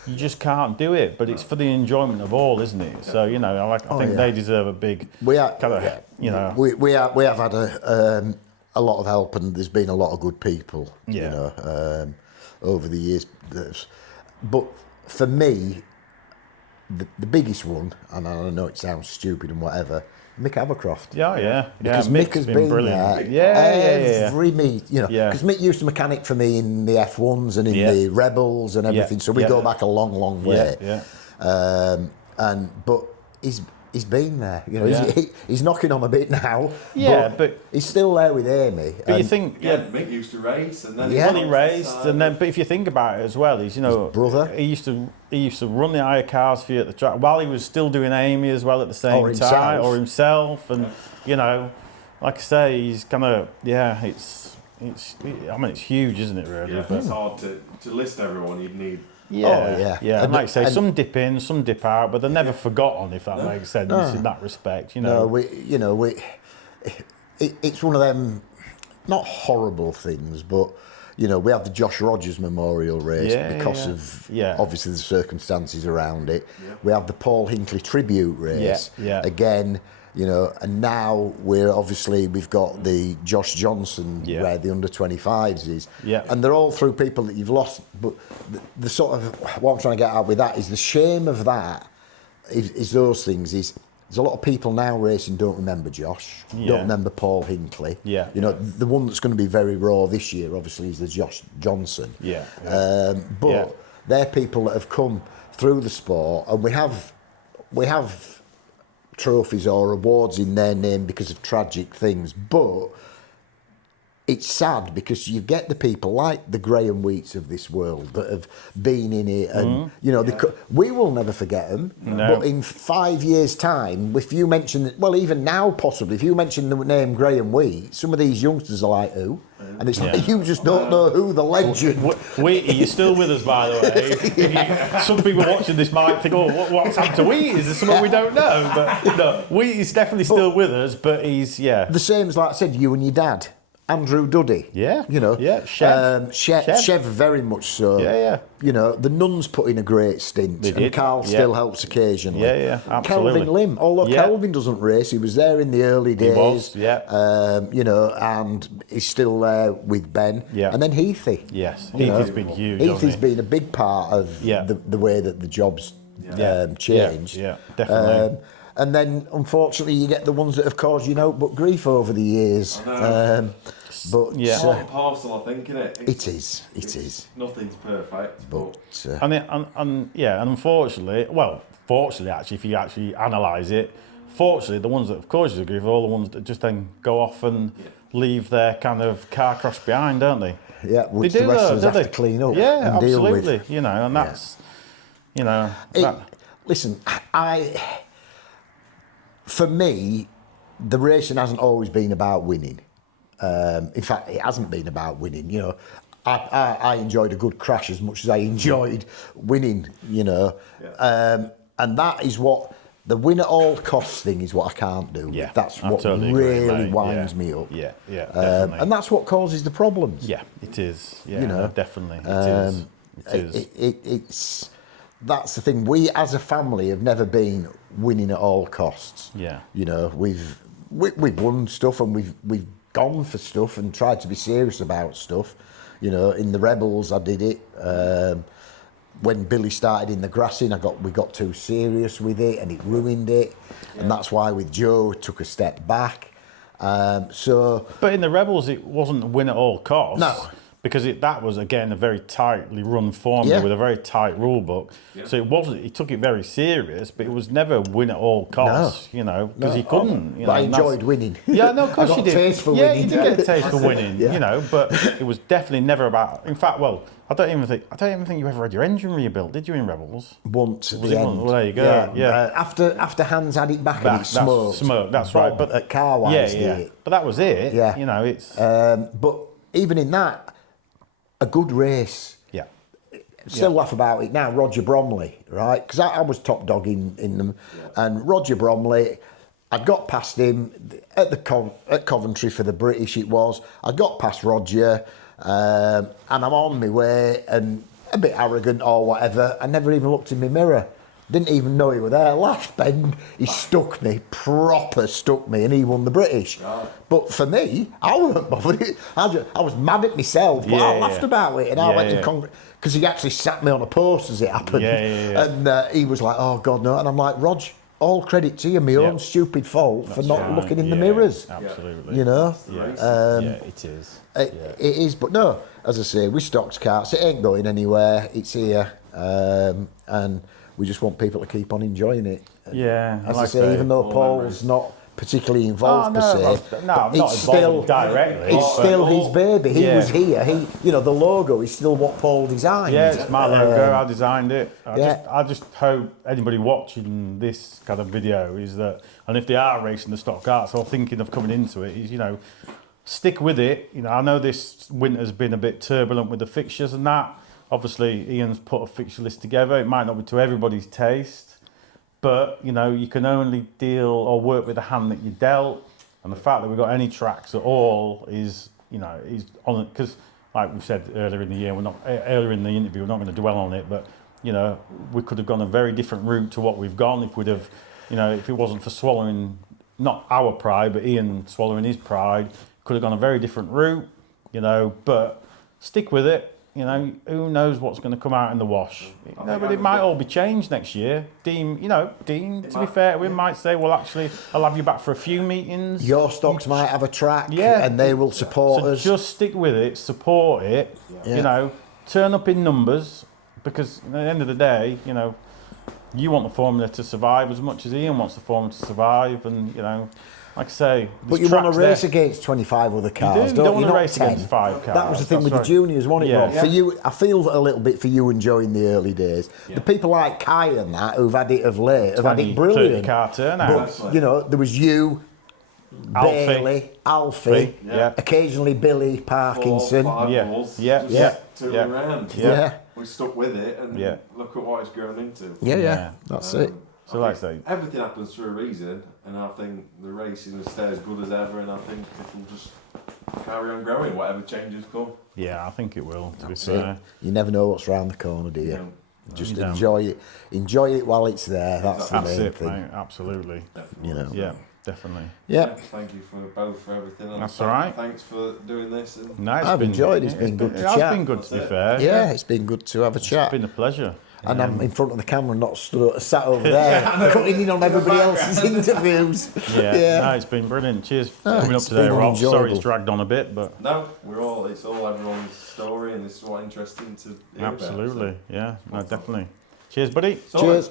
you just can't do it. But it's for the enjoyment of all, isn't it? So you know, I think they deserve a big you know. We have had a lot of help, and there's been a lot of good people. Yeah. You know, over the years. But for me, the biggest one, and I know it sounds stupid and whatever, Mick Abercroft. Because Mick has been brilliant. there every meet, you know. Yeah. Because Mick used to mechanic for me in the F1s and in the Rebels and everything, so we go back a long, long way. But he's been there, you know. He's knocking on a bit now. But he's still there with Amy. But you think, Mick used to race, and then he raced, and then. But if you think about it as well, he's, you know, his brother. He used to run the hire cars for you at the track while he was still doing Amy as well at the same time, or himself, and you know, like I say, he's kind of it's it's huge, isn't it? Really, but it's hard to list everyone you'd need. And like I say, some dip in, some dip out, but they're never forgotten, if that makes sense in that respect. You know, it's one of them, not horrible things, but you know, we have the Josh Rogers Memorial Race because of obviously the circumstances around it. We have the Paul Hinckley Tribute Race again. You know, and now we've got the Josh Johnson where the under-25s is. And they're all through people that you've lost. But the sort of, what I'm trying to get at with that is the shame of that is those things is there's a lot of people now racing don't remember Josh, don't remember Paul Hinckley. You know, the one that's going to be very raw this year, obviously, is the Josh Johnson. But they're people that have come through the sport, and we have trophies or awards in their name because of tragic things, but it's sad because you get the people like the Graham Wheats of this world that have been in it, and you know we will never forget them. But in 5 years' time, if you mention, well, even now possibly, if you mention the name Graham Wheat, some of these youngsters are like, who? And it's like you just don't know who the legend. Wheaty, you're still with us, by the way. Some people watching this might think, "Oh, what's happened to Wheaty? Is there someone we don't know?" But no, Wheaty's definitely still with us. But he's the same as, like I said, you and your dad. Andrew Duddy. You know. Chev very much so. You know, the Nuns put in a great stint, and Carl still helps occasionally. Absolutely. Kelvin Lim, although Kelvin doesn't race, he was there in the early days. He was, you know, and he's still there with Ben. And then Heathy. Heathy's been huge. Heathy's been a big part of the way that the job's changed. Definitely. And then, unfortunately, you get the ones that have caused you notebook grief over the years. But it's part and parcel, I think, isn't it? It is. Nothing's perfect, but and unfortunately, fortunately, actually, if you actually analyse it, fortunately, the ones that have caused you the grief are all the ones that just then go off and leave their kind of car crash behind, don't they? Which the rest of us have to clean up and deal with. Absolutely. You know, and that's, you know. Listen, for me, the racing hasn't always been about winning. In fact, it hasn't been about winning. You know, I enjoyed a good crash as much as I enjoyed winning. You know, and that is what the win at all costs thing is. What I can't do. That's what totally really winds me up. Definitely. And that's what causes the problems. It is. You know, definitely, it is. It's that's the thing. We as a family have never been winning at all costs. You know, we've won stuff, and we've gone for stuff and tried to be serious about stuff. You know, in the Rebels I did it. When Billy started in the grassing, we got too serious with it, and it ruined it. And that's why with Joe took a step back. But in the Rebels, it wasn't win at all costs. No. Because that was, again, a very tightly run formula with a very tight rule book. So it wasn't. He took it very serious, but it was never win at all costs. You know, because he couldn't. You know, I enjoyed winning. Of course you did. Taste for winning. You did get a taste for winning. You know, but it was definitely never about. In fact, I don't even think you ever had your engine rebuilt, did you, in Rebels? Once at the end. Well, there you go. After Hans had it back and it smoked. That's right. But at Carwise did it. But that was it. You know, it's. But even in that, a good race. Still laugh about it now. Roger Bromley, right? Because I was top dog in them, and Roger Bromley, I got past him at Coventry for the British. It was. I got past Roger. and I'm on my way and a bit arrogant or whatever. I never even looked in my mirror. Didn't even know he were there. Last bend, he stuck me, proper stuck me, and he won the British. Right. But for me, I wasn't bothered. I was mad at myself, but I laughed about it, and I went and because he actually sat me on a post as it happened, and he was like, "Oh God, no!" And I'm like, "Rog, all credit to you, my own stupid fault for not looking in the mirrors." Absolutely. You know, it is. it is. But no, as I say, with Stoxkarts, it ain't going anywhere. It's here, and we just want people to keep on enjoying it. Yeah, As I say, even though Paul's not particularly involved per se, no, I'm not involved directly. It's still his baby. He was here. The logo is still what Paul designed. Yeah, it's my logo. I designed it. I just hope anybody watching this kind of video is that, and if they are racing the stock carts or thinking of coming into it, is stick with it. I know this winter's been a bit turbulent with the fixtures and that. Obviously, Ian's put a fixture list together. It might not be to everybody's taste, but you can only deal or work with the hand that you dealt. And the fact that we've got any tracks at all is on it, because like we've said earlier in the year, earlier in the interview, we're not going to dwell on it, but we could have gone a very different route to what we've gone if we'd have, if it wasn't for swallowing not our pride, but Ian swallowing his pride, could have gone a very different route. But stick with it. Who knows what's going to come out in the wash? But it might all be changed next year. Dean, to be fair, we might say, well, actually, I'll have you back for a few meetings. Your stocks might have a track, and they will support us. Just stick with it, support it. Turn up in numbers, because at the end of the day, you want the formula to survive as much as Ian wants the formula to survive, and like I say, but you want to race against 25 other cars, don't you? Want to race against 5 cars. That was the thing with the juniors, wasn't it, Rob? For you, I feel a little bit for you enjoying the early days. The people like Kai and that, who've had it of late, have had it brilliant. 30-car turnout. But, there was you, Bailey, Alfie, occasionally Billy Parkinson. 4 or 5 balls, turning around. We stuck with it, and look at what it's grown into. That's it. So like I say, everything happens for a reason, and I think the racing will stay as good as ever, and I think it'll just carry on growing, whatever changes come. Yeah, I think it will, to be fair. You never know what's round the corner, do you? No. Just enjoy it. Enjoy it while it's there. That's the main thing. Mate, absolutely. Definitely. Yeah, definitely. Yeah. Thank you for everything. And that's all right. Thanks for doing this. And I've enjoyed it. It's been good to chat. It has been good, to be fair. Yeah, it's been good to have a chat. It's been a pleasure. And I'm in front of the camera, not sat over there, cutting in on everybody else's interviews. No, it's been brilliant. Cheers for coming up today, Rob. Sorry it's dragged on a bit, but no, it's all everyone's story, and this is what interesting to hear absolutely, about, yeah, no, definitely. Cheers, buddy. Cheers.